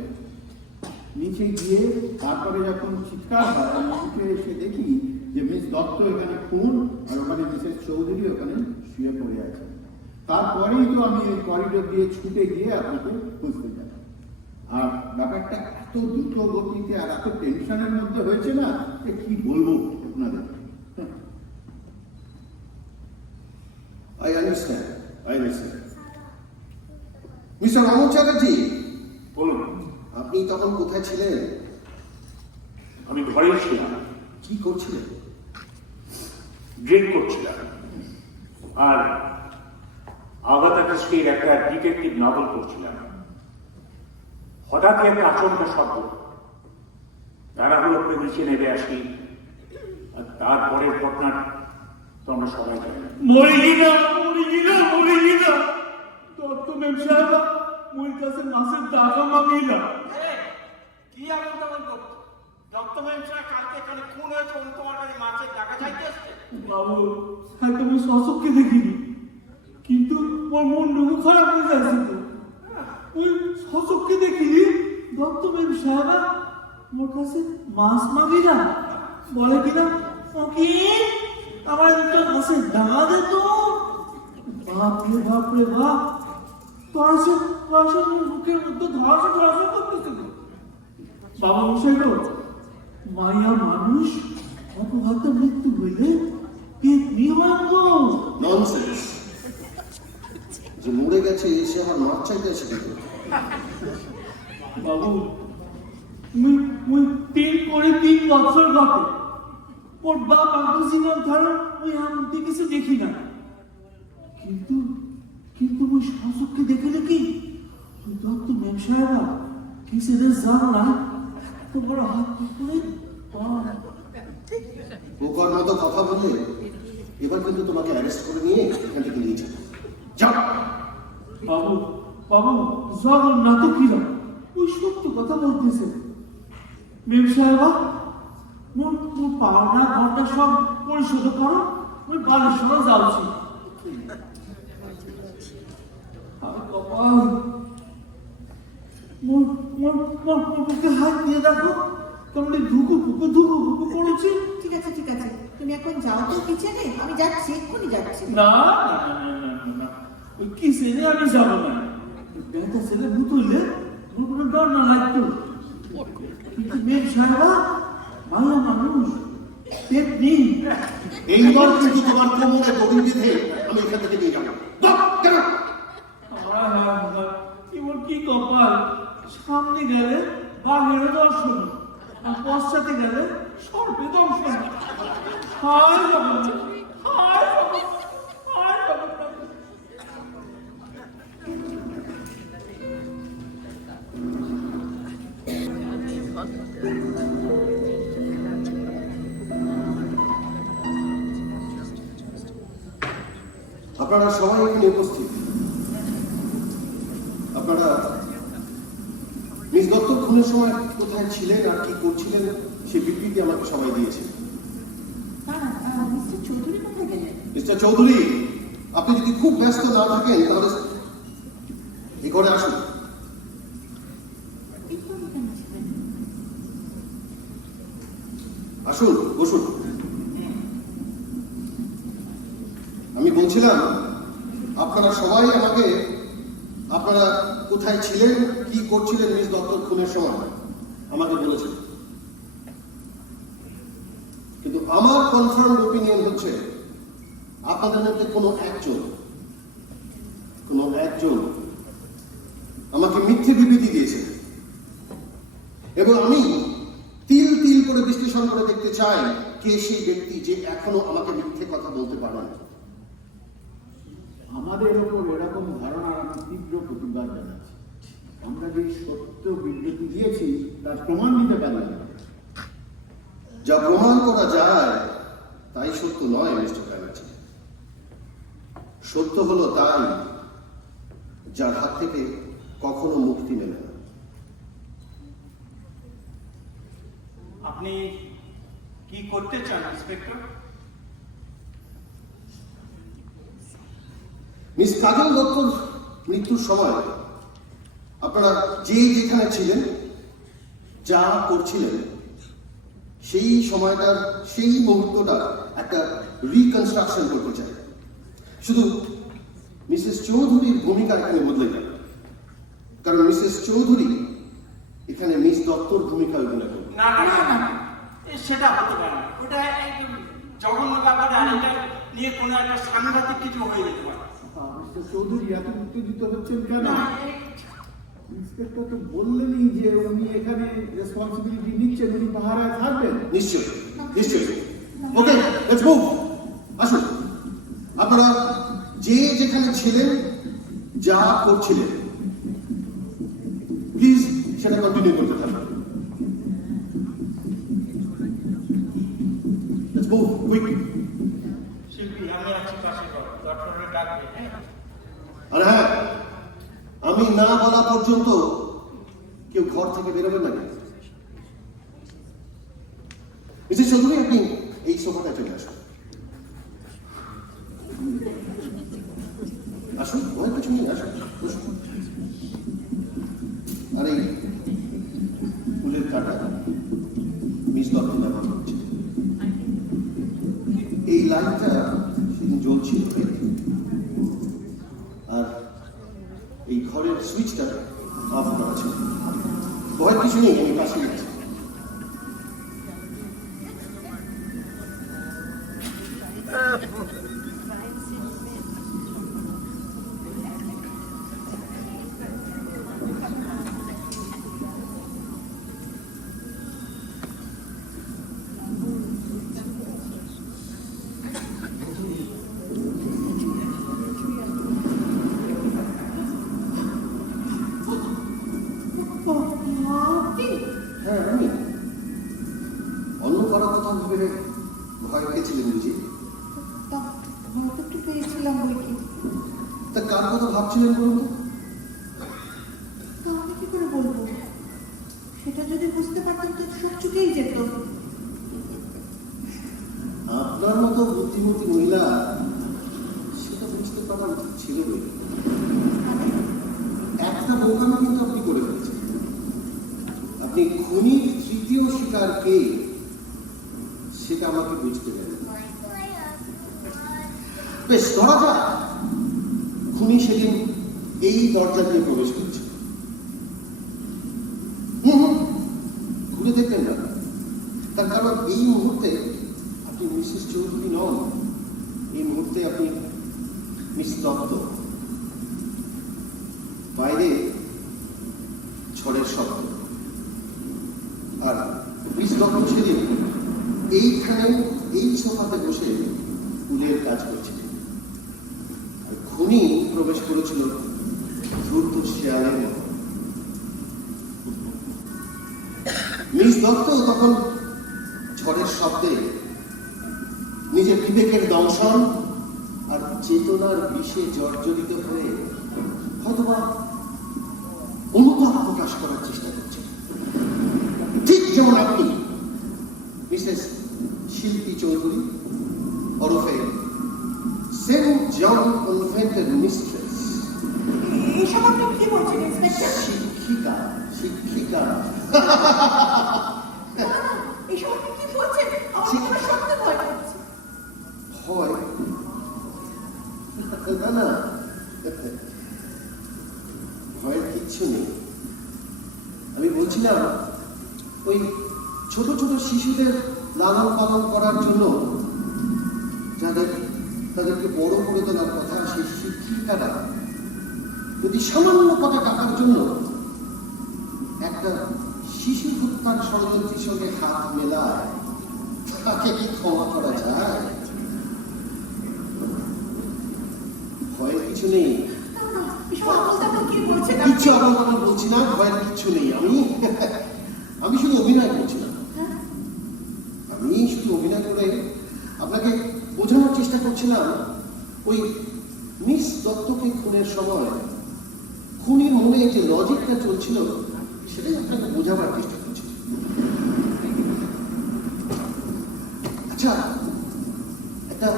নিচে গিয়ে তারপরে যখন চিৎকার হয় আমি উঠে এসে দেখি যে মিস দত্ত এখানে খুন আর ওখানে মিসেস চৌধুরী ওখানে শুয়ে পড়ে আছে। তারপরেই তো আমি ওই করিডোর দিয়ে ছুটে গিয়ে আপনাকে খুঁজতে যাই। আর ব্যাপারটা এত দ্রুত গতিতে আর এত টেনশনের মধ্যে হয়েছে না, যে কি বলবো আপনাদের। I understand. মিস্টার অমর চ্যাটার্জি, বলুন। আপনি তখন কোথায় ছিলেন? আমি ঘরেই ছিলাম, কি করছিলেন? ড্রিঙ্ক করছিলাম আর আগাথা ক্রিস্টির একটা ডিটেকটিভ নভেল পড়ছিলাম। হঠাৎই একটা আচমকা শব্দ, তাড়াহুড়ো করে নিচে নেমে আসি, আর তারপরের ঘটনা তো আমরা সবাই জানি। মরে গিয়ে দত্ত ম্যাম সাহেব মোর কাছে মাসের টাকা মাগিলা। কি এমন তেমন করতো? দত্ত ম্যাম সাহেব কালকে এখানে খুন হয়েছে, উনি তোমার কাছে মাছের টাকা চাইতে আসছে। বাবু হয়তো আমি শশককে দেখিনি, কিন্তু মোর মন রুহু খারাপ হয়ে যাচ্ছে তো। ওই শশককে দেখিনি, দত্ত ম্যাম সাহেব মোর কাছে মাছ মাগিলা, বলে কিনা ওকে আমার একটা মাছের ডাঙা দে তো। বাপরে বাপ, ধরাশো বুকের মধ্যে ধরাশো করতেছে। বাবা মশাই গো, মায়া মানুষ অপঘাত মৃত্যু হইলে পেতনি হয় গো। ননসেন্স, যে মরে গেছে সে আমার মাছ চাইতে আসে। বাবু মুই 3 বছর ঘটে ওর বাপ আগুজিনার ধারণ ওই আমি কিছু দেখি না, কিন্তু ওই শাসককে দেখে নাকি দত্ত ম্যাম সাহেবা কিসেদের জান না তোমার হাত করে পোকার মতো কথা বললে এবার কিন্তু তোমাকে অ্যারেস্ট করে নিয়ে এখান থেকে নিয়ে যাবে। যাও। বাবু জগন্নাথ কিরা ওই সত্য কথা বলতেছে। ম্যাম সাহেবা মোর পাওনা ঘন্টা সব পরিশোধ করো, ওই বালেশ্বর যাচ্ছি। মুখে হাত দিয়ে দেখো কেমন ধুকু ফুকু পড়েছে। ঠিক আছে তুমি এখন যাও তো কিচেনে, আমি যাচ্ছি, এক্ষুনি যাচ্ছি। না ওই কিচেনে আমি যাবো না, বেটা ছেলে ভূত হইলে মোর কোনো ডর না লাগতো। কিন্তু মেয়ে সাহেবা ভালো মানুষ, পেট নেই। এইবার কিন্তু তোমার কোমরে দড়ি বেঁধে আমি এখান থেকে নিয়ে যাবো। কি কপাল, সামনে গেলে বাঘের দর্শন আর পশ্চাতে গেলে সর্বে দর্শন। হায় জগন্নাথ, হায় জগন্নাথ, হায় জগন্নাথ। আপনারা সবাই এখানে উপস্থিত। আপনারা মিস দত্ত খুনের সময় কোথায় ছিলেন আর কি করছিলেন সে বিবৃতি আমাকে সবাই দিয়েছে। মিস্টার চৌধুরী কোথায় গেলেন? মিস্টার চৌধুরী, আপনি যদি খুব ব্যস্ত না থাকেন তাহলে এই ঘরে আসুন। আসুন, বসুন। আমি বলছিলাম আপনারা সবাই আমাকে আপনারা কোথায় ছিলেন, কি করছিলেন মিস দত্তর খুনের সময় আমাকে বলেছেন, কিন্তু আমার কনফার্মড ওপিনিয়ন হচ্ছে আপনাদের মধ্যে কোনো একজন আমাকে মিথ্যে বিবৃতি দিয়েছে, এবং আমি তিল তিল করে বিশ্লেষণ করে দেখতে চাই কে সেই ব্যক্তি যে এখনো আমাকে মিথ্যে কথা বলতে পারে না। আমাদের ওপর এরকম ধারণা আমি তীব্র প্রতিবাদ জানাচ্ছি। আমরা যে সত্য বিবৃতি দিয়েছি তার প্রমাণ দিতে পারি না। যা প্রমাণ করা যায় তাই সত্য নয় মিস্টার ব্যানার্জি। সত্য হলো তাই যার হাত থেকে কখনো মুক্তি মেলে না। আপনি কি করতে চান ইন্সপেক্টর? মিস কাজল দত্তর মৃত্যুর সময় আপনারা যে যেখানে ছিলেন, যা করছিলেন, সেই সময়টার সেই মুহূর্তটার একটা রিকনস্ট্রাকশন করতে চাই। শুধু মিসেস চৌধুরীর ভূমিকা এখানে বদলে যাবে, কারণ মিসেস চৌধুরী এখানে মিস দত্তর ভূমিকা অভিনয় করবে। না না না না, সেটা হতে পারে না। ওটা একদম জঘন্য ব্যাপার, আর এটা নিয়ে কোনো একটা সাংঘাতিক কিছু হয়ে যেতে পারে। মিস্টার চৌধুরী এত উত্তেজিত হচ্ছেন কেন? ইন্সপেক্টর তো বললেনই যে উনি এখানে রেসপন্সিবিলিটি নিচ্ছেন, উনি পাহারায় থাকবেন। নিশ্চয়ই নিশ্চয়ই। ওকে, লেটস মুভ। আসুন, আপনারা যে যেখানে ছিলেন, যা করছিলেন, প্লিজ সেটা কন্টিনিউ করতে থাকুন। Let's move quick. শিল্পী, আমি আছি পাশে, ডক্টরের ডাকবে। আর হ্যাঁ, আমি না বলা পর্যন্ত কেউ ঘর থেকে বেরোবেন না। মিসেস চৌধুরী, আপনি এই সোফাটায় চলে আসুন। আসুন, অনেক কিছু নিয়ে আসুন। আর এই ফুলের কাটা মিস দত্ত ব্যবহার করছে। এই লাইটটা সেদিন জ্বলছিল, আর এই ঘরের সুইচটা অফ করা ছিল। ভয়ের কিছু নেই, আমি পাশে আছি। হ্যাঁ, আমি অন্য কারো কথা ভেবে ভয় পেয়েছিলেন বুঝি? হয়তো একটু পেয়েছিলাম বই কি। তা কার কথা ভাবছিলেন বলুন? তা আমি কি করে বলবো? সেটা যদি বুঝতে পারতাম তো সব চুকেই যেত। আপনার মতো বুদ্ধিমতী মহিলা সেটা বুঝতে পারা উচিত ছিল। একটা বোকামি কিন্তু আপনি করে ফেলেছেন। আপনি খুনির তৃতীয় শিকার কে সেটা আমাকে বুঝতে দেন। বেশ, ধরা যাক খুনি সেদিন এই দরজা দিয়ে প্রবেশ করছে। ঘুরে দেখবেন না, তার কারণ এই মুহূর্তে আপনি মিসেস চৌধুরী নন, এই মুহূর্তে আপনি মিস দত্ত। বাইরে ঝড়ের শব্দ, আর মিস দত্ত সেদিন এইখানে এই সোফাতে বসে ফুলের কাজ করছিলেন। আর খুনি প্রবেশ করেছিল ধূর্ত শেয়ালের মতো। মিস দত্ত তখন ঝড়ের শব্দে নিজের বিবেকের দংশন আর চেতনার বিষে জর্জরিত হয়ে হয়তোবা অনুতাপ প্রকাশ করার চেষ্টা করছে, ঠিক যেমন আপনি মিসেস শিল্পী চৌধুরী ওরফে সেন্ট জন কনভেন্টের মিস্ট্রেস। এসব আপনি কি বলছেন ইন্সপেক্টর? শিক্ষিকা এসব আপনি কি বলছেন? আমার সত্যি ভয় করছে। হয় না না, ভয়ের কিচ্ছু নেই। আমি বলছিলাম ওই ছোট ছোট শিশুদের লালন পালন করার জন্য তাদেরকে বড় করে তোলার কথা, সেই শিক্ষিকারা যদি সামান্য কটা টাকার জন্য একটা শিশু হত্যার ষড়যন্ত্রের সঙ্গে হাত মেলায়, তাকে কি ক্ষমা করা যায়? ভয়ের কিছু নেই। কিচ্ছু আমার বলছি না, ভয়ের কিচ্ছু নেই। আমি শুধু অভিনয় করছি না, আমি শুধু অভিনয় করে আপনাকে বোঝানোর চেষ্টা করছিলাম ওই মিস দত্তকে খুনের সময় খুনির মনে যে লজিকটা চলছিল সেটাই আপনাকে বোঝাবার চেষ্টা করছি। আচ্ছা, একটা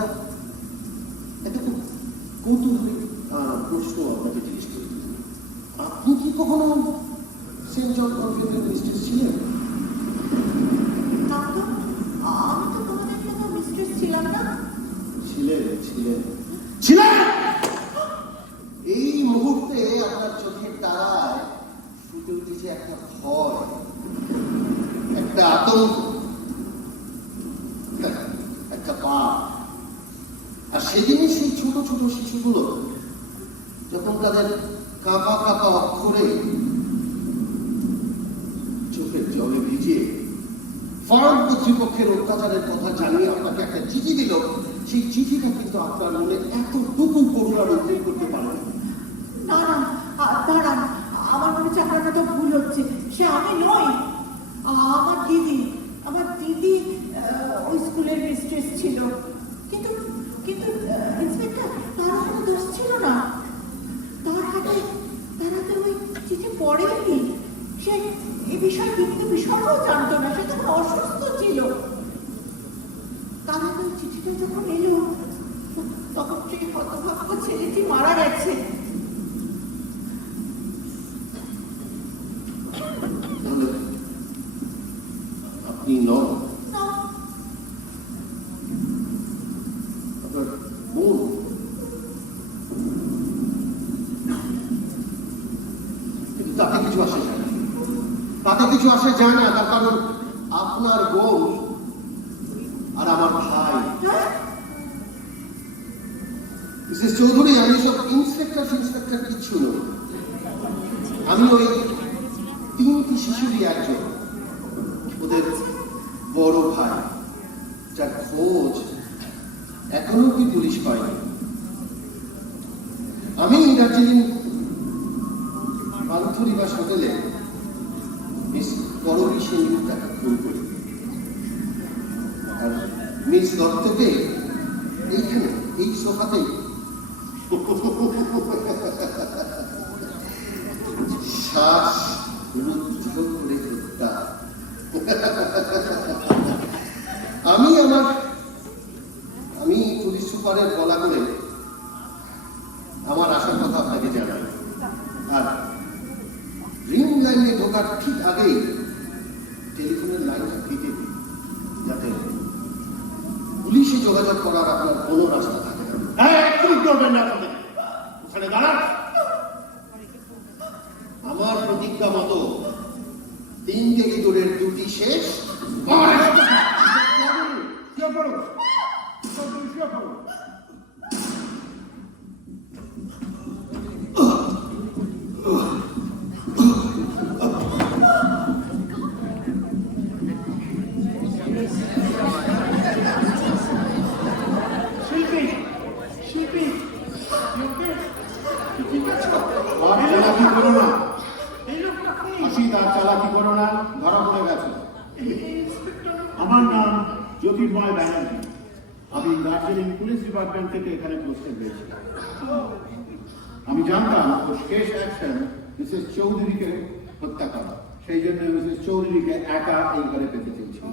খুব কৌতূহলী প্রশ্ন আপনাকে জিজ্ঞেস করি। আপনি কি কখনো সেন্ট জন কনভেন্টের মিস্ট্রেস ছিলেন? ছিলেন। এই মুহূর্তে আপনার চোখের তারায় ফুটে উঠেছে একটা ভয়, একটা আতঙ্ক, একটা পাপ। আর সেদিনই সেই ছোট ছোট শিশুগুলো যখন তাদের কাঁপা কাঁপা অক্ষরে চোখের জলে ভিজিয়ে ফার্ম কর্তৃপক্ষের অত্যাচারের কথা জানিয়ে আপনাকে একটা চিঠি দিল, সেই চিঠিটা কিন্তু আপনার মনে এতটুকু করুণার উদ্রেক করতে পারে না। দাঁড়ান, আমার মনে হচ্ছে আপনার কথা ভুল হচ্ছে। সে আমি নই, আমার দিদি ওই স্কুলের মিস্ট্রেস ছিল। কিন্তু ইন্সপেক্টর, তার কোনো দোষ ছিল না। তারা তো ওই চিঠি পড়েনি। সে এ বিষয়ে কিন্তু বিষয়ও জানতো না, সে তখন অসুস্থ ছিল। তারা তো চিঠিটা যখন এলো তখন সেই হতভাগ্য ছেলেটি মারা গেছে। আপনি নন, আপনার বোন। কিন্তু তাতে কিছু আসে যায় না, তার কারণ আপনার বোন আর আমার ভাই। মিসেস চৌধুরী, আমি সব ইন্সপেক্টর কিচ্ছু নই। আমি ওই 3টি শিশুরই একজন, ওদের বড় ভাই, যার খোঁজ এখনো কি পুলিশ পায়নি। আমি দার্জিলিং পান্থরিবাস হোটেলে মিস করবী সেনগুপ্তকে খুন করি, আর মিস দত্তকে এইখানে এই সোফাতেই শ্বাস রুদ্ধ করে হত্যা। আমি পুলিশ সুপারের বলা করে আমার আসার কথা আপনাকে জানাই। আর রিং লাইনে ঢোকার ঠিক আগেই টেলিফোনের লাইনটা কেটে দিই, যাতে পুলিশে যোগাযোগ করার আপনার কোনো রাস্তা থাকে না। ওখানে দাঁড়ান। আমার প্রতিজ্ঞা মতো 3টে ইঁদুরের 2টি শেষ। আমার নাম জ্যোতির্ময় ব্যানার্জি। আমি দার্জিলিং পুলিশ ডিপার্টমেন্ট থেকে এখানে পোস্টে হয়েছিলাম। আমি জানতাম ও শেষ অ্যাকশন মিসেস চৌধুরীকে হত্যা করা, সেই জন্য মিসেস চৌধুরীকে একা এই ঘরে পেতে চেয়েছিল।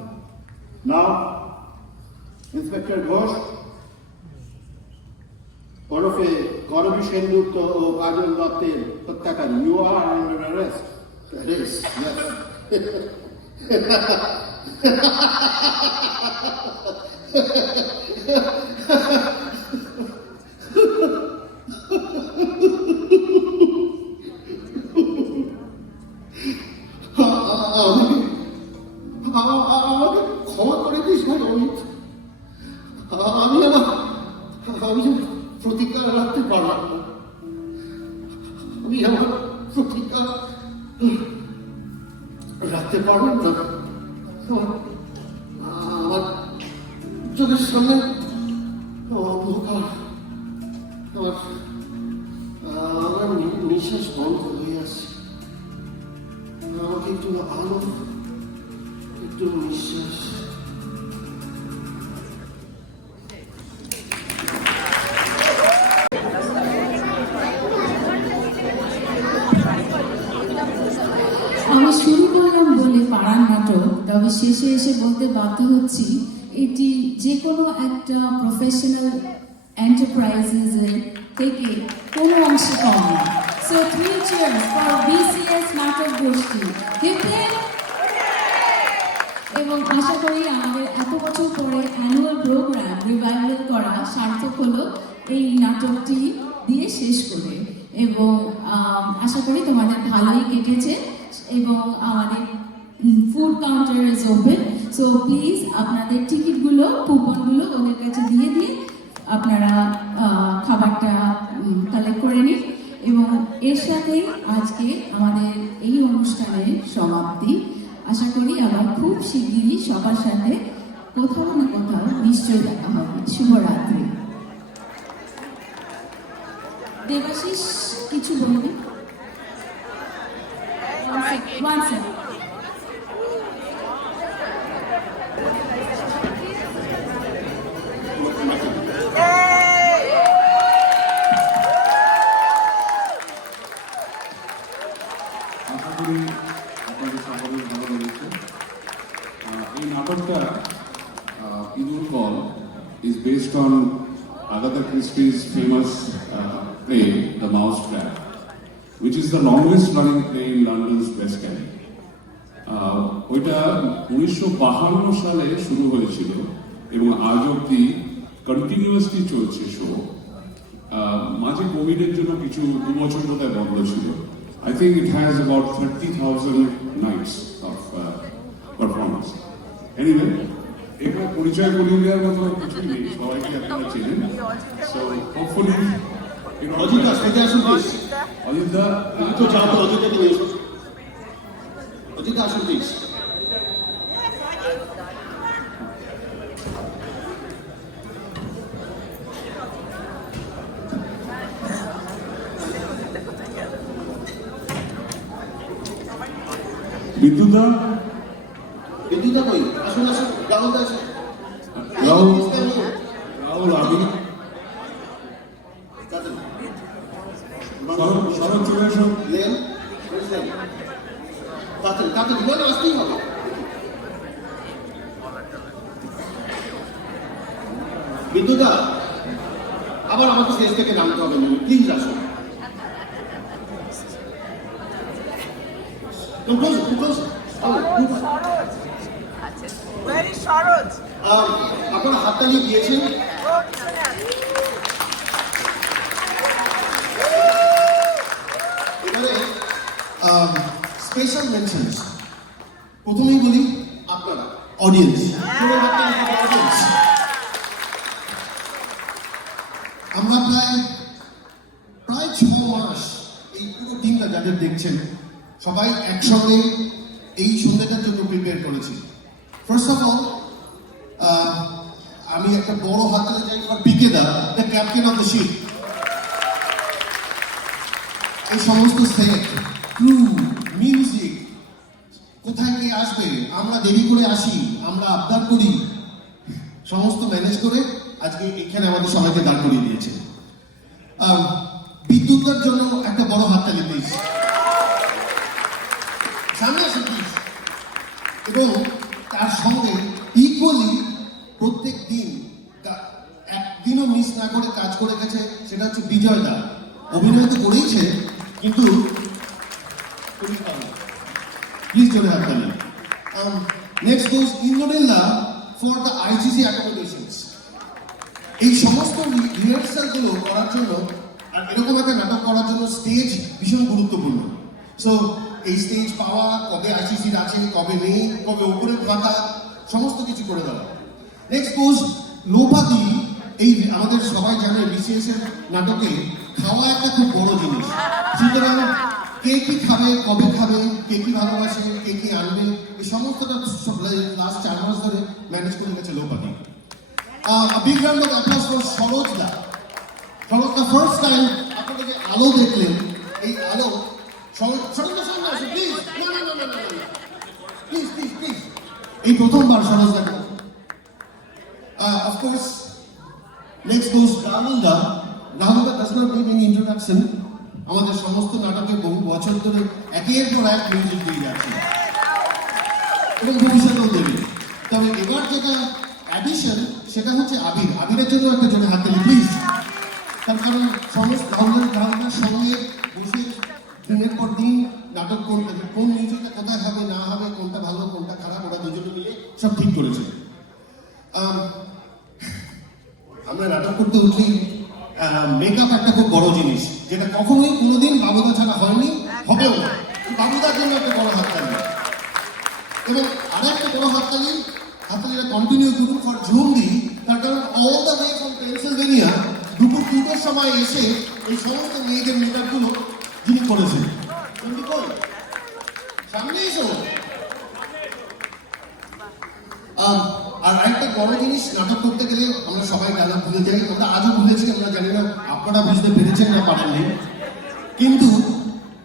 নাও ইন্সপেক্টর ঘোষ ওরফে করবী সেনগুপ্ত ও কাজল দত্তের হত্যাকারী, ইউ আর আন্ডার অ্যারেস্ট। আমি যে প্রতিজ্ঞা রাখতে পারলাম না, আমি আমার প্রতিজ্ঞা রাখতে পারলাম না। আমার চোখের সামনে অন্ধকার, আমার নিঃশ্বাস বন্ধ হয়ে আসছে। আমাকে একটু আলো, একটু নিঃশ্বাস। আমি শুরু করলাম বলে পাড়ার নাটক, তবে শেষে এসে বলতে বাধ্য হচ্ছি এটি যে কোনো একটা প্রফেশনাল এন্টারপ্রাইজেসের থেকে কোনো অংশে কম না। সো 3 cheers ফর BCS নাটক গোষ্ঠী। এবং আশা করি আমাদের এত বছর পরে অ্যানুয়াল প্রোগ্রাম রিভাইভাল করা সার্থক হলো এই নাটকটি দিয়ে শেষ করে। এবং আশা করি তোমাদের ভালোই কেটেছে। এবং আমাদের food counter is open, so please আপনাদের টিকিটগুলো, কুপনগুলো ওদের কাছে দিয়ে আপনারা খাবারটা কালেক্ট করে নিন। এবং এর সাথেই আজকে আমাদের এই অনুষ্ঠানের সমাপ্তি। আশা করি আবার খুব শিগগিরই সবার সাথে কোথাও না কোথাও নিশ্চয়ই দেখা হবে। শুভরাত্রি। দেবাশিস কিছু বলবে? One second. আশা করি আপনাদের সকলের ভালো লেগেছে। এই নাটকটা Eid ul call is based on Agatha Christie's famous play The Mousetrap, which is the longest running play in London's West End. ওইটা 1952 সালে শুরু হয়েছিল এবং আজ অব্দি কন্টিনিউয়াসলি চলছে শো। মাঝে কোভিডের জন্য কিছু 2 বছর বোধহয় বন্ধ ছিল। I think it has about 30,000 nights of performance. Anyway, এখানে পরিচয় করিয়ে দেওয়ার মতো কিছুই নেই, সবাইকে আপনারা চেনেন। So hopefully অজিতা সেটা আসুন প্লিজ। অজিতা তো যাও তো, অজিতা নিয়ে এসো। অজিতা আসুন প্লিজ। বিদ্যুতা বিদ্যুতা কই? আসুন আসুন, রাহুল আসুন। রাহুল আমি শরৎ চলে এসো। লেন তাড়াতাড়ি তাড়াতাড়ি বলে আসতেই হবে। বিদ্যুতা আবার আমাকে স্টেজ থেকে নামতে হবে, প্লিজ আসুন। আপনারা হাততালি দিয়েছেন। এবারে স্পেশাল মেনশনস। প্রথমেই বলি আপনারা অডিয়েন্স। আমরা প্রায় 6 মাস এই পুরো টিমটা যাদের দেখছেন সবাই একসঙ্গে এই সন্ধ্যাটার জন্য প্রিপেয়ার করেছি। ফার্স্ট অফ অল আমি একটা বড় হাততালি চাই ফর পিকে দা, the captain of the ship. এই সমস্ত সেট, ক্রু, মিউজিক, কোথায় কে আসবে, আমরা দেরি করে আসি, আমরা আবদার করি, সমস্ত ম্যানেজ করে আজকে এখানে আমাদের সবাইকে দাঁড় করিয়ে দিয়েছে। বিদ্যুতের জন্য একটা বড় হাততালি প্লিজ। সামনে আসুন প্লিজ। এবং তার সঙ্গে ইকুয়ালি প্রত্যেক দিন একদিনও মিস না করে কাজ করে গেছে, সেটা হচ্ছে বিজয় দা। অভিনয় তো করেইছে, কিন্তু প্লিজ চলে হাততালি। Next goes Indranila for the ICC accommodations. এই সমস্ত রিহার্সালগুলো করার জন্য আর এরকম একটা নাটক করার জন্য স্টেজ ভীষণ গুরুত্বপূর্ণ। সো এই স্টেজ পাওয়া, কবে ICC আছে, কবে নেই, কবে উপরে ফাঁকা, সমস্ত কিছু করে দেওয়া। নেক্সট গোজ লোপাদি। এই আমাদের সবাই জানে বিসিএস এর নাটকে খাওয়া একটা খুব বড় জিনিস। সুতরাং কে কি খাবে, কবে খাবে, কে কি ভালোবাসে, কে কি আনবে, এই সমস্তটা লাস্ট 4 মাস ধরে ম্যানেজ করে গেছে লোপাটি। Big round of applause for সরোজদা। সরোজদা ফার্স্ট টাইম আপনারা যে আলো দেখলেন, এই আলো সরোজদা সামনে আসুন প্লিজ, প্লিজ প্লিজ প্লিজ, এই প্রথমবার সরোজদাকে। অফকোর্স নেক্সট গোস রাহুলদা। রাহুলদা does not need any introduction. আমাদের সমস্ত নাটকে বহু বছর ধরে একের পর এক মিউজিক দিয়ে যাচ্ছে এবং ভবিষ্যতেও দেবে। তবে এবার যেটা অ্যাডিশন সেটা হচ্ছে আবির। আবিরের জন্য একটা জোরে হাত তালি প্লিজ। তার কারণ সমস্ত রাহুলদার সঙ্গে বসে দিনের পর দিন নাটক করতে, কোন মিউজিকটা কোথায় হবে না হবে, কোনটা ভালো কোনটা খারাপ, ওরা দুজনে মিলে সব ঠিক করেছে। আমরা নাটক করতে উঠলেই মেকআপ একটা খুব বড় জিনিস, যেটা কখনোই কোনোদিন বাবুদা ছাড়া হয়নি, হবেও না। বাবুদার জন্য একটা বড় হাততালি, এবং আরেকটা বড় হাততালিটা কন্টিনিউ করুন ফর ঝুমদি। তার কারণ all the way from Pennsylvania দুপুর 2টোর সময় এসে এই সমস্ত মেয়েদের মেকআপগুলো যিনি করেছেন। সামনে এসো। আর একটা বড় জিনিস, নাটক করতে গেলে আমরা সবাই ডায়লগ ভুলে যাই। আমরা আজও ভুলেছি, আমরা জানি না আপনারা বুঝতে পেরেছেন না পারেননি। কিন্তু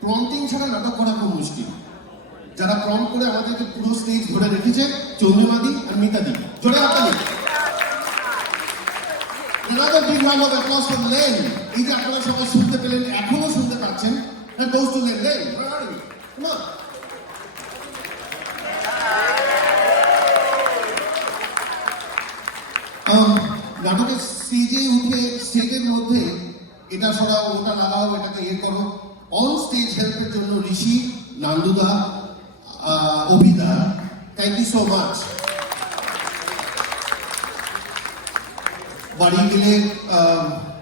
প্রম্পটিং ছাড়া নাটক করা খুব মুশকিল। যারা প্রম্পট করে আমাদেরকে পুরো স্টেজ ধরে রেখেছে, চৌমিমাদি আর মিতাদি, জোরে হাততালি। Another big round of applause for Len. এই যে আপনারা সবাই শুনতে পেলেন, এখনো শুনতে পাচ্ছেন, that goes to Len. Len, where are you? Come on. নাটকের স্টেজে উঠে স্টেজের মধ্যে এটা সরাও, ওটা লাগাও, এটাকে ইয়ে করো, অন স্টেজ হেল্পের জন্য ঋষি, নান্দুদা, অভিদা, থ্যাংক ইউ সো মাচ। বাড়ি গেলে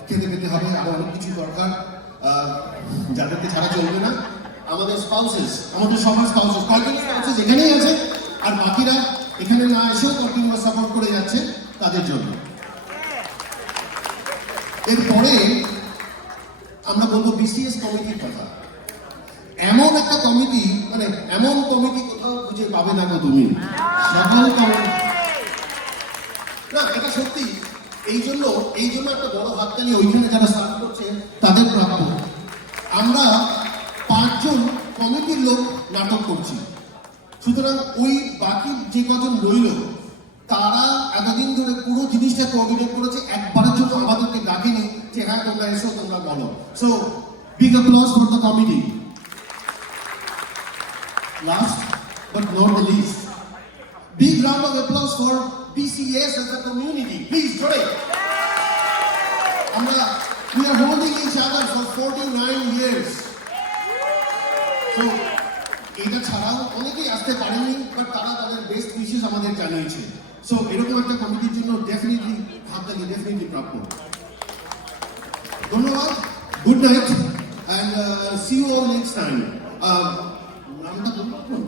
খেতে খেতে হবে, আরো অনেক কিছু দরকার, যাদেরকে ছাড়া চলবে না। আমাদের স্পাউসেস, আমাদের সবার স্পাউসেস, কয়েকজন স্পাউসেস এখানেই আছে, আর বাকিরা এখানে না এসেও কন্টিনিউয়াস সাপোর্ট করে যাচ্ছে তাদের জন্য। এরপরে আমরা বলবো বিসিএস কমিটির কথা। এমন একটা কমিটি, মানে এমন কমিটি কোথাও খুঁজে পাবে না গো তুমি। সকল কমিটি না, এটা সত্যি। এই জন্য একটা বড় হাততালি ওইখানে যারা সার্ভ করছে তাদের প্রাপ্য। আমরা 5 জন কমিটির লোক নাটক করছি, সুতরাং ওই বাকি যে কজন রইল তারা এতদিন ধরে পুরো জিনিসটা কোঅর্ডিনেট করেছে, একবারের জন্য আমাদেরকে ডাকেনি যে হ্যাঁ তোমরা এসো, তোমরা বলো। So big applause for the committee. Last but not the least, big round of applause for BCS as a community. Please, Jode. We are holding each other for 49 years. So, এটা ছাড়াও অনেকেই আসতে পারেনি, বাট তারা তাদের best wishes আমাদের জানিয়েছে। So এরকম একটা কমিটির জন্য ডেফিনেটলি হাততালি, ডেফিনেটলি প্রাপ্য। ধন্যবাদ, good night, and see you all next time. নামটা বলুন।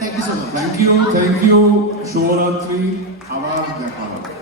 Thank you so much. Thank you শুভরাত্রি, আবার দেখা হবে।